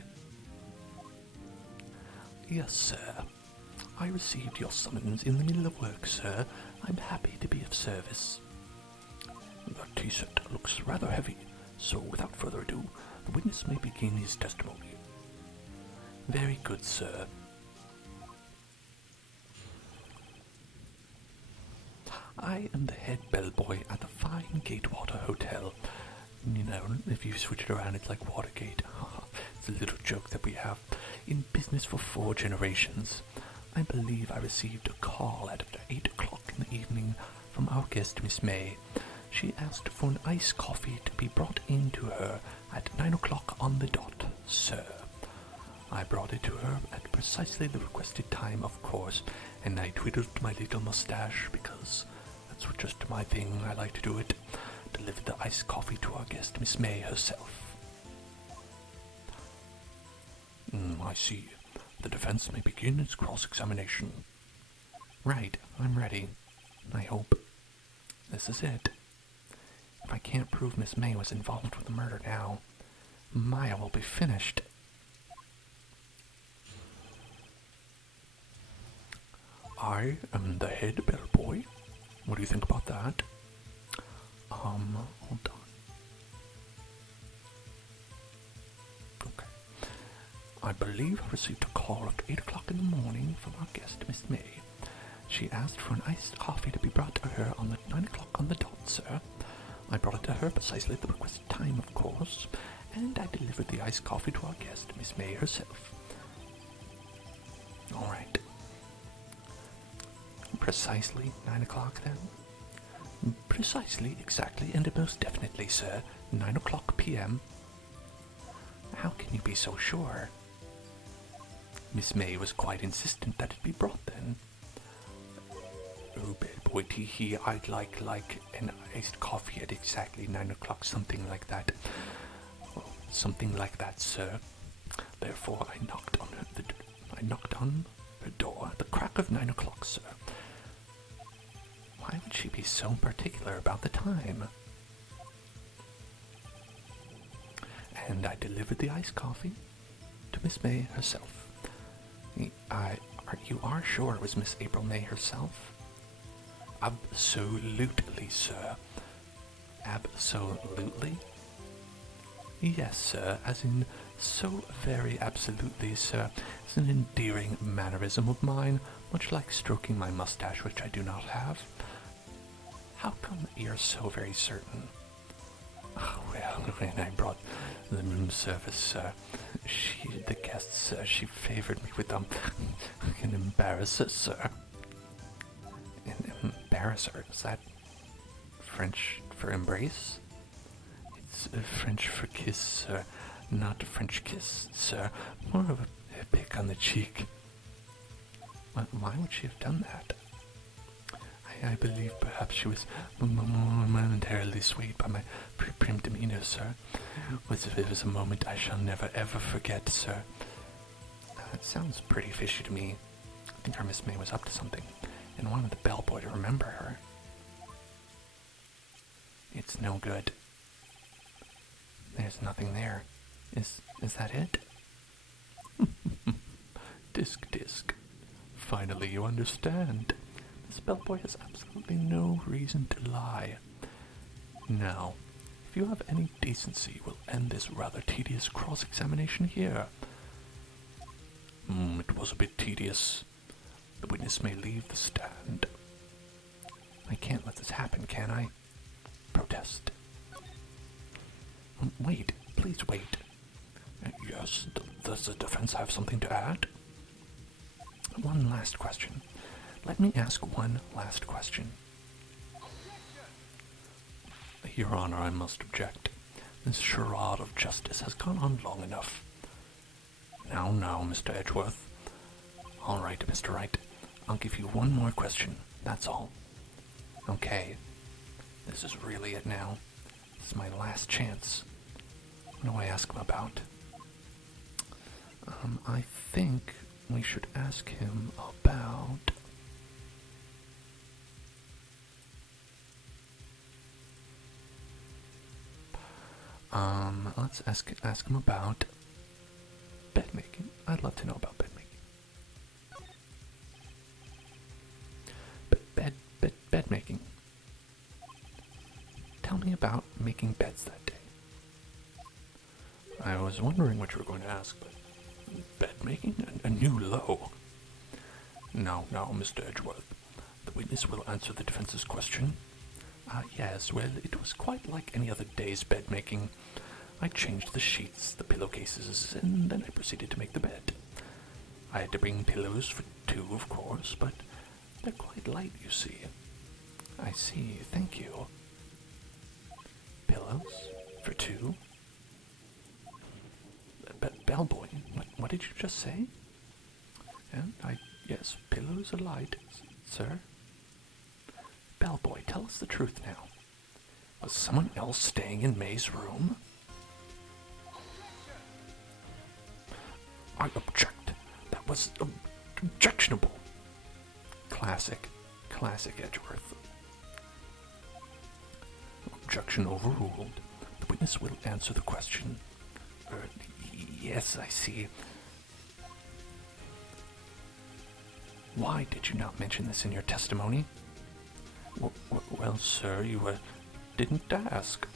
Yes, sir. I received your summons in the middle of work, sir. I'm happy to be of service. The tea set looks rather heavy, so without further ado, the witness may begin his testimony. Very good, sir. I am the head bellboy at the fine Gatewater Hotel. You know, if you switch it around, it's like Watergate. It's a little joke that we have. In business for 4 generations. I believe I received a call at 8 o'clock in the evening from our guest, Miss May. She asked for an iced coffee to be brought in to her at 9 o'clock on the dot, sir. I brought it to her at precisely the requested time, of course, and I twiddled my little mustache because that's just my thing. I like to do it. Delivered the iced coffee to our guest, Miss May herself. I see. The defense may begin its cross-examination. Right, I'm ready. I hope. This is it. If I can't prove Miss May was involved with the murder now, Maya will be finished. I am the head bellboy. What do you think about that? Hold on. Okay. I believe I received a call at 8 o'clock in the morning from our guest, Miss May. She asked for an iced coffee to be brought to her on the 9 o'clock on the dot, sir. I brought it to her precisely at the requested time, of course, and I delivered the iced coffee to our guest, Miss May herself. All right. Precisely 9 o'clock, then? Precisely, exactly, and most definitely, sir. 9 o'clock p.m. How can you be so sure? Miss May was quite insistent that it be brought then. Oh, bellboy tee-hee, I'd like an iced coffee at exactly 9 o'clock, something like that. Well, something like that, sir. Therefore, I knocked on her door at the crack of 9 o'clock, sir. Why would she be so particular about the time? And I delivered the iced coffee to Miss May herself. You are sure it was Miss April May herself? Absolutely, sir. Absolutely? Yes, sir, as in so very absolutely, sir. It's an endearing mannerism of mine, much like stroking my mustache, which I do not have. How come you're so very certain? Oh, well, when I brought the room service, the guests, she favored me with, an embarrasser, sir. An embarrasser? Is that French for embrace? It's French for kiss, sir. Not French kiss, sir. More of a pick on the cheek. Why would she have done that? I believe perhaps she was momentarily swayed by my prim demeanor, sir. It was a moment I shall never ever forget, sir. That sounds pretty fishy to me. I think our Miss May was up to something, and wanted the bellboy to remember her. It's no good. There's nothing there. Is that it? Disc. Finally you understand. This bellboy has absolutely no reason to lie. Now, if you have any decency, we'll end this rather tedious cross-examination here. It was a bit tedious. The witness may leave the stand. I can't let this happen, can I? Protest. Wait, please wait. Yes, does the defense have something to add? One last question. Let me ask one last question. Your Honor, I must object. This charade of justice has gone on long enough. Now, Mr. Edgeworth. All right, Mr. Wright. I'll give you one more question, that's all. Okay. This is really it now. This is my last chance. What do I ask him about? I think we should ask him about... let's ask him about bed making. I'd love to know about bed making. Bed making. Tell me about making beds that day. I was wondering what you were going to ask, but bed making? A new low. No, Mr. Edgeworth. The witness will answer the defense's question. Yes, well, it was quite like any other day's bed making. I changed the sheets, the pillowcases, and then I proceeded to make the bed. I had to bring pillows for two, of course, but they're quite light, you see. I see, thank you. Pillows? For two? Bellboy, what did you just say? And yes, pillows are light, sir. Bellboy, tell us the truth now. Was someone else staying in May's room? I object. That was objectionable. Classic Edgeworth. Objection overruled. The witness will answer the question. Yes, I see. Why did you not mention this in your testimony? Well, sir, you didn't ask.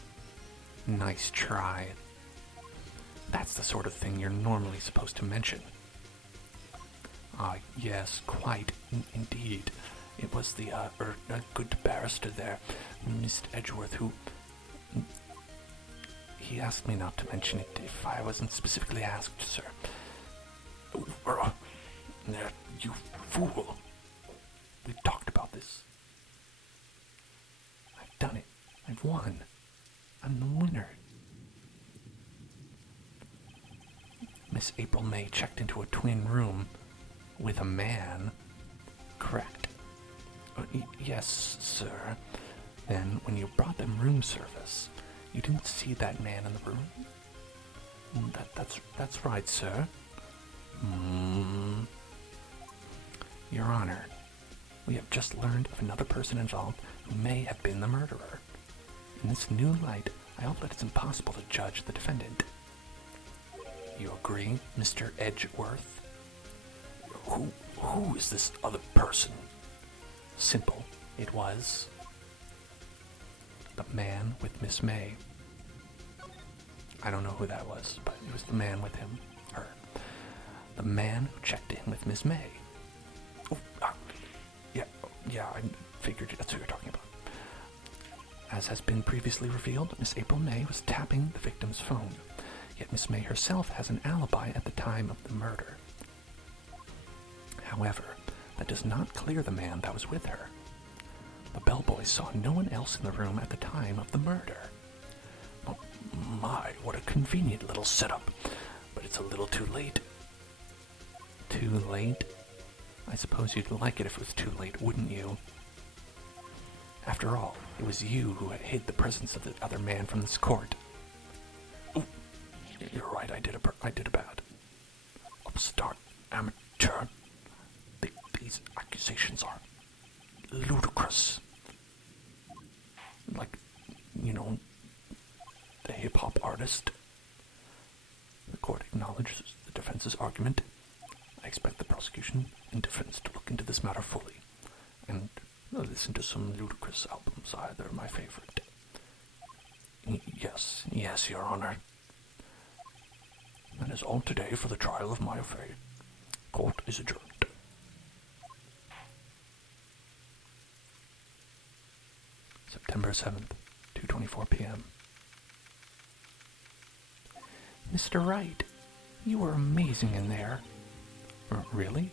Nice try. That's the sort of thing you're normally supposed to mention. Yes, quite, indeed. It was the, good barrister there, Mr. Edgeworth, who... He asked me not to mention it if I wasn't specifically asked, sir. You fool. We talked about this. I've done it. I've won. I'm the winner. Miss April May checked into a twin room with a man. Correct. Yes, sir. Then, when you brought them room service, you didn't see that man in the room? That's right, sir. Your Honor, we have just learned of another person involved who may have been the murderer. In this new light, I hope that it's impossible to judge the defendant. You agree, Mr. Edgeworth? Who is this other person? Simple. It was the man with Miss May. I don't know who that was, but it was the man with him. Her. The man who checked in with Miss May. Yeah, I figured that's who you're talking about. As has been previously revealed, Miss April May was tapping the victim's phone. Yet Miss May herself has an alibi at the time of the murder. However, that does not clear the man that was with her. The bellboy saw no one else in the room at the time of the murder. Oh, my, what a convenient little setup. But it's a little too late. Too late? I suppose you'd like it if it was too late, wouldn't you? After all, it was you who hid the presence of the other man from this court. Ooh, you're right, I did a bad. Upstart, amateur. These accusations are ludicrous. Like, the hip-hop artist. The court acknowledges the defense's argument. I expect the prosecution and defense to look into this matter fully, and listen to some ludicrous albums. They're my favorite. Yes, Your Honor. That is all today for the trial of my affair. Court is adjourned. September 7th, 2:24 p.m. Mr. Wright, you were amazing in there. Really?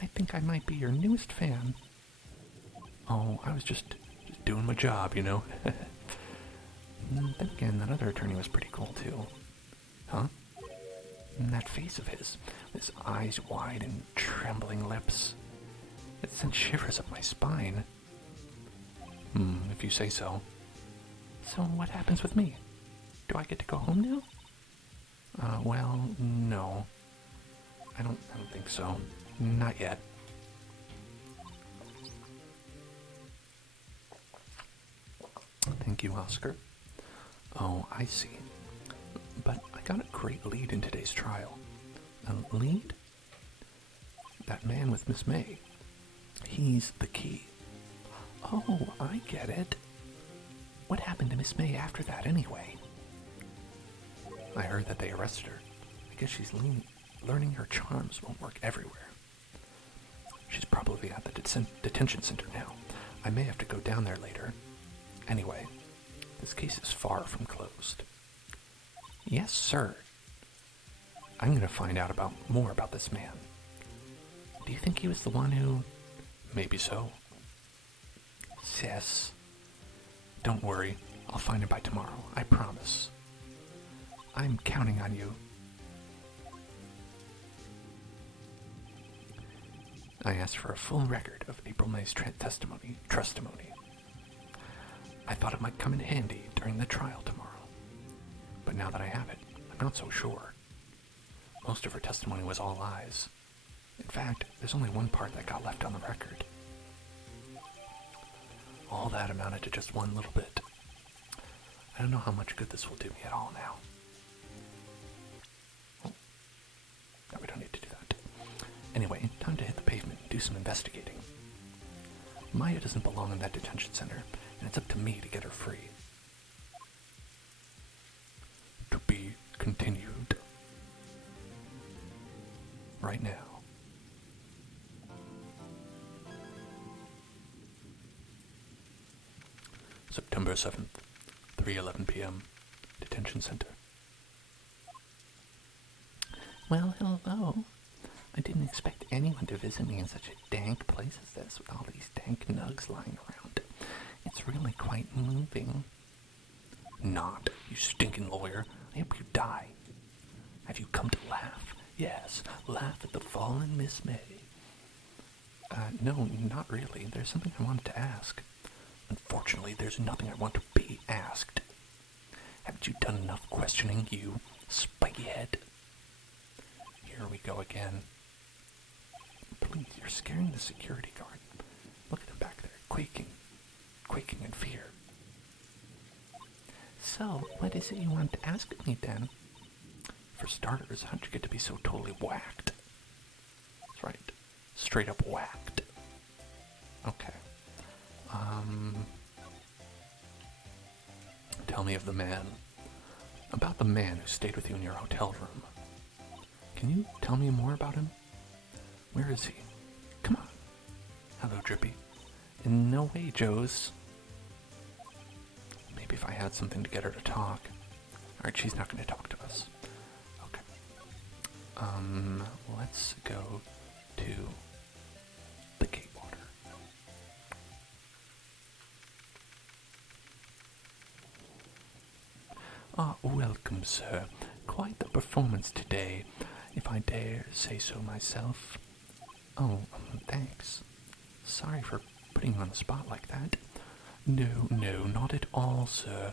I think I might be your newest fan. Oh, I was just doing my job, you know. Then again, that other attorney was pretty cool too. Huh? And that face of his eyes wide and trembling lips. It sent shivers up my spine. If you say so. So what happens with me? Do I get to go home now? Well, no. I don't think so. Not yet. Thank you, Oscar. Oh, I see. But I got a great lead in today's trial. A lead? That man with Miss May. He's the key. Oh, I get it. What happened to Miss May after that, anyway? I heard that they arrested her. I guess she's learning her charms won't work everywhere. She's probably at the detention center now. I may have to go down there later. Anyway, this case is far from closed. Yes, sir. I'm going to find out more about this man. Do you think he was the one who... Maybe so. Yes. Don't worry. I'll find him by tomorrow. I promise. I'm counting on you. I asked for a full record of April May's testimony. I thought it might come in handy during the trial tomorrow. But now that I have it, I'm not so sure. Most of her testimony was all lies. In fact, there's only one part that got left on the record. All that amounted to just one little bit. I don't know how much good this will do me at all now. Oh. No, we don't need to do that. Anyway, time to hit the pavement and do some investigating. Maya doesn't belong in that detention center, and it's up to me to get her free. To be continued. Right now. September 7th, 3:11 p.m. Detention Center. Well, hello. I didn't expect anyone to visit me in such a dank place as this with all these dank nugs lying around. It's really quite moving. Not, you stinking lawyer. I hope you die. Have you come to laugh? Yes, laugh at the fallen Miss May. No, not really. There's something I wanted to ask. Unfortunately, there's nothing I want to be asked. Haven't you done enough questioning, you spiky head? Here we go again. Please, you're scaring the security guard. Look at him back there, quaking in fear. So, what is it you want to ask me then? For starters, how'd you get to be so totally whacked? That's right, straight up whacked. Okay. Tell me of the man. About the man who stayed with you in your hotel room. Can you tell me more about him? Where is he? Come on. Hello, Drippy. In no way, Joes. Maybe if I had something to get her to talk. Alright, she's not going to talk to us. Okay. Let's go to the Gatewater. Welcome, sir. Quite the performance today, if I dare say so myself. Oh, thanks. Sorry for putting you on the spot like that. No, not at all, sir.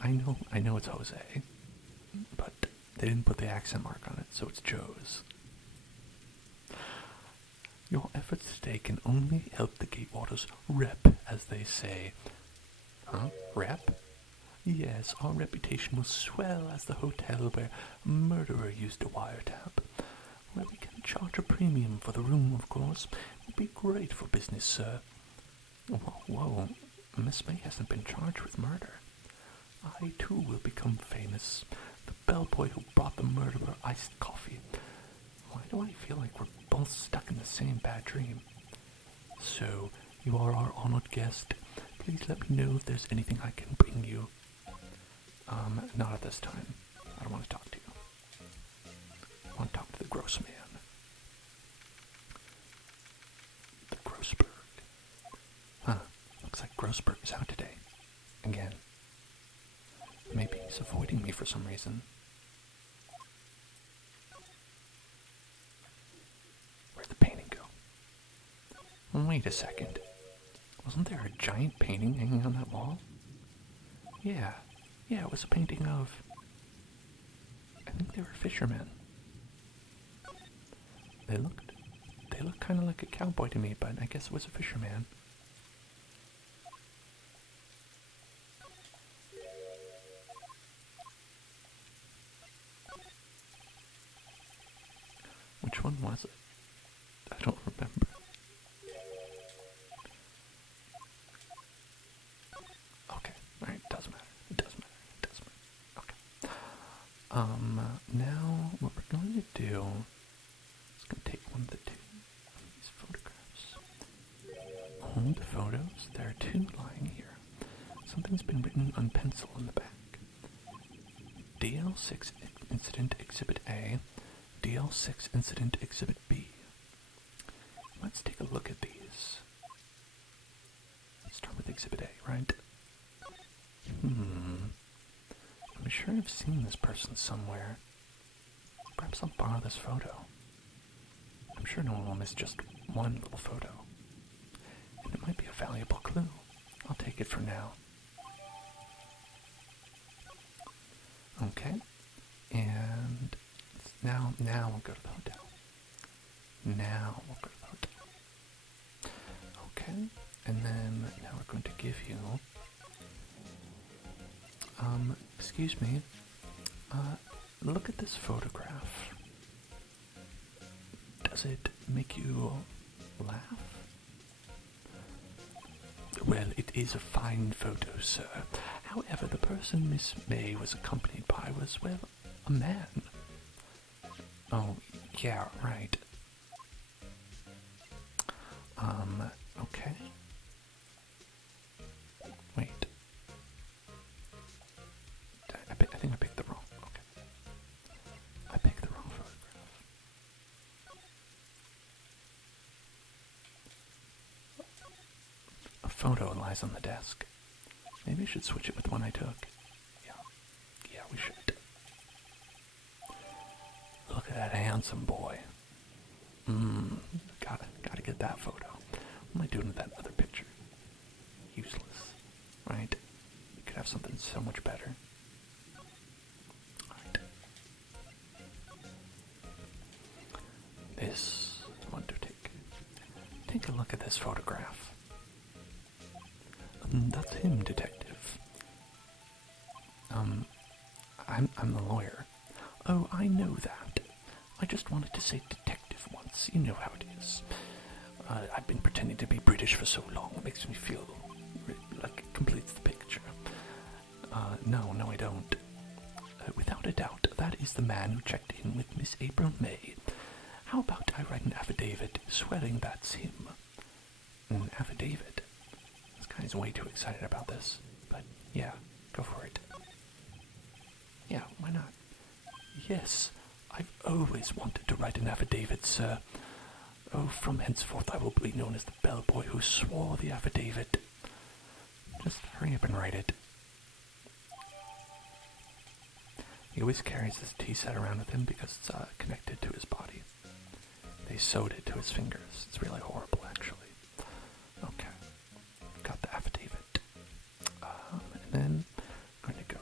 I know it's Jose, but they didn't put the accent mark on it, so it's Joe's. Your efforts today can only help the Gatewater's rep, as they say. Huh? Rep? Yes, our reputation will swell as the hotel where a murderer used a wiretap, where we can charge a premium for the room, of course. It'd be great for business, sir. Whoa, Miss May hasn't been charged with murder. I, too, will become famous. The bellboy who brought the murderer iced coffee. Why do I feel like we're both stuck in the same bad dream? So, you are our honored guest. Please let me know if there's anything I can bring you. Not at this time. I don't want to talk to you. I want to talk to the gross man. The Grossberg. Huh. Looks like Grossberg is out today. Again. Maybe he's avoiding me for some reason. Where'd the painting go? Wait a second. Wasn't there a giant painting hanging on that wall? Yeah, it was a painting of... I think they were fishermen. They looked kind of like a cowboy to me, but I guess it was a fisherman. Which one was it? I don't remember. Okay, alright, doesn't matter. Okay. Now what we're going to do is going to take one of the two of these photographs. Hold the photos. There are two lying here. Something's been written on pencil in the back. Dl6 Incident Exhibit A, Dl6 Incident Exhibit B. Let's take a look at these. Let's start with Exhibit A, right? I'm sure I've seen this person somewhere. Perhaps I'll borrow this photo. I'm sure no one will miss just one little photo. And it might be a valuable clue. I'll take it for now. Okay. And now we'll go to the hotel. Okay. And then now we're going to give you... excuse me. Look at this photograph. Does it make you laugh? Well, it is a fine photo, sir. However, the person Miss May was accompanied by was, well, a man. Oh, yeah, right. Okay. Wait. I think I picked the wrong. Okay. I picked the wrong photograph. A photo lies on the desk. Maybe I should switch it with the one I took. Yeah, we should. Look at that handsome boy. Gotta get that photo. What am I doing with that other picture? Useless, right? We could have something so much better. Alright. This one to take. Take a look at this photograph. That's him, detective. I'm the lawyer. Oh, I know that. I just wanted to say detective once. You know how it is. I've been pretending to be British for so long. It makes me feel like it completes the picture. No, I don't. Without a doubt, that is the man who checked in with Miss April May. How about I write an affidavit swearing that's him? An affidavit? This guy's way too excited about this. But yeah, go for it. Yeah, why not? Yes, I've always wanted to write an affidavit, sir. Oh, from henceforth I will be known as the bellboy who swore the affidavit. Just hurry up and write it. He always carries this tea set around with him because it's connected to his body. They sewed it to his fingers. It's really horrible, actually. Okay. Got the affidavit. And then I'm going to go.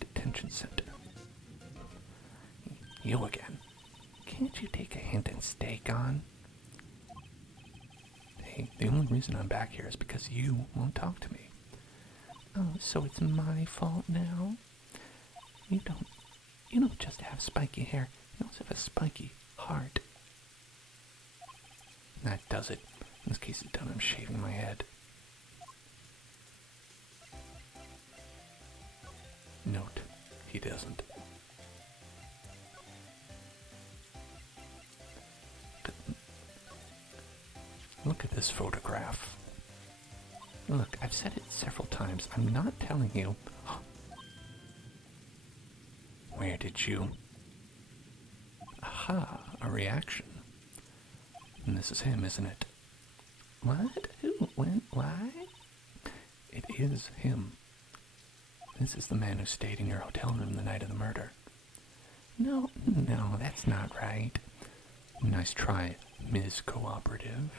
Detention center. You again. Can't you take a hint and stay gone? Hey, the only reason I'm back here is because you won't talk to me. Oh, so it's my fault now? You You don't just have spiky hair, you also have a spiky heart. That does it. In this case, it's done. I'm shaving my head. Note, he doesn't. Look at this photograph. Look, I've said it several times. I'm not telling you. Where did you... Aha, a reaction. And this is him, isn't it? What? Who? When? Why? It is him. This is the man who stayed in your hotel room the night of the murder. No, that's not right. Nice try, Ms. Cooperative.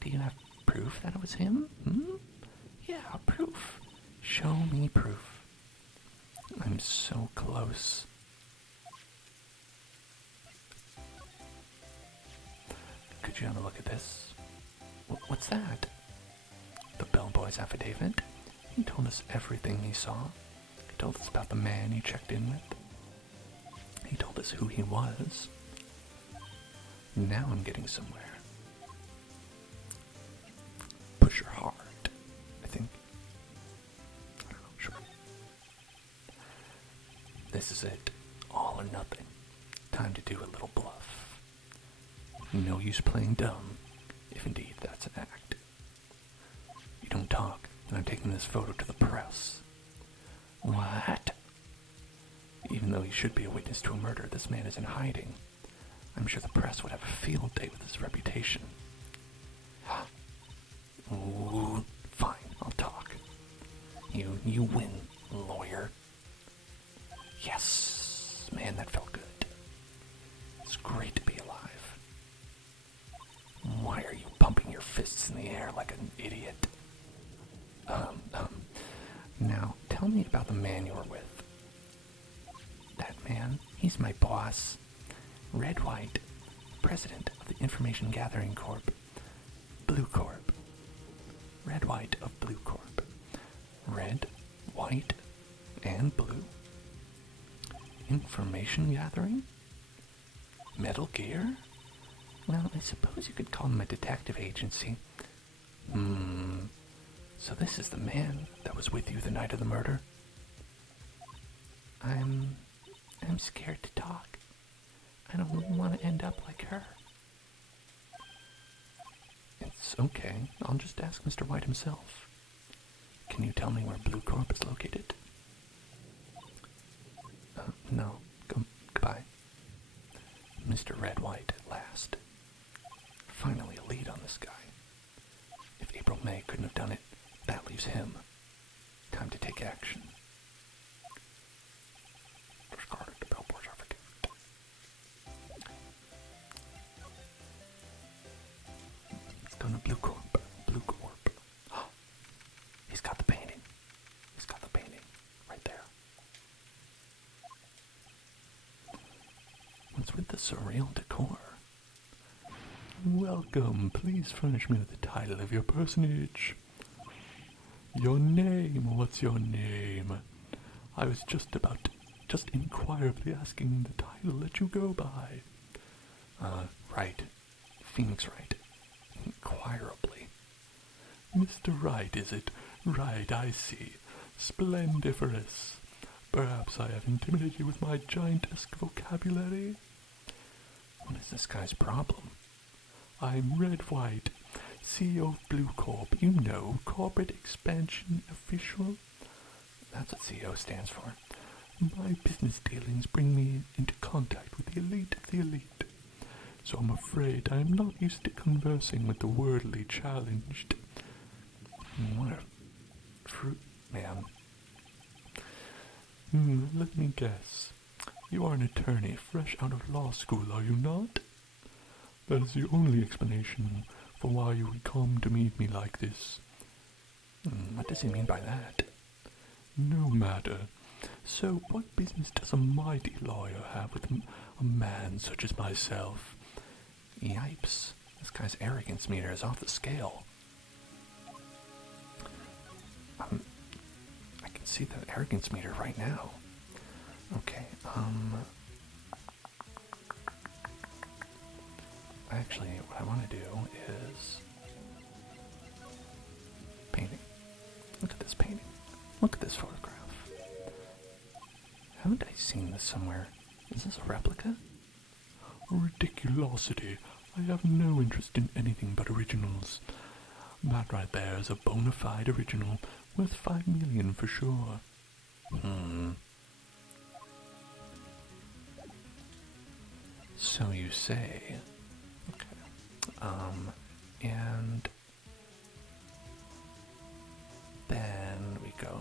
Do you have proof that it was him? Yeah, proof. Show me proof. I'm so close. Could you have a look at this? What's that? The bellboy's affidavit. He told us everything he saw. He told us about the man he checked in with. He told us who he was. Now I'm getting somewhere. Push your heart, I think. I don't know, sure. This is it. All or nothing. Time to do a little bluff. No use playing dumb, if indeed that's an act. You don't talk, and I'm taking this photo to the press. What? Even though he should be a witness to a murder, this man is in hiding. I'm sure the press would have a field day with his reputation. Ooh, fine, I'll talk. You win, lawyer. Yes, man, that felt good. It's great to be alive. Why are you pumping your fists in the air like an idiot? Now, tell me about the man you were with. That man, he's my boss. Red White, president of the Information Gathering Corp. Blue Corp. Red White of Blue Corp. Red, white, and blue. Information gathering? Metal Gear? Well, I suppose you could call them a detective agency. So this is the man that was with you the night of the murder? I'm scared to talk. I don't want to end up like her. It's okay. I'll just ask Mr. White himself. Can you tell me where Blue Corp is located? No. Goodbye. Mr. Red White at last. Finally a lead on this guy. If April May couldn't have done it, that leaves him. Time to take action. Discarded the bellboy's affidavit. Let's go to Blue Corp. Blue Corp. He's got the painting. He's got the painting. Right there. What's with the surreal decor? Welcome. Please furnish me with the title of your personage. Your name. What's your name? I was just inquirably asking the title that you go by. Wright. Phoenix Wright. Inquirably. Mr. Wright, is it? Right, I see. Splendiferous. Perhaps I have intimidated you with my giantesque vocabulary? What is this guy's problem? I'm Red White, CEO of Blue Corp. You know, Corporate Expansion Official. That's what CEO stands for. My business dealings bring me into contact with the elite of the elite. So I'm afraid I am not used to conversing with the worldly challenged. What a fruit man. Let me guess. You are an attorney fresh out of law school, are you not? That is the only explanation for why you would come to meet me like this. What does he mean by that? No matter. So what business does a mighty lawyer have with a man such as myself? Yipes. This guy's arrogance meter is off the scale. I can see the arrogance meter right now. Okay, actually, what I want to do is painting. Look at this painting. Look at this photograph. Haven't I seen this somewhere? Is this a replica? Ridiculosity. I have no interest in anything but originals. That right there is a bona fide original, worth 5 million for sure. So you say. Okay. And then we go.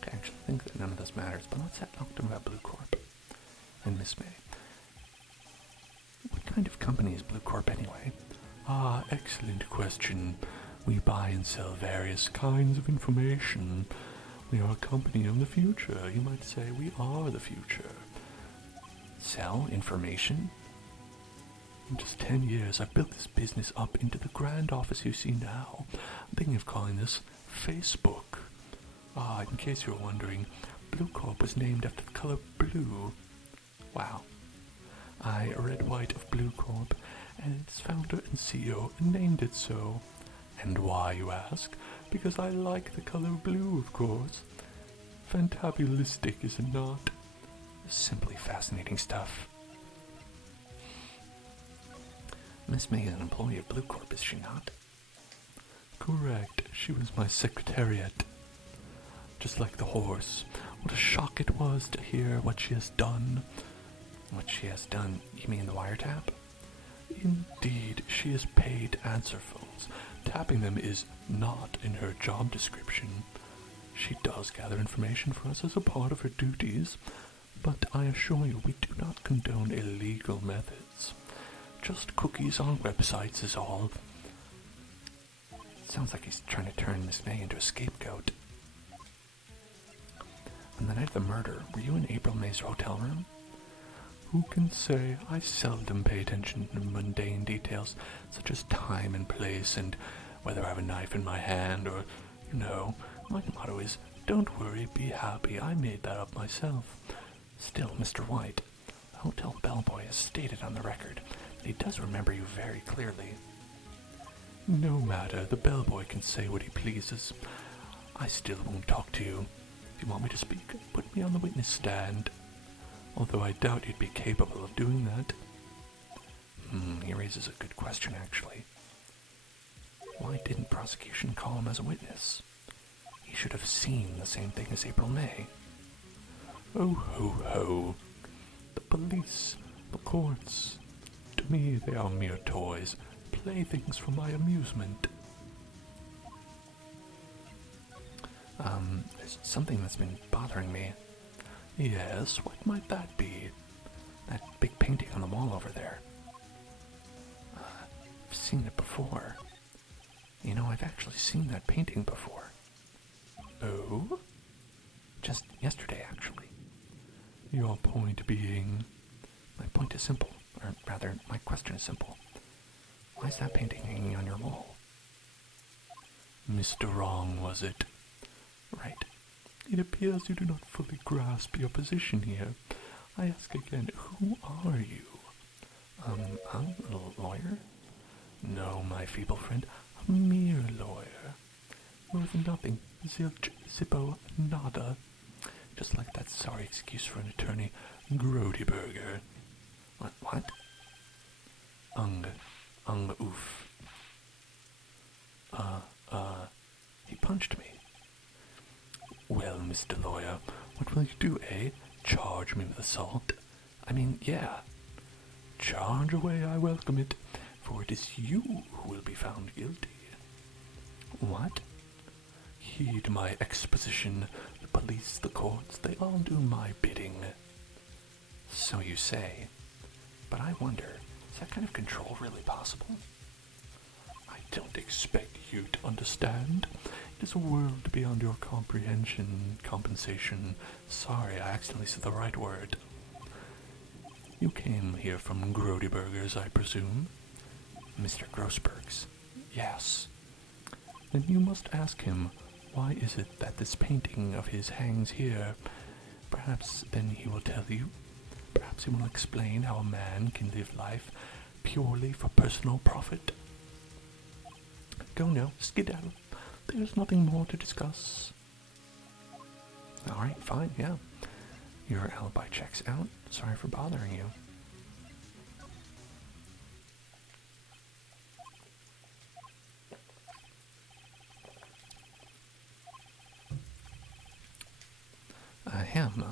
Okay, I actually think that none of this matters, but let's talk to about Blue Corp and Miss May. What kind of company is Blue Corp anyway? Ah, excellent question. We buy and sell various kinds of information. We are a company of the future. You might say we are the future. Sell information? In just 10 years, I've built this business up into the grand office you see now. I'm thinking of calling this Facebook. Ah, in case you're wondering, Blue Corp was named after the color blue. Wow. I, Red White of Blue Corp, and its founder and CEO named it so. And why, you ask? Because I like the color blue, of course. Fantabulistic, is it not? Simply fascinating stuff. Miss May is an employee of Blue Corp, is she not? Correct. She was my secretariat. Just like the horse. What a shock it was to hear what she has done. What she has done? You mean the wiretap? Indeed, she is paid to answer phones. Tapping them is not in her job description. She does gather information for us as a part of her duties, but I assure you we do not condone illegal methods. Just cookies on websites is all. Sounds like he's trying to turn Miss May into a scapegoat. On the night of the murder, were you in April May's hotel room? Who can say? I seldom pay attention to mundane details, such as time and place, and whether I have a knife in my hand, or, you know, my motto is, don't worry, be happy. I made that up myself. Still, Mr. White, the hotel bellboy has stated on the record that he does remember you very clearly. No matter, the bellboy can say what he pleases. I still won't talk to you. If you want me to speak, put me on the witness stand. Although I doubt you'd be capable of doing that. He raises a good question, actually. Why didn't prosecution call him as a witness? He should have seen the same thing as April May. Oh ho ho. The police, the courts. To me, they are mere toys, playthings for my amusement. There's something that's been bothering me. Yes, what might that be? That big painting on the wall over there. I've seen it before. You know, I've actually seen that painting before. Oh? Just yesterday, actually. Your point being? My point is simple. Or rather, my question is simple. Why is that painting hanging on your wall? Mr. Wrong, was it? Right. It appears you do not fully grasp your position here. I ask again, who are you? A lawyer? No, my feeble friend, a mere lawyer. Worth nothing, zilch, zippo, nada. Just like that sorry excuse for an attorney, Grodyburger. What? Oof. He punched me. Well, Mr. Lawyer, what will you do, eh? Charge me with assault? I mean, yeah. Charge away, I welcome it, for it is you who will be found guilty. What? Heed my exposition. The police, the courts, they all do my bidding. So you say. But I wonder, is that kind of control really possible? I don't expect you to understand. It is a world beyond your comprehension, compensation. Sorry, I accidentally said the right word. You came here from Grodyburgers, I presume? Mr. Grossberg's. Yes. Then you must ask him, why is it that this painting of his hangs here? Perhaps then he will tell you. Perhaps he will explain how a man can live life purely for personal profit. Go now, skedaddle. There's nothing more to discuss. Alright, fine, yeah. Your alibi checks out. Sorry for bothering you. Him.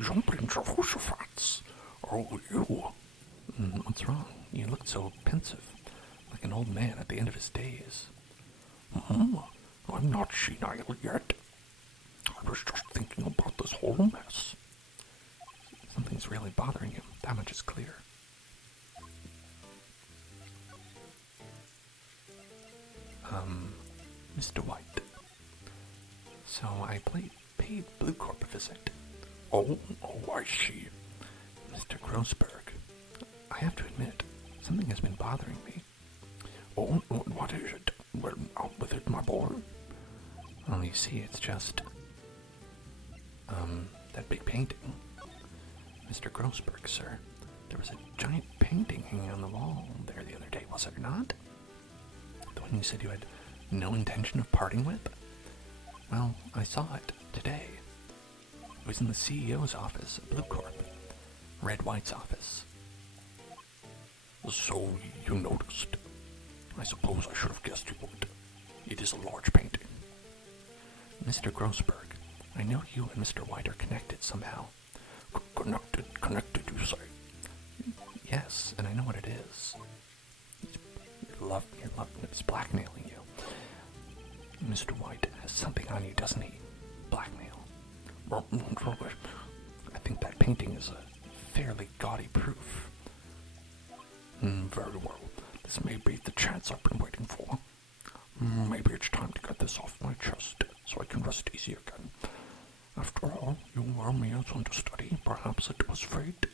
Jumping Jehoshaphat's. Oh, you. What's wrong? You look so pensive, like an old man at the end of his days. I'm not senile yet. I was just thinking about this whole mess. Something's really bothering you. That much is clear. Mr. White. So I paid Blue Corp a visit. Oh, I see. Mr. Grossberg, I have to admit, something has been bothering me. Oh, what is it? Well, out with it, my boy. Well, you see, it's just, that big painting. Mr. Grossberg, sir, there was a giant painting hanging on the wall there the other day, was there not? The one you said you had no intention of parting with? Well, I saw it today. It was in the CEO's office at Blue Corp. Red White's office. So you noticed. I suppose I should have guessed you would. It is a large painting. Mr. Grossberg, I know you and Mr. White are connected somehow. Connected, you say? Yes, and I know what it is. It's blackmailing you. Mr. White has something on you, doesn't he? Blackmail. I think that painting is a fairly gaudy proof. Very well. This may be the chance I've been waiting for. Maybe it's time to get this off my chest, so I can rest easy again. After all, you were Mia's understudy. Perhaps it was fate.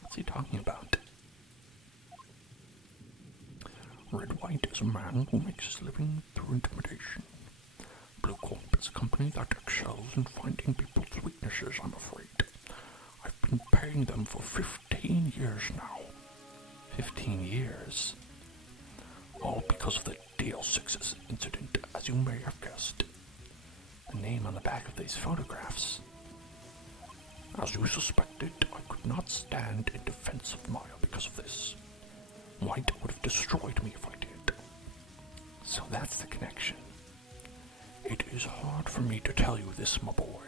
What's he talking about? Red White is a man who makes his living through intimidation. Blue Corp is a company that excels in finding people's weaknesses, I'm afraid. I've been paying them for 15 years now. 15 years? All because of the Dl6 Incident, as you may have guessed. The name on the back of these photographs. As you suspected, I could not stand in defense of Maya because of this. White would have destroyed me if I did. So that's the connection. It is hard for me to tell you this, my boy,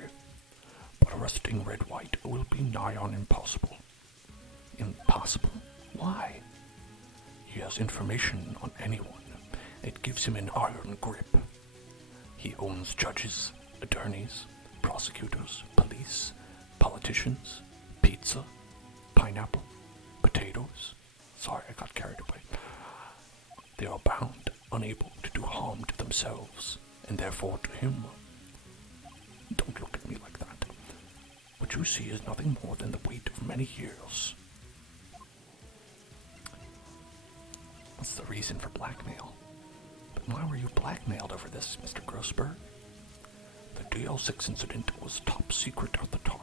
but arresting Red White will be nigh on impossible. Impossible? Why? He has information on anyone. It gives him an iron grip. He owns judges, attorneys, prosecutors, police, politicians, pizza, pineapple, potatoes. Sorry, I got carried away. They are bound, unable to do harm to themselves, and therefore to him. Don't look at me like that. What you see is nothing more than the weight of many years. What's the reason for blackmail? But why were you blackmailed over this, Mr. Grossberg? The Dl6 incident was top secret at the time.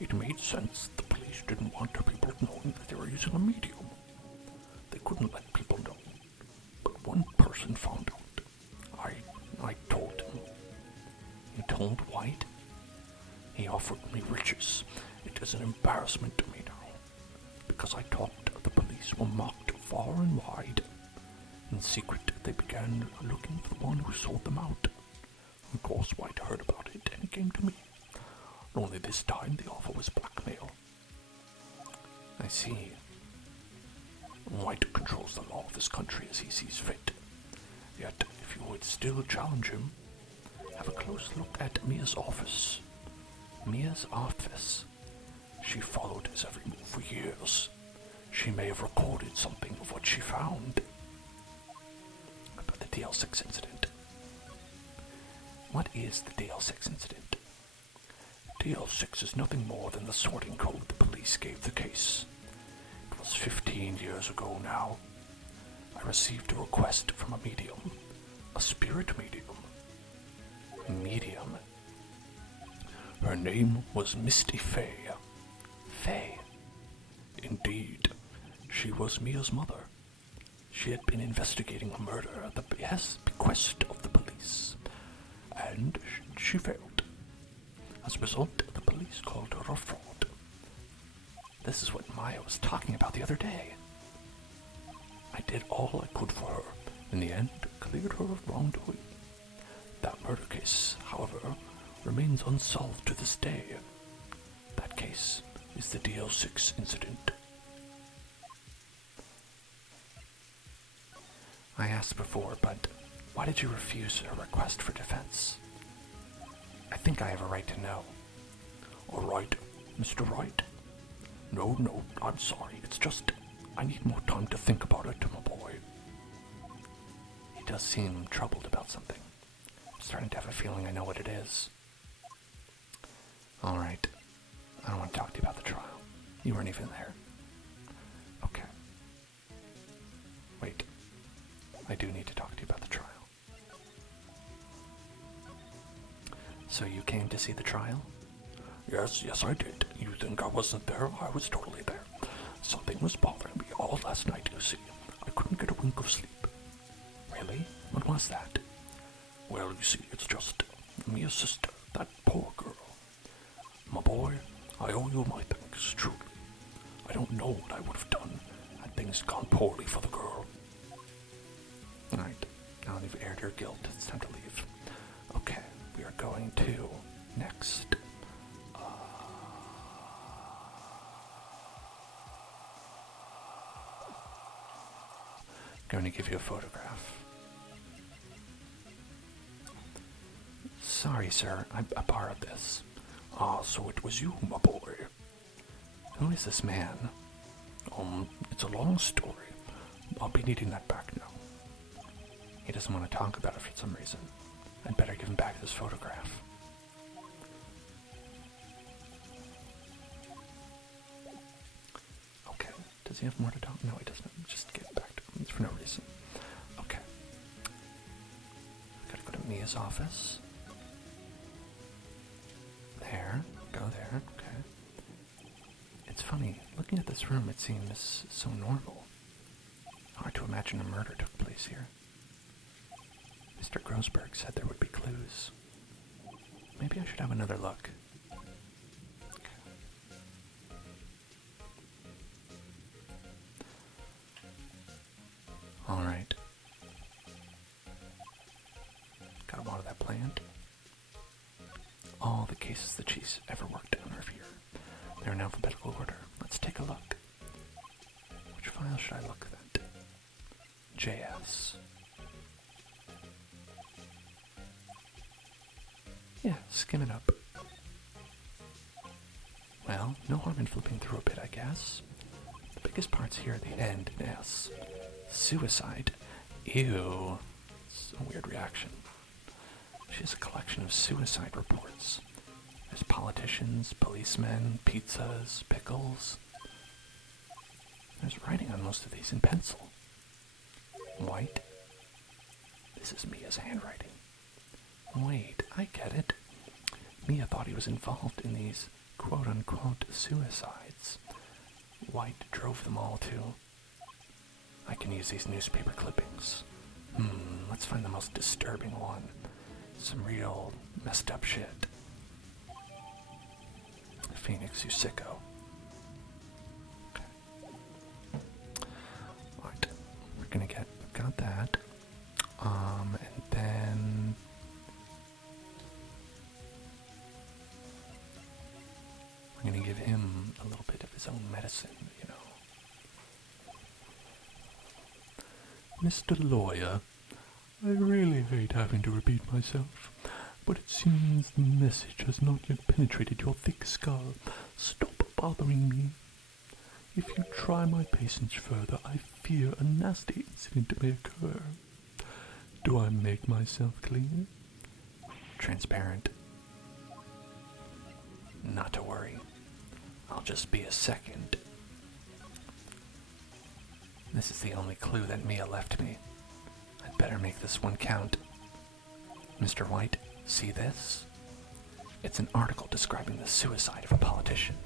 It made sense. The police didn't want people knowing that they were using a medium. They couldn't let people know. But one person found out. I told him. You told White? He offered me riches. It is an embarrassment to me now. Because I talked, the police were mocked far and wide. In secret, they began looking for the one who sold them out. Of course, White heard about it, and he came to me. Only this time, the offer was blackmail. I see. White controls the law of this country as he sees fit. Yet, if you would still challenge him, have a close look at Mia's office. Mia's office? She followed his every move for years. She may have recorded something of what she found. About the Dl6 incident. What is the Dl6 incident? Dl6 is nothing more than the sorting code the police gave the case. It was 15 years ago now. I received a request from a medium. A spirit medium. Medium. Her name was Misty Fay. Fay? Indeed. She was Mia's mother. She had been investigating a murder at the bequest of the police, and she failed. As a result, the police called her a fraud. This is what Maya was talking about the other day. I did all I could for her. In the end, cleared her of wrongdoing. That murder case, however, remains unsolved to this day. That case is the Dl6 Incident. I asked before, but why did you refuse her request for defense? I think I have a right to know. All right, Mr. Wright. No, I'm sorry. It's just, I need more time to think about it, my boy. He does seem troubled about something. I'm starting to have a feeling I know what it is. All right. I don't want to talk to you about the trial. You weren't even there. Okay. Wait. I do need to talk to you about the trial. So you came to see the trial? Yes, I did. You think I wasn't there? I was totally there. Something was bothering me all last night, you see. I couldn't get a wink of sleep. Really? What was that? Well, you see, it's just Mia's sister, that poor girl. My boy, I owe you my thanks, truly. I don't know what I would have done had things gone poorly for the girl. Alright, now that you've aired your guilt, it's time to leave. Okay, we are going to next. Going to give you a photograph. Sorry, sir, I borrowed this. Ah, so it was you, my boy. Who is this man? It's a long story. I'll be needing that back now. He doesn't want to talk about it for some reason. I'd better give him back this photograph. Okay, does he have more to talk? No, he doesn't. Just give it back to him. It's for no reason. Okay. Gotta go to Mia's office. There. Go there. Okay. It's funny. Looking at this room, it seems so normal. Hard to imagine a murder took place here. Mr. Grossberg said there would be clues. Maybe I should have another look. Okay. Alright. Gotta water that plant. All the cases the chief's ever worked on are here. They're in alphabetical order. Let's take a look. Which file should I look at? JS. Yeah, skim it up. Well, no harm in flipping through a bit, I guess. The biggest part's here at the end in S. Suicide. Ew. It's a weird reaction. She has a collection of suicide reports. There's politicians, policemen, pizzas, pickles. There's writing on most of these in pencil. White. This is Mia's handwriting. Wait, I get it. Mia thought he was involved in these quote-unquote suicides. White drove them all to. I can use these newspaper clippings. Let's find the most disturbing one. Some real messed up shit. Phoenix, you sicko. Okay. Alright, we're gonna got that. And then we're gonna give him a little bit of his own medicine, you know. Mr. Lawyer, I really hate having to repeat myself, but it seems the message has not yet penetrated your thick skull. Stop bothering me. If you try my patience further, I fear a nasty incident may occur. Do I make myself clear? Transparent. Not to worry. I'll just be a second. This is the only clue that Mia left me. I'd better make this one count. Mr. White, see this? It's an article describing the suicide of a politician.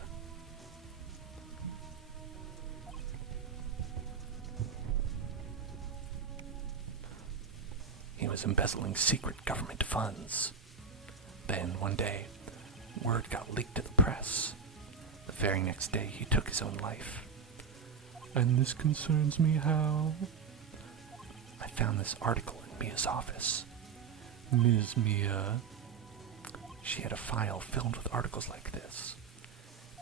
He was embezzling secret government funds. Then, one day, word got leaked to the press. The very next day, he took his own life. And this concerns me how? I found this article in Mia's office. Ms. Mia. She had a file filled with articles like this.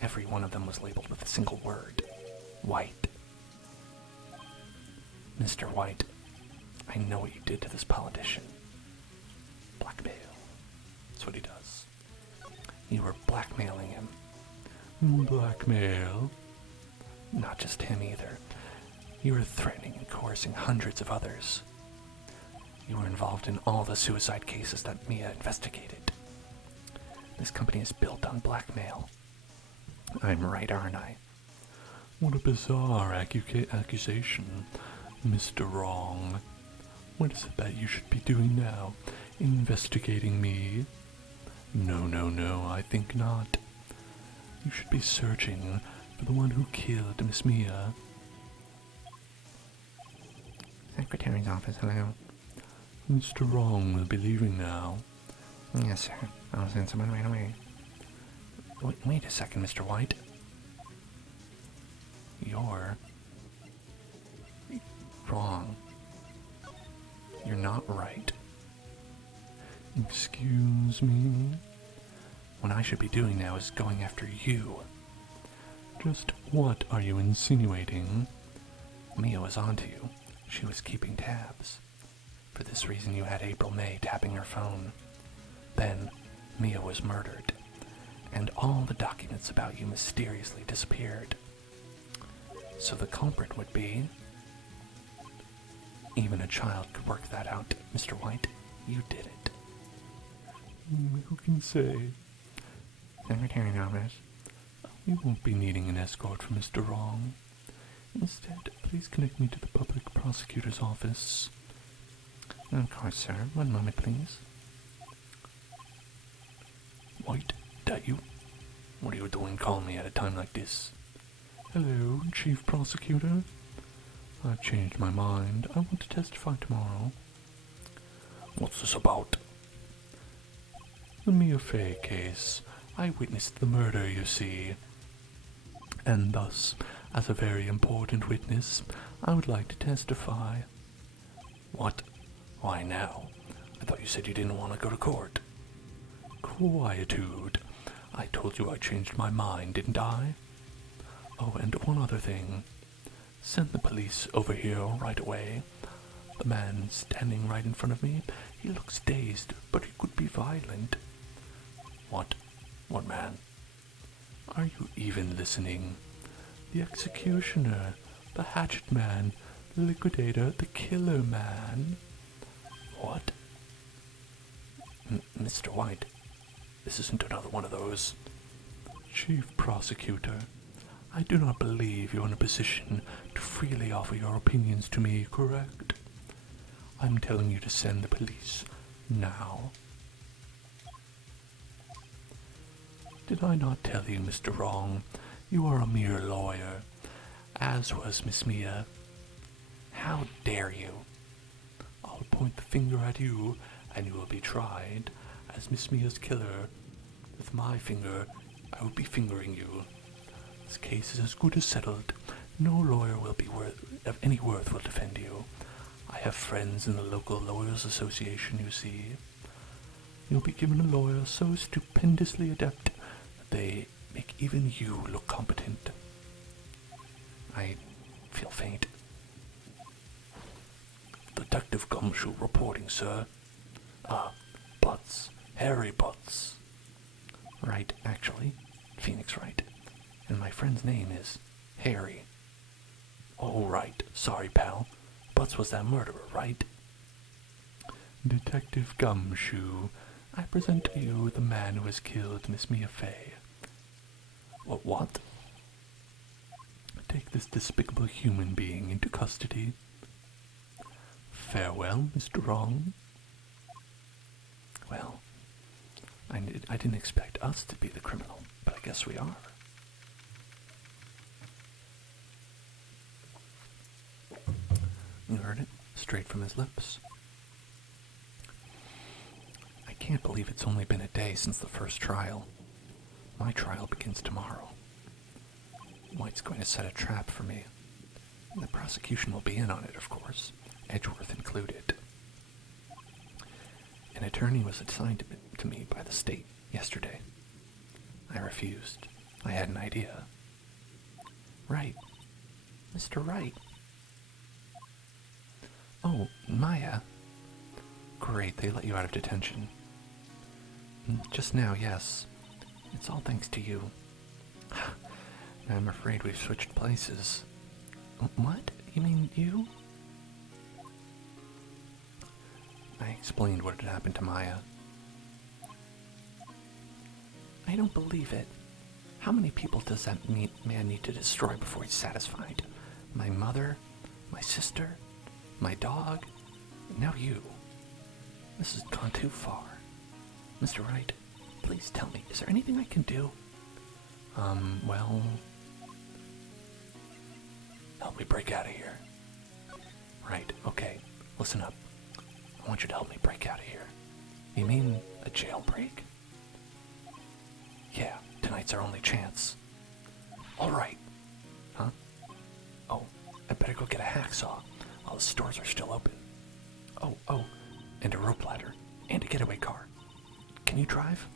Every one of them was labeled with a single word. White. Mr. White, I know what you did to this politician. Blackmail. That's what he does. You were blackmailing him. Blackmail? Not just him either. You were threatening and coercing hundreds of others. You were involved in all the suicide cases that Mia investigated. This company is built on blackmail. I'm right, aren't I? What a bizarre accusation, Mr. Wrong. What is it that you should be doing now? Investigating me? No, I think not. You should be searching for the one who killed Miss Mia. Secretary's office, hello. Mr. Wrong will be leaving now. Yes, sir. I'll send someone right away. Wait a second, Mr. White. You're wrong. You're not right. Excuse me? What I should be doing now is going after you. Just what are you insinuating? Mia was onto you. She was keeping tabs. For this reason you had April May tapping her phone. Then, Mia was murdered, and all the documents about you mysteriously disappeared. So the culprit would be... Even a child could work that out, Mr. White. You did it. Who can say? Secretary's office. You won't be needing an escort from Mr. Wrong. Instead, please connect me to the public prosecutor's office. Of course, sir. One moment, please. White, that you? What are you doing calling me at a time like this? Hello, Chief Prosecutor. I've changed my mind. I want to testify tomorrow. What's this about? The Mia Fey case. I witnessed the murder, you see. And thus, as a very important witness, I would like to testify. What? Why now? I thought you said you didn't want to go to court. Quietude. I told you I changed my mind, didn't I? Oh, and one other thing. Send the police over here right away. The man standing right in front of me, he looks dazed, but he could be violent. What? What man? Are you even listening? The executioner, the hatchet man, the liquidator, the killer man. What? Mr. White, this isn't another one of those. Chief Prosecutor, I do not believe you're in a position to freely offer your opinions to me, correct? I'm telling you to send the police now. Did I not tell you, Mr. Wrong, you are a mere lawyer, as was Miss Mia? How dare you? I'll point the finger at you, and you will be tried as Miss Mia's killer. With my finger, I will be fingering you. This case is as good as settled. No lawyer will be of any worth will defend you. I have friends in the local lawyers' association, you see. You'll be given a lawyer so stupendously adept that they make even you look competent. I feel faint. Detective Gumshoe reporting, sir. Butts. Harry Butts. Right, actually. Phoenix Wright. And my friend's name is Harry. Oh, right. Sorry, pal. Butts was that murderer, right? Detective Gumshoe, I present to you the man who has killed Miss Mia Fey. What? take this despicable human being into custody. Farewell, Mr. Wrong. Well, I didn't expect us to be the criminal, but I guess we are. You heard it, straight from his lips. I can't believe it's only been a day since the first trial. My trial begins tomorrow. White's going to set a trap for me. And the prosecution will be in on it, of course, Edgeworth included. An attorney was assigned to me by the state yesterday. I refused. I had an idea. Right. Mr. Wright. Oh, Maya. Great, they let you out of detention. Just now, yes. It's all thanks to you. I'm afraid we've switched places. What? You mean you? I explained what had happened to Maya. I don't believe it. How many people does that man need to destroy before he's satisfied? My mother? My sister? My dog? Now you. This has gone too far. Mr. Wright, please tell me, is there anything I can do? Well... Help me break out of here. Right, okay, listen up. I want you to help me break out of here. You mean a jailbreak? Yeah, tonight's our only chance. Alright. Huh? Oh, I better go get a hacksaw. All the stores are still open. Oh, and a rope ladder, and a getaway car. Can you drive?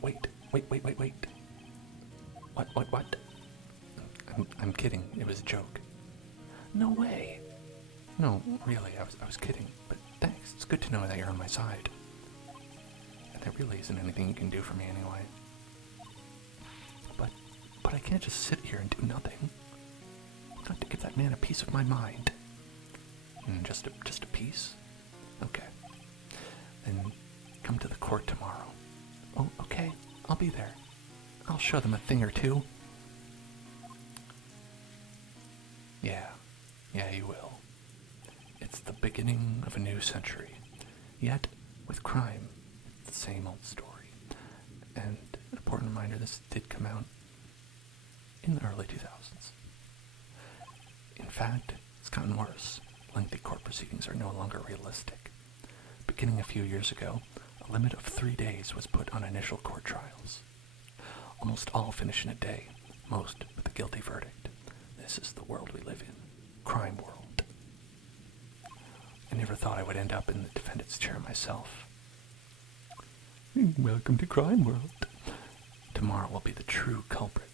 Wait. What? I'm kidding. It was a joke. No way. No, really, I was kidding. But thanks. It's good to know that you're on my side. And there really isn't anything you can do for me anyway. But I can't just sit here and do nothing. I've got to give that man a piece of my mind. Just a piece? Okay. Then come to the court tomorrow. Oh, okay. I'll be there. I'll show them a thing or two. Yeah, you will. It's the beginning of a new century. Yet, with crime, it's the same old story. And an important reminder, this did come out in the early 2000s. In fact, it's gotten worse. Lengthy court proceedings are no longer realistic. Beginning a few years ago, a limit of 3 days was put on initial court trials. Almost all finish in a day, most with a guilty verdict. This is the world we live in. Crime world. I never thought I would end up in the defendant's chair myself. Welcome to crime world. Tomorrow will be the true culprit.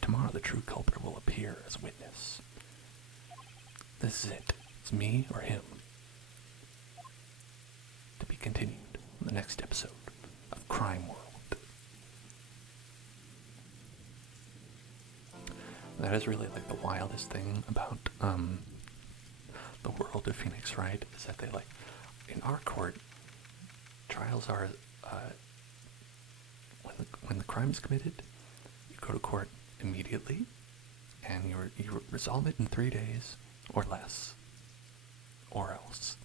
Tomorrow the true culprit will appear as witness. This is it. It's me or him. To be continued in the next episode of Crime World. That is really like the wildest thing about the world of Phoenix Wright, is that they in our court, trials are when the crime is committed, you go to court immediately, and you resolve it in 3 days or less, or else.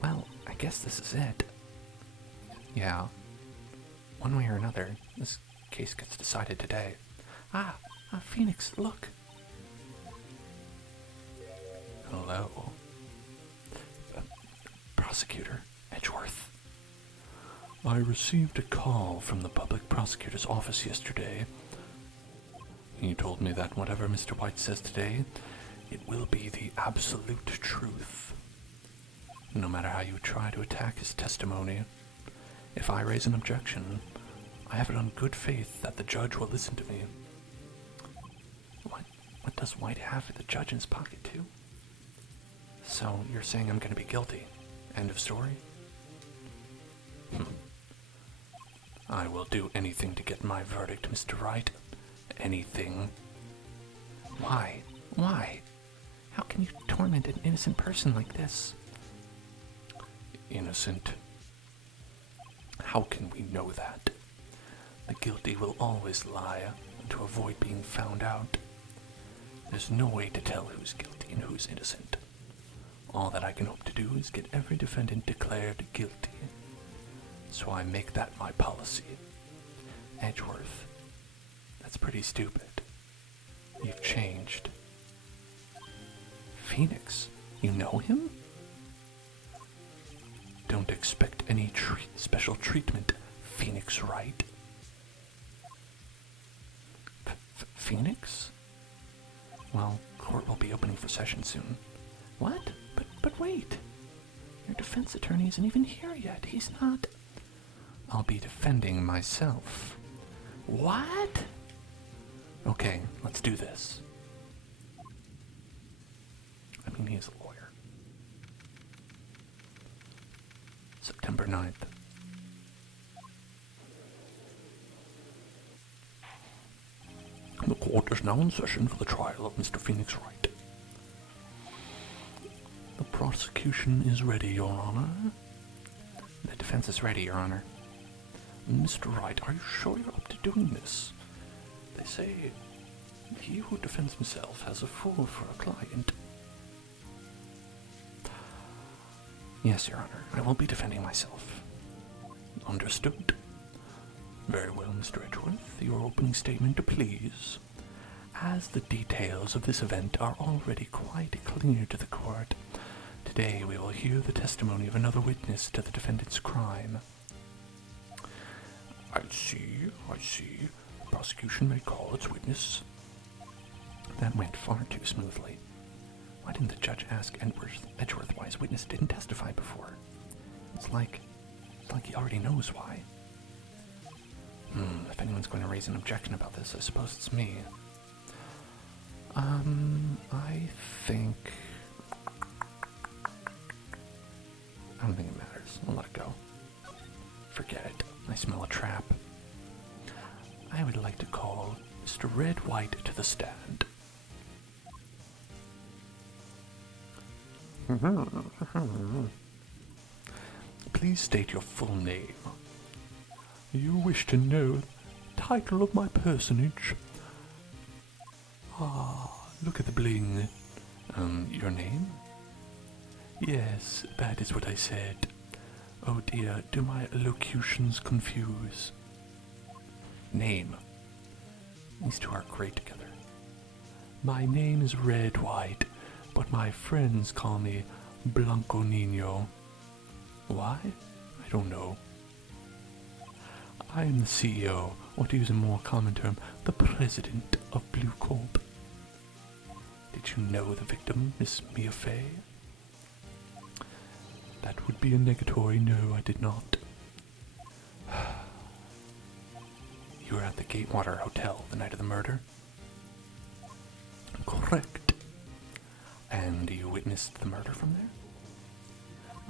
Well, I guess this is it. Yeah. One way or another, this case gets decided today. Phoenix, look. Hello. Prosecutor Edgeworth. I received a call from the public prosecutor's office yesterday. He told me that whatever Mr. White says today, it will be the absolute truth. No matter how you try to attack his testimony, if I raise an objection, I have it on good faith that the judge will listen to me. What does White have the judge in his pocket too? So you're saying I'm going to be guilty? End of story? I will do anything to get my verdict, Mr. Wright. Anything. Why? How can you torment an innocent person like this? Innocent? How can we know that? The guilty will always lie to avoid being found out. There's no way to tell who's guilty and who's innocent. All that I can hope to do is get every defendant declared guilty. So I make that my policy. Edgeworth, that's pretty stupid. You've changed. Phoenix, you know him? Don't expect any special treatment, Phoenix Wright. Phoenix? Well, court will be opening for session soon. What? But wait. Your defense attorney isn't even here yet. He's not. I'll be defending myself. What? Okay, let's do this. I mean, he's a lawyer. September 9th. The court is now in session for the trial of Mr. Phoenix Wright. The prosecution is ready, Your Honor. The defense is ready, Your Honor. Mr. Wright, are you sure you're up to doing this? They say he who defends himself has a fool for a client. Yes, Your Honor, I will be defending myself. Understood. Very well, Mr. Edgeworth, your opening statement, please. As the details of this event are already quite clear to the court, today we will hear the testimony of another witness to the defendant's crime. I see. The prosecution may call its witness. That went far too smoothly. Why didn't the judge ask Edgeworth why his witness didn't testify before? It's like he already knows why. If anyone's going to raise an objection about this, I suppose it's me. I don't think it matters. I'll let it go. Forget it. I smell a trap. I would like to call Mr. Red White to the stand. Please state your full name. You wish to know the title of my personage? Look at the bling. Your name? Yes, that is what I said. Oh dear, do my locutions confuse? Name. These two are great together. My name is Red White, but my friends call me Blanco Nino. Why? I don't know. I am the CEO, or to use a more common term, the president of Blue Corp. Did you know the victim, Miss Mia Fey? That would be a negatory. No, I did not. You were at the Gatewater Hotel the night of the murder? Correct. And you witnessed the murder from there?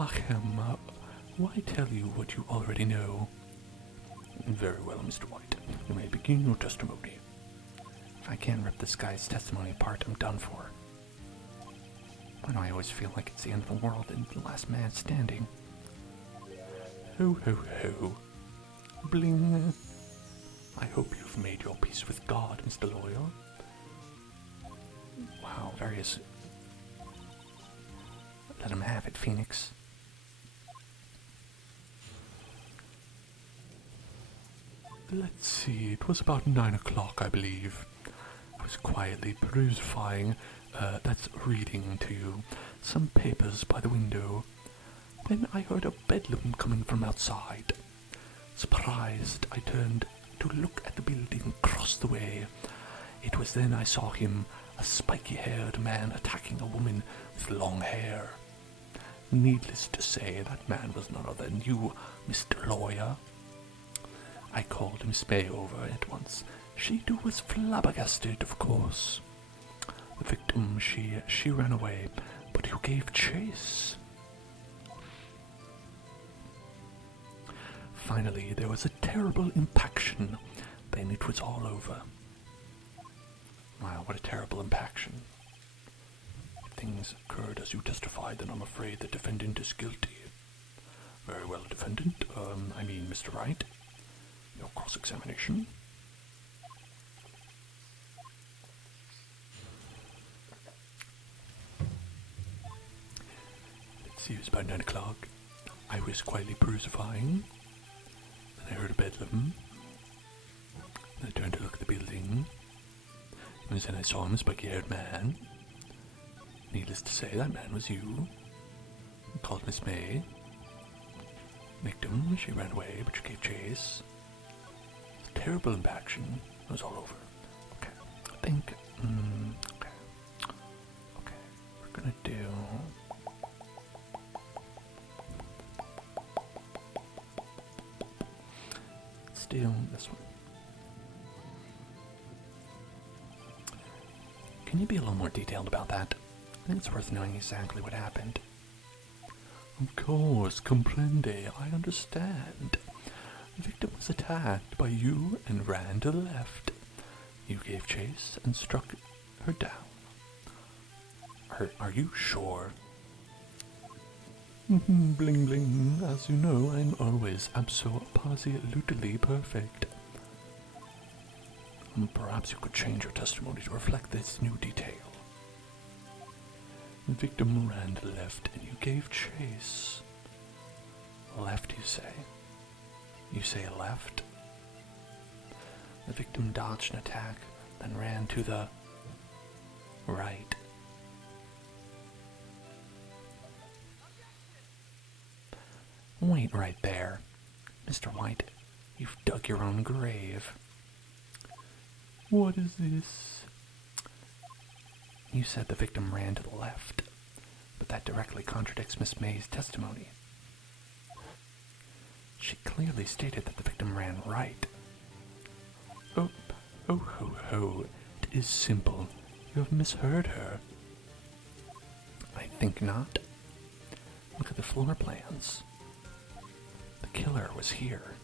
Ahem, why tell you what you already know? Very well, Mr. White. You may begin your testimony. If I can't rip this guy's testimony apart, I'm done for. Why do I always feel like it's the end of the world and the last man standing? Ho ho ho. Bling. I hope you've made your peace with God, Mr. Lawyer. Wow, various... Let him have it, Phoenix. Let's see, it was about 9 o'clock, I believe. I was quietly perusing, that's reading to you, some papers by the window. Then I heard a bedlam coming from outside. Surprised, I turned to look at the building across the way. It was then I saw him, a spiky-haired man attacking a woman with long hair. Needless to say, that man was none other than you, Mr. Lawyer. I called Miss May over at once. She too was flabbergasted, of course. The victim, she ran away, but you gave chase. Finally, there was a terrible impaction. Then it was all over. Wow, what a terrible impaction. If things occurred as you testified, then I'm afraid the defendant is guilty. Very well, defendant. Mr. Wright. Your cross-examination. Let's see, it was about 9 o'clock. I was quietly crucifying. Then I heard a bedlam. I turned to look at the building. And then I saw him, a spiky-haired man. Needless to say, that man was you. He called Miss May. Victim, she ran away, but she gave chase. Terrible impaction. It was all over. Okay, I think... Okay, we're gonna do... Let's do this one. Can you be a little more detailed about that? I think it's worth knowing exactly what happened. Of course, comprende, I understand. The victim was attacked by you and ran to the left. You gave chase and struck her down. Are you sure? Bling bling, as you know, I'm always absolutely perfect. Perhaps you could change your testimony to reflect this new detail. The victim ran to the left and you gave chase. Left, you say? You say left? The victim dodged an attack, then ran to the right. Wait right there. Mr. White, you've dug your own grave. What is this? You said the victim ran to the left, but that directly contradicts Miss May's testimony. She clearly stated that the victim ran right. Oh, ho. It is simple. You have misheard her. I think not. Look at the floor plans. The killer was here,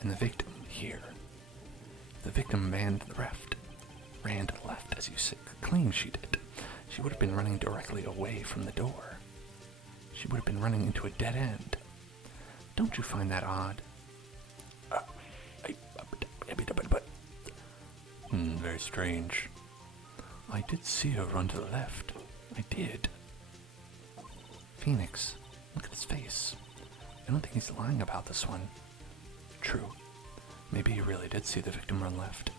and the victim here. The victim ran to the left, as you claim she did. She would have been running directly away from the door. She would have been running into a dead end. Don't you find that odd? Very strange. I did see her run to the left. I did. Phoenix, look at his face. I don't think he's lying about this one. True. Maybe he really did see the victim run left.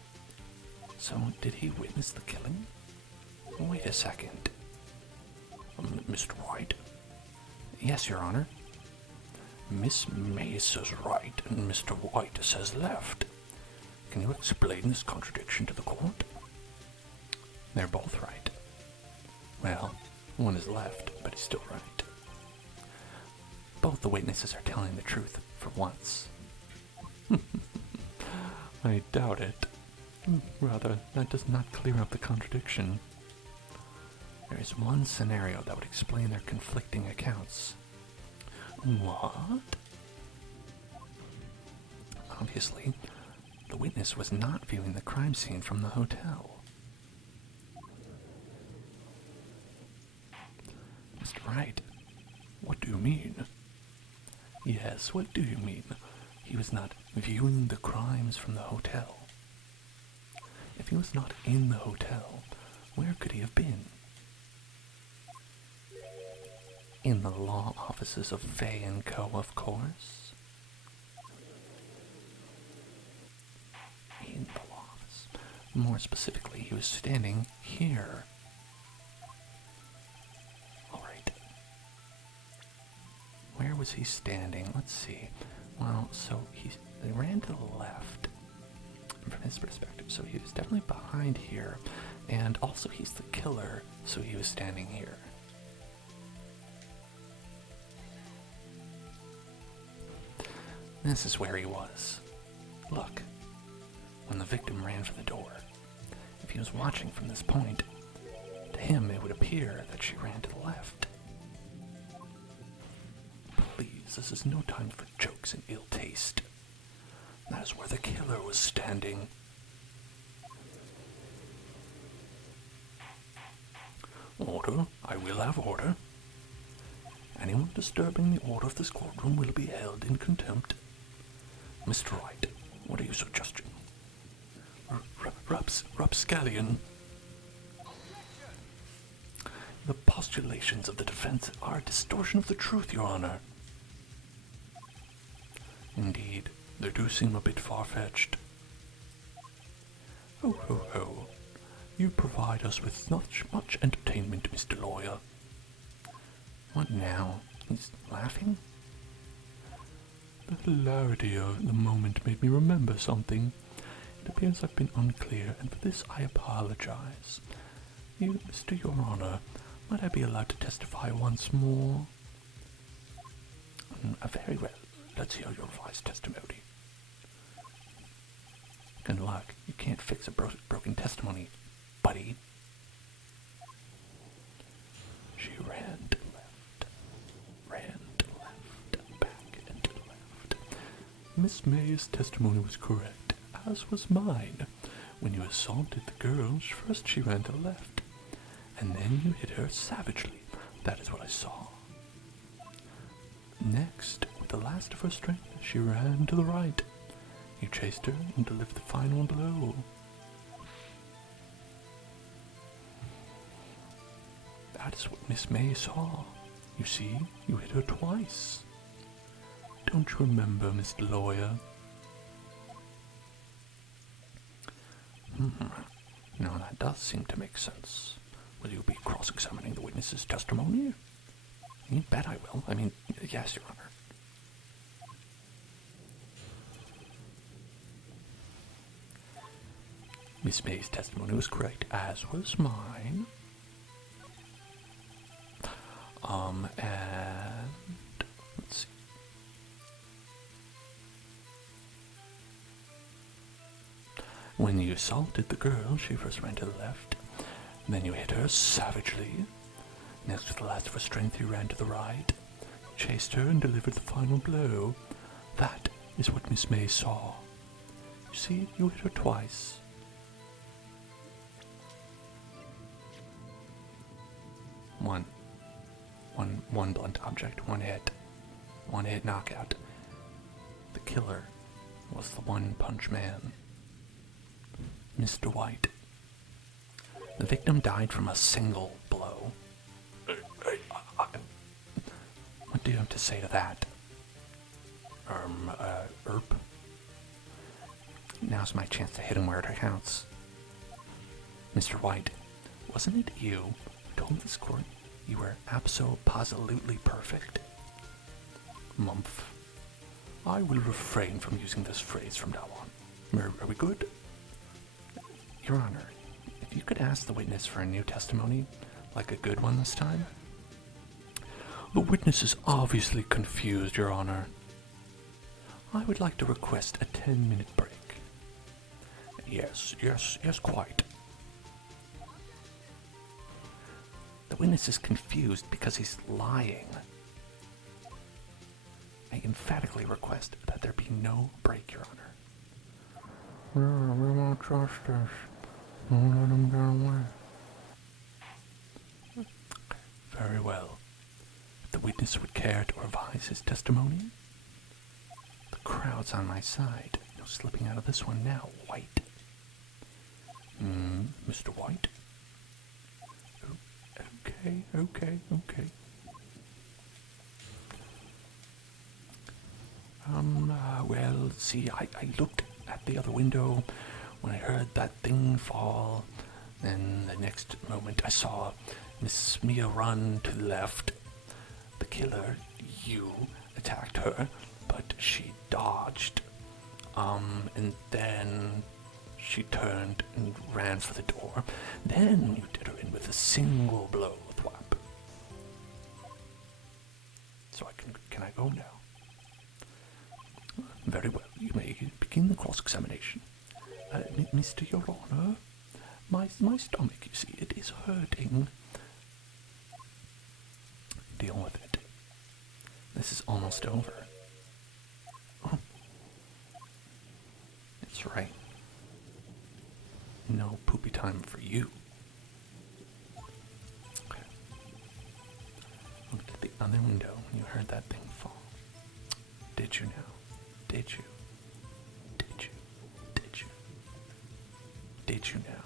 So, did he witness the killing? Wait a second. Mr. White? Yes, Your Honor. Miss May says right and Mr. White says left. Can you explain this contradiction to the court? They're both right. Well, one is left, but he's still right. Both the witnesses are telling the truth, for once. I doubt it. Rather, that does not clear up the contradiction. There is one scenario that would explain their conflicting accounts. What? Obviously, the witness was not viewing the crime scene from the hotel. Mr. Wright, what do you mean? Yes, what do you mean? He was not viewing the crimes from the hotel. If he was not in the hotel, where could he have been? In the law offices of Fay & Co., of course. In the law office. More specifically, he was standing here. Alright. Where was he standing? Let's see. Well, so he ran to the left from his perspective, so he was definitely behind here, and also he's the killer, so he was standing here. This is where he was. Look, when the victim ran for the door, if he was watching from this point, to him it would appear that she ran to the left. Please, this is no time for jokes and ill taste. That is where the killer was standing. Order. I will have order. Anyone disturbing the order of this courtroom will be held in contempt. Mr. Wright, What are you suggesting? Rapscallion. The postulations of the defense are a distortion of the truth, Your Honor. Indeed, they do seem a bit far-fetched. Ho ho ho. You provide us with not much entertainment, Mr. Lawyer. What now? He's laughing? The hilarity of the moment made me remember something. It appears I've been unclear, and for this I apologize. Mr. Your Honor, might I be allowed to testify once more? Very well. Let's hear your revised testimony. Good luck. You can't fix a broken testimony, buddy. She ran to the left, back and to the left. Miss May's testimony was correct, as was mine. When you assaulted the girl, first she ran to the left, and then you hit her savagely. That is what I saw. Next, with the last of her strength, she ran to the right. You chased her and delivered the final blow. That is what Miss May saw. You see, you hit her twice. Don't you remember, Mr. Lawyer? Now that does seem to make sense. Will you be cross-examining the witness's testimony? You bet I will. I mean, yes, Your Honor. Miss May's testimony was correct, as was mine. And let's see. When you assaulted the girl, she first ran to the left, then you hit her savagely. Next, with the last of her strength, you ran to the right, chased her, and delivered the final blow. That is what Miss May saw. You see, you hit her twice. One blunt object, one hit knockout. The killer was the one-punch man, Mr. White. The victim died from a single blow. What do you have to say to that? Erp? Now's my chance to hit him where it counts. Mr. White, wasn't it you who told this court you were abso-positively perfect? Mumph. I will refrain from using this phrase from now on. Are we good? Your Honor, if you could ask the witness for a new testimony, like a good one this time. The witness is obviously confused, Your Honor. I would like to request a 10-minute break. Yes, quite. The witness is confused because he's lying. I emphatically request that there be no break, Your Honor. We won't trust this. Don't let him get away. Very well. If the witness would care to revise his testimony, the crowd's on my side. No slipping out of this one now, White. Mr. White? Okay. Well, see, I looked at the other window when I heard that thing fall. Then the next moment I saw Miss Mia run to the left. The killer, you, attacked her, but she dodged. And then she turned and ran for the door. Then you did her in with a single blow, thwap. So can I go now? Very well, you may begin the cross-examination. Mr. Your Honor, my stomach, you see, it is hurting. Deal with it. This is almost over. Oh. That's right. No poopy time for you. Okay. Looked at the other window when you heard that thing fall. Did you now? Did you? get you now.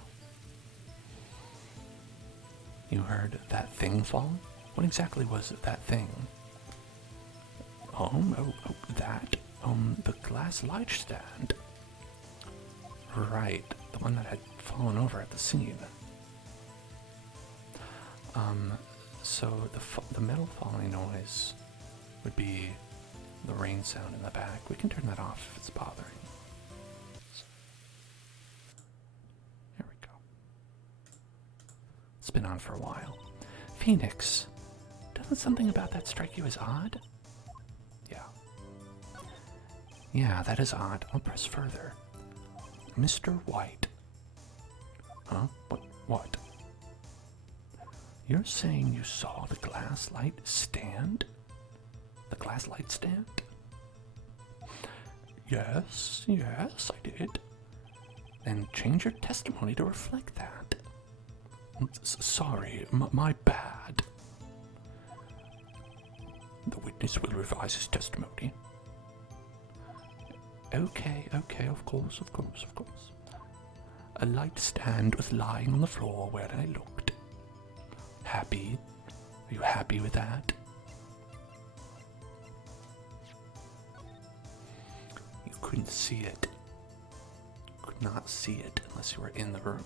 You heard that thing fall? What exactly was that thing? That, the glass light stand. Right, the one that had fallen over at the scene. So the metal falling noise would be the rain sound in the back. We can turn that off if it's bothering. So, there we go. It's been on for a while. Phoenix, doesn't something about that strike you as odd? Yeah. Yeah, that is odd. I'll press further. Mr. White. Huh? What? You're saying you saw the glass light stand? The glass light stand? Yes, I did. Then change your testimony to reflect that. Sorry, my bad. The witness will revise his testimony. Okay, of course. A light stand was lying on the floor where I looked. Happy? Are you happy with that? You couldn't see it. Could not see it unless you were in the room.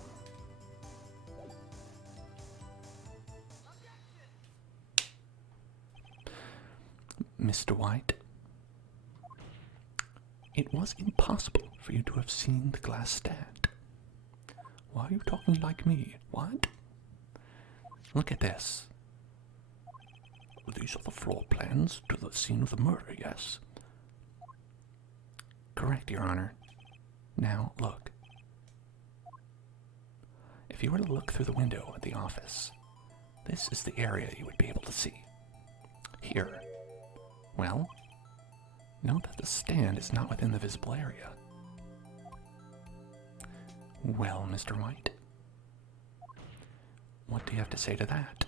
Mr. White, it was impossible for you to have seen the glass stand. Why are you talking like me? What? Look at this. These are the floor plans to the scene of the murder, yes? Correct, Your Honor. Now, look. If you were to look through the window at the office, this is the area you would be able to see. Here. Well, note that the stand is not within the visible area. Well, Mr. White, what do you have to say to that?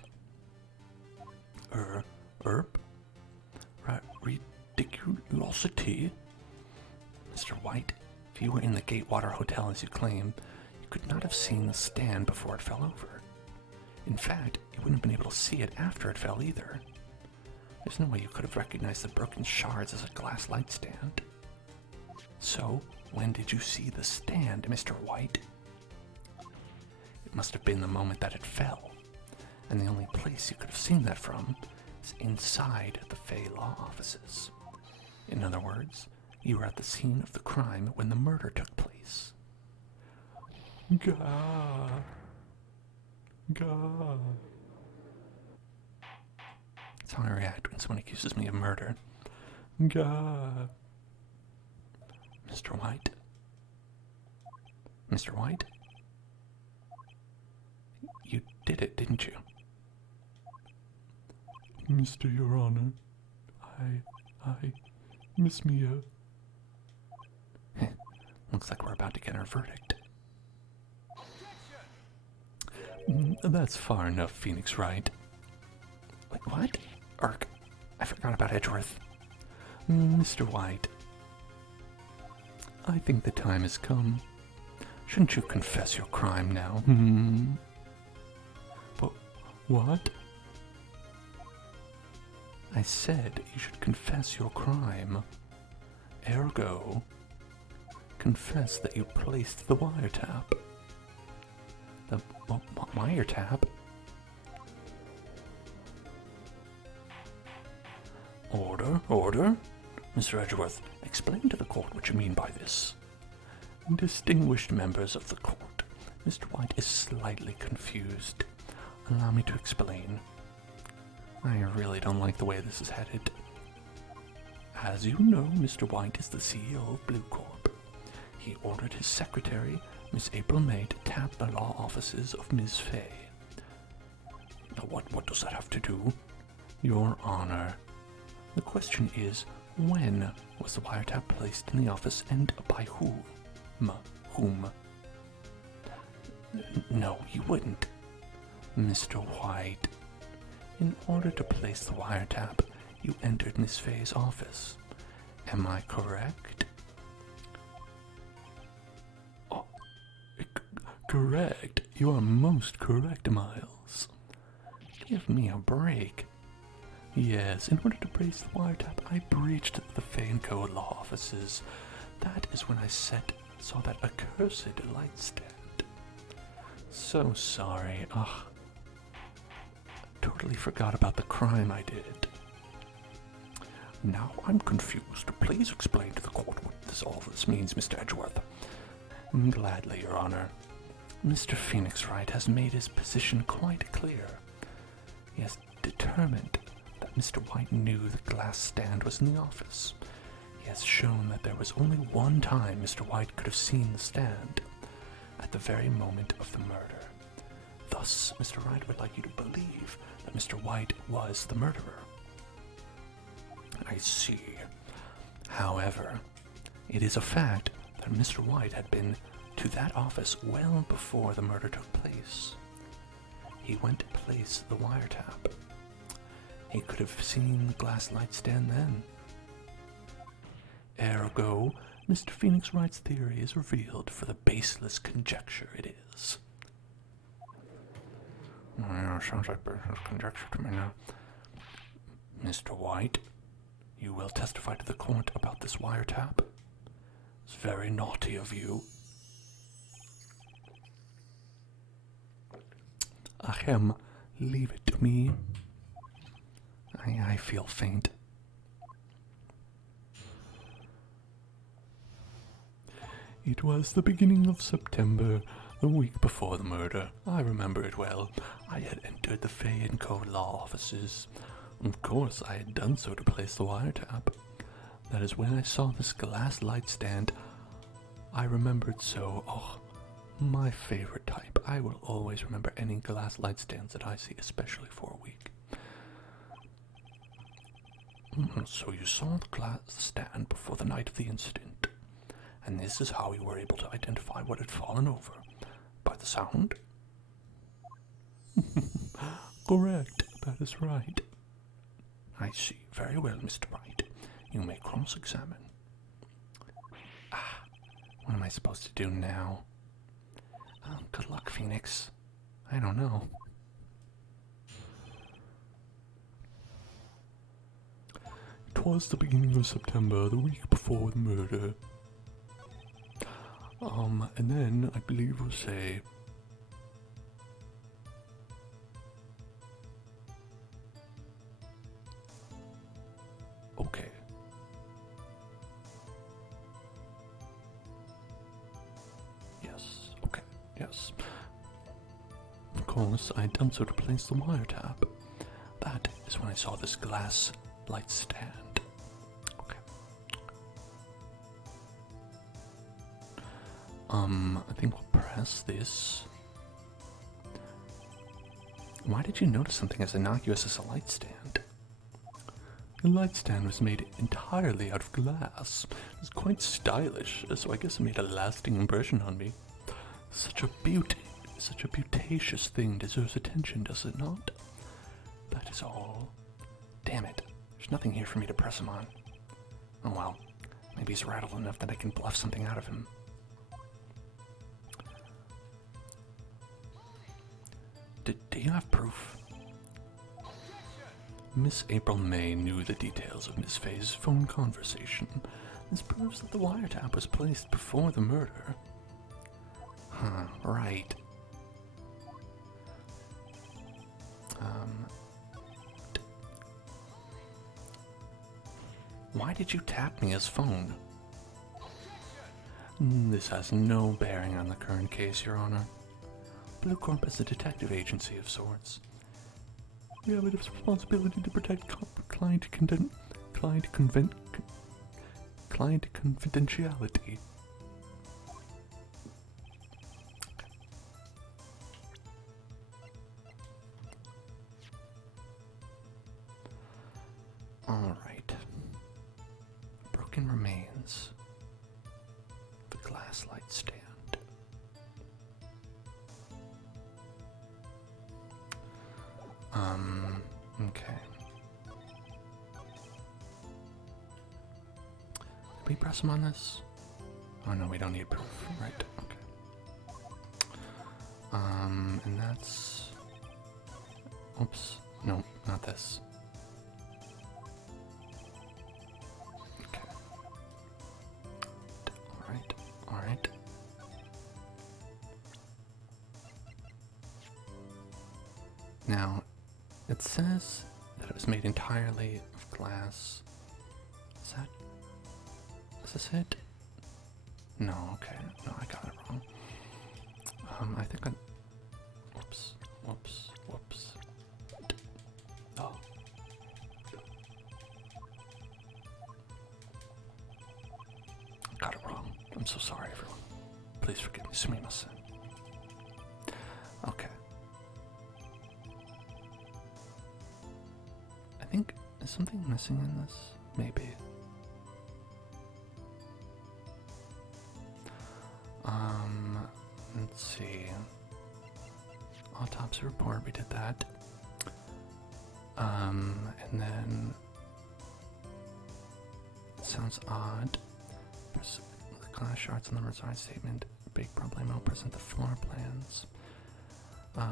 Ridiculosity? Mr. White, if you were in the Gatewater Hotel as you claim, you could not have seen the stand before it fell over. In fact, you wouldn't have been able to see it after it fell either. There's no way you could have recognized the broken shards as a glass light stand. So, when did you see the stand, Mr. White? It must have been the moment that it fell, and the only place you could have seen that from is inside the Fay Law offices. In other words, you were at the scene of the crime when the murder took place. Gah. That's how I react when someone accuses me of murder. Gah. Mr. White? Mr. White? You did it, didn't you? Mr. Your Honor, I, Miss Mia. Looks like we're about to get our verdict. That's far enough, Phoenix Wright. Wait, what? Ark, I forgot about Edgeworth. Mr. White, I think the time has come. Shouldn't you confess your crime now? But what? I said you should confess your crime. Ergo, confess that you placed the wiretap. The wiretap? Order? Mr. Edgeworth, explain to the court what you mean by this. Distinguished members of the court, Mr. White is slightly confused. Allow me to explain. I really don't like the way this is headed. As you know, Mr. White is the CEO of Blue Corp. He ordered his secretary, Miss April May, to tap the law offices of Ms. Fay. Now what does that have to do? Your Honor, the question is, when was the wiretap placed in the office and by whom? Whom? No, you wouldn't. Mr. White, in order to place the wiretap, you entered Miss Fay's office. Am I correct? Oh, Correct. You are most correct, Miles. Give me a break. Yes, in order to brace the wiretap, I breached the Fane Code law offices. That is when I saw that accursed light stand. So sorry. Ugh. Totally forgot about the crime I did. Now I'm confused. Please explain to the court what all this means, Mr. Edgeworth. Gladly, Your Honor. Mr. Phoenix Wright has made his position quite clear. He has determined that Mr. White knew the glass stand was in the office. He has shown that there was only one time Mr. White could have seen the stand, at the very moment of the murder. Thus, Mr. Wright would like you to believe that Mr. White was the murderer. I see. However, it is a fact that Mr. White had been to that office well before the murder took place. He went to place the wiretap. He could have seen the glass light stand then. Ergo, Mr. Phoenix Wright's theory is revealed for the baseless conjecture it is. Sounds like baseless conjecture to me now. Mr. White, you will testify to the court about this wiretap. It's very naughty of you. Ahem, leave it to me. I feel faint. It was the beginning of September, the week before the murder. I remember it well. I had entered the Fane Code law offices. Of course, I had done so to place the wiretap. That is when I saw this glass light stand. I remembered so. Oh, my favorite type. I will always remember any glass light stands that I see, especially for a week. So you saw the glass stand before the night of the incident, and this is how you were able to identify what had fallen over, by the sound? Correct, that is right. I see. Very well, Mr. Wright. You may cross-examine. What am I supposed to do now? Good luck, Phoenix. I don't know. It was the beginning of September, the week before the murder. And then I believe we'll say okay. Yes, okay, yes. Of course, I had done so to place the wiretap. That is when I saw this glass light stand. Okay. I think we'll press this. Why did you notice something as innocuous as a light stand? The light stand was made entirely out of glass. It was quite stylish, so I guess it made a lasting impression on me. Such a beautacious thing deserves attention, does it not? That is all. Damn it. There's nothing here for me to press him on. Oh well. Maybe he's rattled enough that I can bluff something out of him. Do you have proof? Miss April May knew the details of Miss Faye's phone conversation. This proves that the wiretap was placed before the murder. Huh, right. Why did you tap me as phone? This has no bearing on the current case, Your Honor. Blue Corp is a detective agency of sorts. We have a responsibility to protect client confidentiality. All right. Broken remains. The glass light stand. Okay. Did we press him on this? Oh no, we don't need proof. Right, okay. And that's... Oops. No, not this. Okay. Alright, alright. Now, it says that it was made entirely of glass. Is this it? No, okay. No, I got it wrong. I think I... Whoops, whoops, whoops. Oh. Got it wrong. I'm so sorry, everyone. Please forgive me. Sumimasen. Okay. I think, is something missing in this? Maybe. Let's see. Autopsy report, we did that. And then it sounds odd. Press the glass shards on the reside statement. Big problemo. Present the floor plans.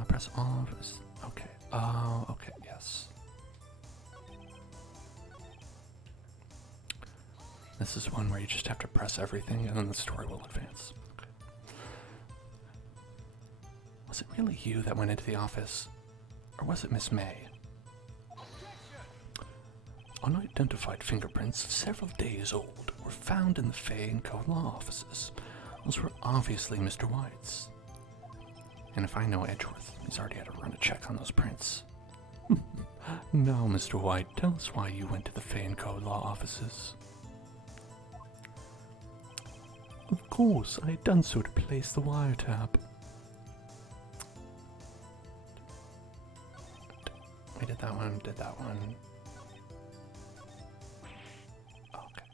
Press all of this. Okay. Oh, okay. Yes. This is one where you just have to press everything and then the story will advance. Okay. Was it really you that went into the office? Or was it Miss May? Unidentified fingerprints, several days old, were found in the Fay and Co. law offices. Those were obviously Mr. White's. And if I know Edgeworth, he's already had to run a check on those prints. Now, Mr. White, tell us why you went to the Fay and Co. law offices. Of course, I had done so to place the wiretap. We did that one, Okay.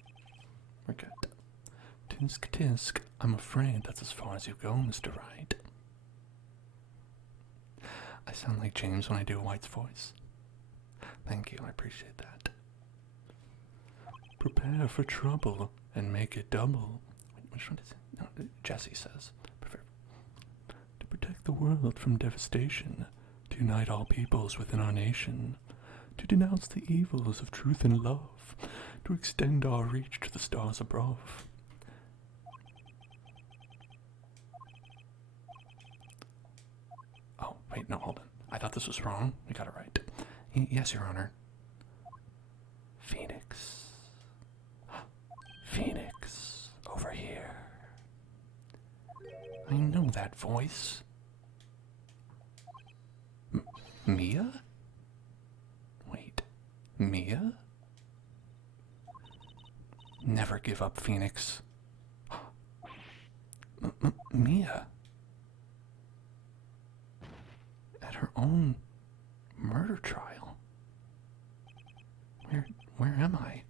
We're good. Tisk tisk, I'm afraid that's as far as you go, Mr. Wright. I sound like James when I do White's voice. Thank you, I appreciate that. Prepare for trouble and make it double. Which one is it? No, Jesse says. To protect the world from devastation, to unite all peoples within our nation, to denounce the evils of truth and love, to extend our reach to the stars above. Oh, wait, no, hold on. I thought this was wrong. We got it right. Yes, Your Honor. Phoenix. Phoenix. Over here. I know that voice. Mia? Wait, Mia? Never give up, Phoenix. Mia. At her own murder trial. Where am I?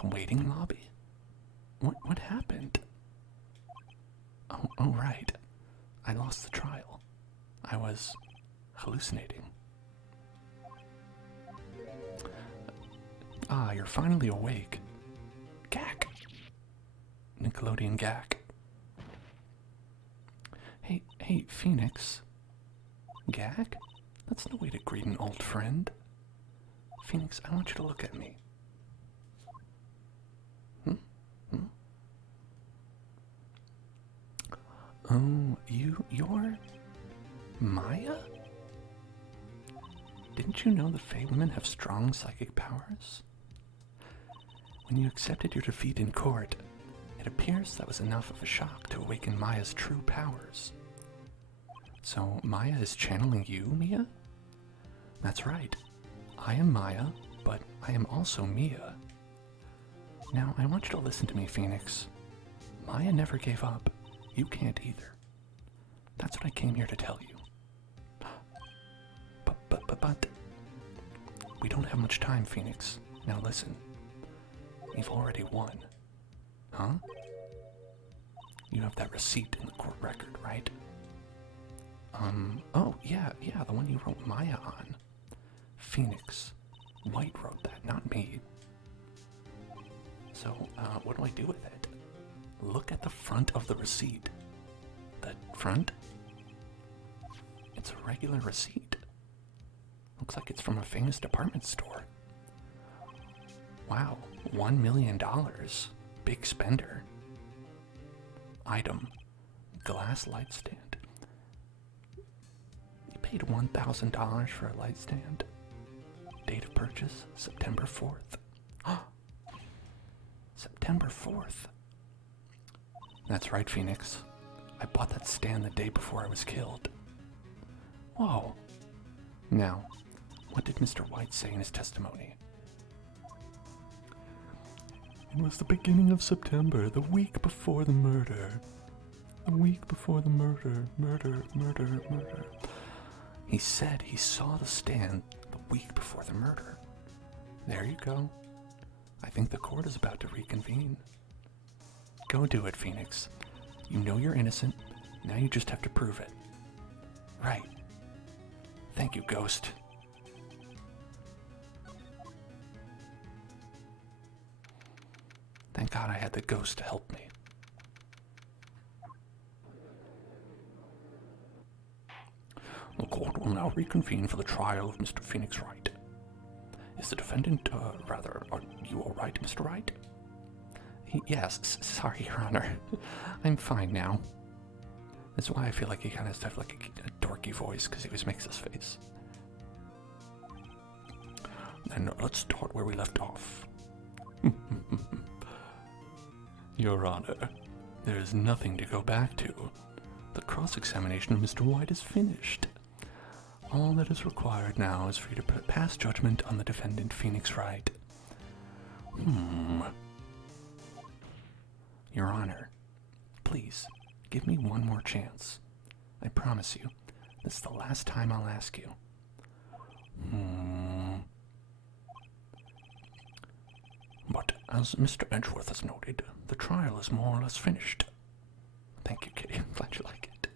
The waiting lobby? What happened? Oh, right. I lost the trial. I was hallucinating. Ah, you're finally awake. Gak. Nickelodeon Gak. Hey, Phoenix. Gak? That's no way to greet an old friend. Phoenix, I want you to look at me. Oh, you're Maya? Didn't you know the Fae women have strong psychic powers? When you accepted your defeat in court, it appears that was enough of a shock to awaken Maya's true powers. So Maya is channeling you, Mia? That's right. I am Maya, but I am also Mia. Now, I want you to listen to me, Phoenix. Maya never gave up. You can't either. That's what I came here to tell you. But... We don't have much time, Phoenix. Now listen. You've already won. Huh? You have that receipt in the court record, right? Oh, yeah, the one you wrote Maya on. Phoenix. White wrote that, not me. So, what do I do with it? Look at the front of the receipt. The front? It's a regular receipt. Looks like it's from a famous department store. Wow, $1 million. Big spender. Item, glass light stand. You paid $1,000 for a light stand. Date of purchase, September 4th. September 4th. That's right, Phoenix. I bought that stand the day before I was killed. Whoa. Now, what did Mr. White say in his testimony? It was the beginning of September, the week before the murder. The week before the murder. He said he saw the stand the week before the murder. There you go. I think the court is about to reconvene. Go do it, Phoenix. You know you're innocent. Now you just have to prove it. Right. Thank you, Ghost. Thank God I had the ghost to help me. The court will now reconvene for the trial of Mr. Phoenix Wright. Is the defendant, are you all right, Mr. Wright? Yes, sorry, Your Honor. I'm fine now. That's why I feel like he kind of has like a dorky voice, because he always makes this face. Then let's start where we left off. Your Honor, there is nothing to go back to. The cross-examination of Mr. White is finished. All that is required now is for you to pass judgment on the defendant, Phoenix Wright. Your Honor, please, give me one more chance. I promise you, this is the last time I'll ask you. But as Mr. Edgeworth has noted, the trial is more or less finished. Thank you, Kitty. I'm glad you like it.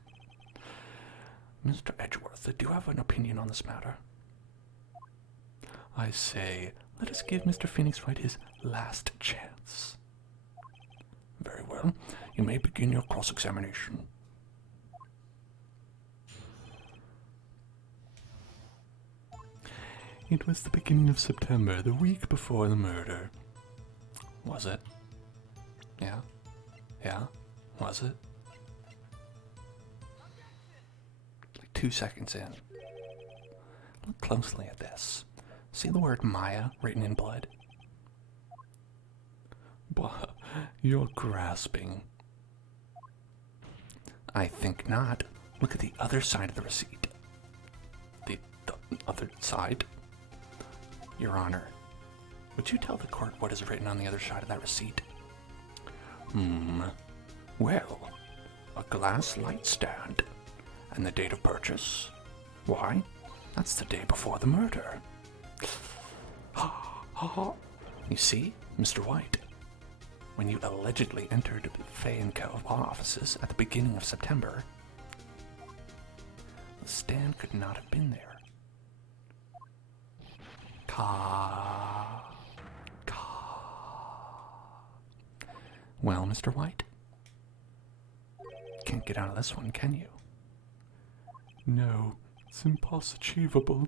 Mr. Edgeworth, do you have an opinion on this matter? I say, let us give Mr. Phoenix Wright his last chance. Very well. You may begin your cross-examination. It was the beginning of September, the week before the murder. Was it? Yeah? Yeah? Was it? Like 2 seconds in. Look closely at this. See the word Maya written in blood? Bah, you're grasping. I think not. Look at the other side of the receipt. The other side? Your Honor, would you tell the court what is written on the other side of that receipt? Well, a glass light stand. And the date of purchase? Why? That's the day before the murder. You see, Mr. White, when you allegedly entered Fay & Co. offices at the beginning of September, the stand could not have been there. Well, Mr. White, can't get out of this one, can you? No, it's impossible.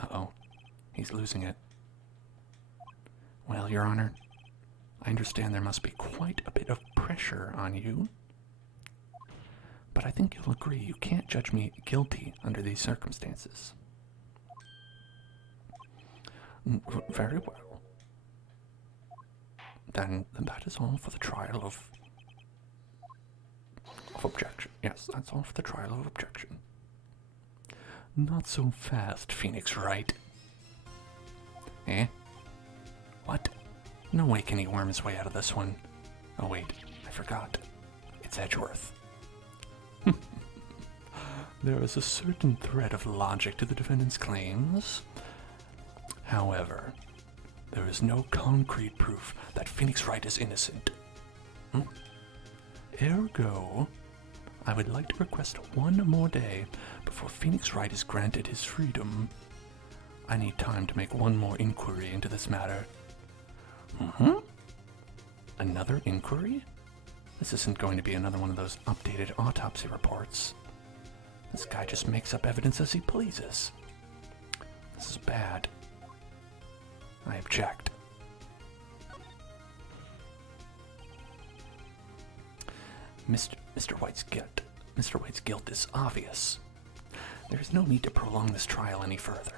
Uh-oh, he's losing it. Well, Your Honor, I understand there must be quite a bit of pressure on you, but I think you'll agree you can't judge me guilty under these circumstances. Very well. Then that is all for the trial of objection. Yes, that's all for the trial of objection. Not so fast, Phoenix Wright. Eh? What? No way can he worm his way out of this one. Oh wait, I forgot. It's Edgeworth. There is a certain thread of logic to the defendant's claims. However, there is no concrete proof that Phoenix Wright is innocent. Ergo, I would like to request one more day before Phoenix Wright is granted his freedom. I need time to make one more inquiry into this matter. Another inquiry? This isn't going to be another one of those updated autopsy reports. This guy just makes up evidence as he pleases. This is bad. I object. Mr. White's guilt is obvious. There is no need to prolong this trial any further.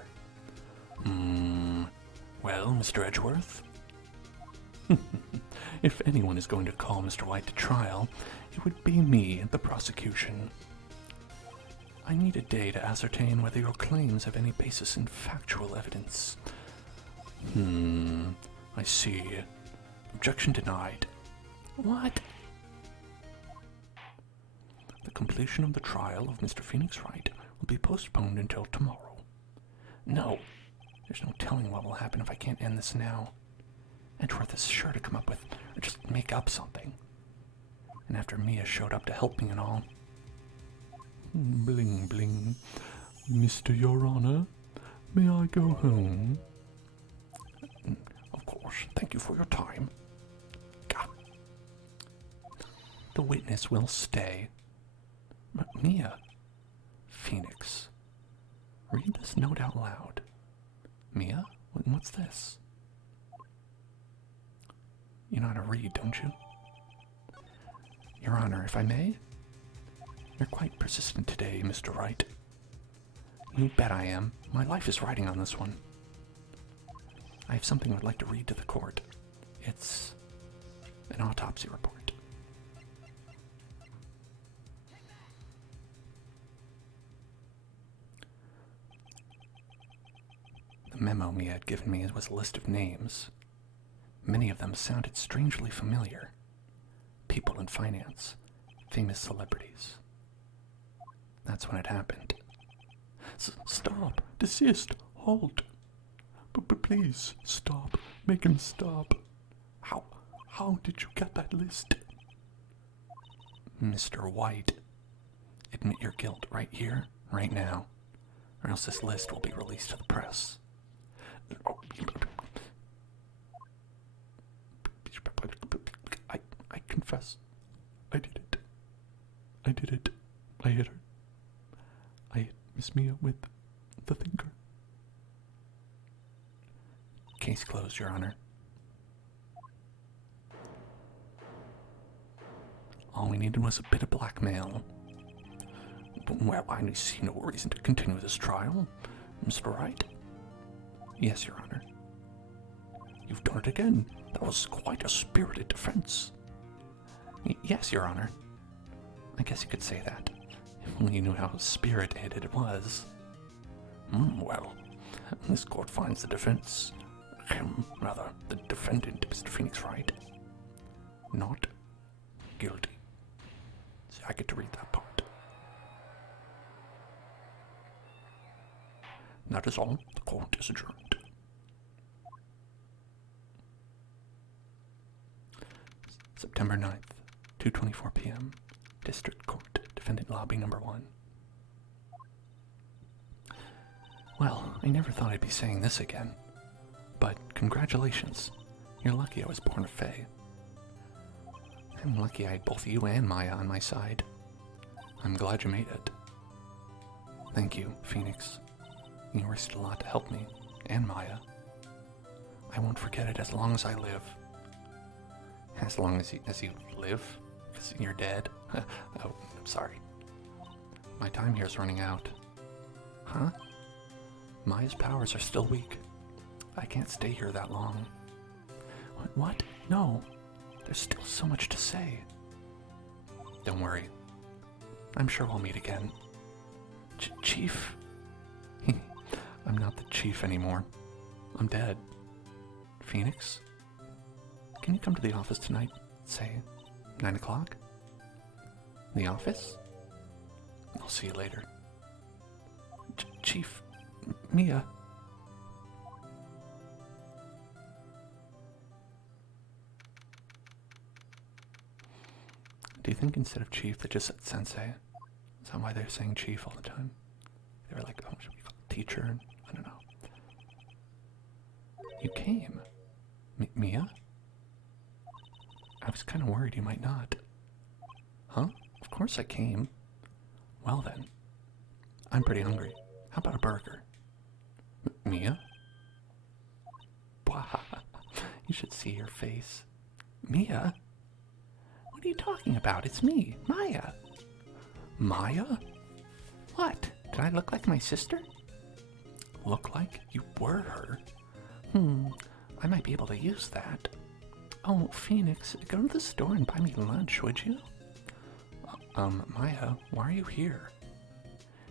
Well, Mr. Edgeworth? If anyone is going to call Mr. White to trial, it would be me and the prosecution. I need a day to ascertain whether your claims have any basis in factual evidence. I see. Objection denied. What? The completion of the trial of Mr. Phoenix Wright will be postponed until tomorrow. No. There's no telling what will happen if I can't end this now. Edgeworth is sure to come up with, or just make up something. And after Mia showed up to help me and all. Bling, bling. Mr. Your Honor, may I go home? Of course. Thank you for your time. God. The witness will stay. Mia. Phoenix. Read this note out loud. Mia? What's this? You know how to read, don't you? Your Honor, if I may? You're quite persistent today, Mr. Wright. You bet I am. My life is riding on this one. I have something I'd like to read to the court. It's an autopsy report. The memo Mia had given me was a list of names. Many of them sounded strangely familiar. People in finance, famous celebrities. That's when it happened. Stop! Desist! Halt! But please, stop. Make him stop. How did you get that list? Mr. White, admit your guilt right here, right now, or else this list will be released to the press. I confess. I did it. I did it. I hit her. I hit Miss Mia with the thinker. Case closed, Your Honor. All we needed was a bit of blackmail. Well, I see no reason to continue this trial, Mr. Wright. Yes, Your Honor. You've done it again. That was quite a spirited defense. Yes, Your Honor. I guess you could say that. If only you knew how spirited it was. Well, this court finds the defense, the defendant, Mr. Phoenix Wright, not guilty. See, I get to read that part. That is all. The court is adjourned. September 9th, 2:24 p.m. District Court, Defendant Lobby Number 1. Well, I never thought I'd be saying this again. But congratulations. You're lucky I was born a fae. I'm lucky I had both you and Maya on my side. I'm glad you made it. Thank you, Phoenix. You risked a lot to help me, and Maya. I won't forget it as long as I live. As long as you live? Because you're dead? Oh, I'm sorry. My time here is running out. Huh? Maya's powers are still weak. I can't stay here that long. What? No. There's still so much to say. Don't worry. I'm sure we'll meet again. Chief? I'm not the chief anymore. I'm dead. Phoenix? Can you come to the office tonight? Say, 9 o'clock? The office? I'll see you later. Chief, Mia. Do you think instead of chief they just said sensei? Is that why they're saying chief all the time? They were like, oh, should we call it teacher? I don't know. You came. Mia? I was kind of worried you might not. Huh? Of course I came. Well then, I'm pretty hungry. How about a burger? Mia? Wow, you should see your face. Mia? What are you talking about? It's me, Maya. Maya? What? Did I look like my sister? Look like you were her? I might be able to use that. Oh, Phoenix, go to the store and buy me lunch, would you? Maya, why are you here?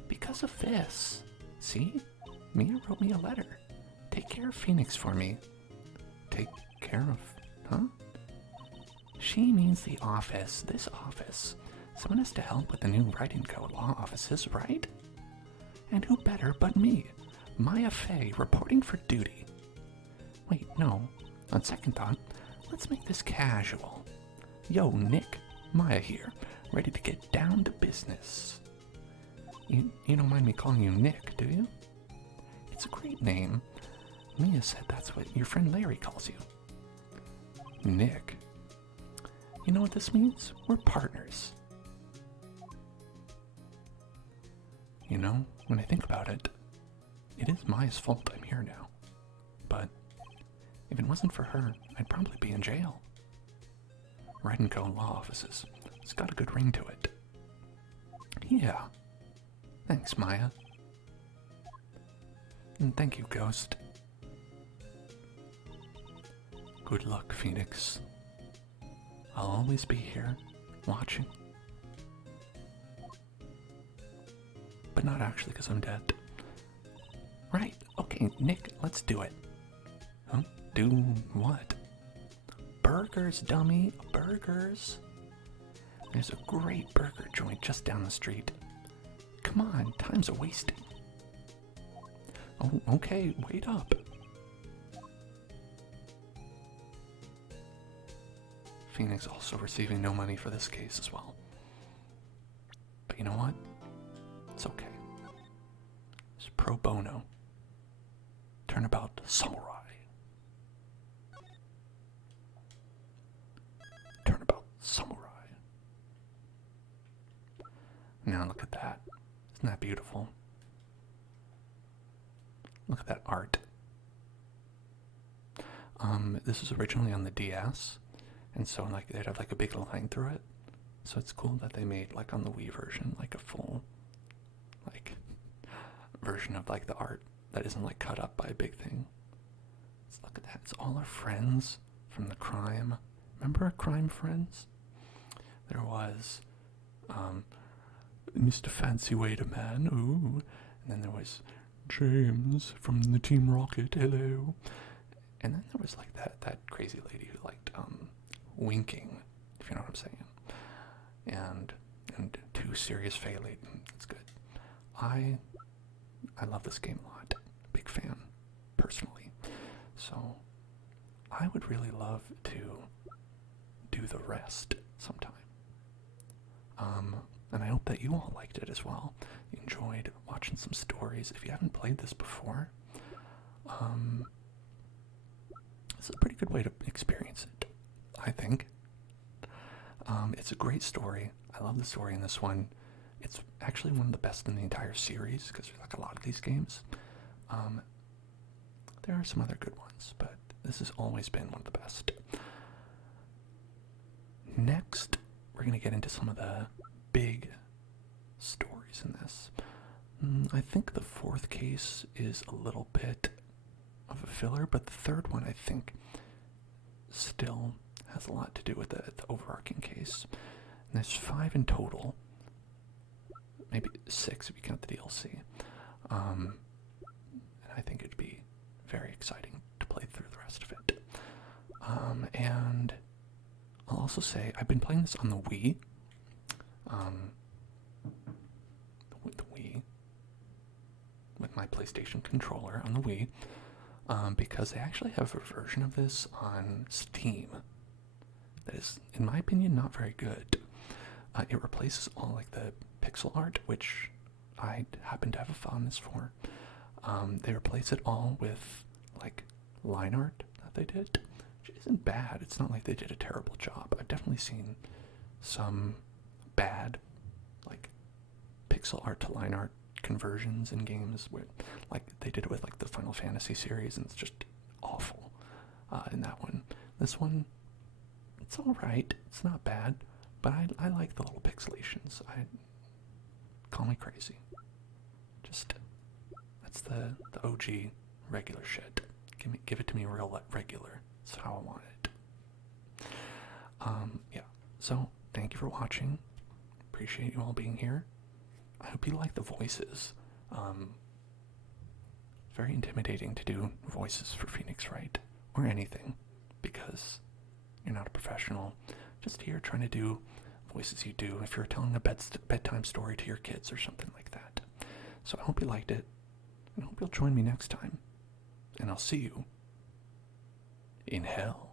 Because of this. See? Mia wrote me a letter. Take care of Phoenix for me. Take care of... Huh? She means the office, this office. Someone has to help with the new writing code law offices, right? And who better but me, Maya Fey, reporting for duty. Wait, no. On second thought, let's make this casual. Yo, Nick, Maya here, ready to get down to business. You don't mind me calling you Nick, do you? It's a great name. Mia said that's what your friend Larry calls you. Nick. You know what this means? We're partners. You know, when I think about it, it is Maya's fault I'm here now. But if it wasn't for her, I'd probably be in jail. Writing code law offices. It's got a good ring to it. Yeah. Thanks, Maya. And thank you, Ghost. Good luck, Phoenix. I'll always be here, watching. But not actually, because I'm dead. Right, okay, Nick, let's do it. Huh? Do what? Burgers, dummy, burgers. There's a great burger joint just down the street. Come on, time's a wasting. Oh, okay, wait up. Phoenix also receiving no money for this case as well. But you know what? It's okay. It's pro bono. Turnabout samurai. Turnabout samurai. Now look at that. Isn't that beautiful? Look at that art. This was originally on the DS, and so like they'd have like a big line through it. So it's cool that they made like on the Wii version like a full like version of like the art that isn't like cut up by a big thing. Let's look at that. It's all our friends from the crime. Remember our crime friends? There was Mr. Fancy Waiter Man, ooh, and then there was James from the Team Rocket, hello. And then there was like that crazy lady who liked winking, if you know what I'm saying. And two serious Faye Layton. That's good. I love this game a lot. Big fan, personally. So I would really love to do the rest sometime. And I hope that you all liked it as well. You enjoyed watching some stories. If you haven't played this before, it's a pretty good way to experience it, I think. It's a great story. I love the story in this one. It's actually one of the best in the entire series, because like a lot of these games. There are some other good ones, but this has always been one of the best. Next, we're going to get into some of the big stories in this. I think the fourth case is a little bit of a filler, but the third one I think still has a lot to do with the overarching case. And there's 5 in total, maybe 6 if you count the DLC. And I think it'd be very exciting to play through the rest of it. And I'll also say I've been playing this on the Wii. With the Wii, with my PlayStation controller on the Wii, because they actually have a version of this on Steam that is, in my opinion, not very good. It replaces all like the pixel art, which I happen to have a fondness for. They replace it all with like line art that they did, which isn't bad. It's not like they did a terrible job. I've definitely seen some bad, like, pixel art to line art conversions in games where, like, they did it with, like, the Final Fantasy series, and it's just awful in that one. This one, it's alright. It's not bad, but I like the little pixelations. Call me crazy. Just, that's the OG regular shit. Give it to me real regular. That's how I want it. Yeah. So, thank you for watching. Appreciate you all being here. I hope you like the voices. Very intimidating to do voices for Phoenix Wright, or anything, because you're not a professional. Just here trying to do voices you do if you're telling a bedtime story to your kids or something like that. So I hope you liked it, and I hope you'll join me next time. And I'll see you in hell.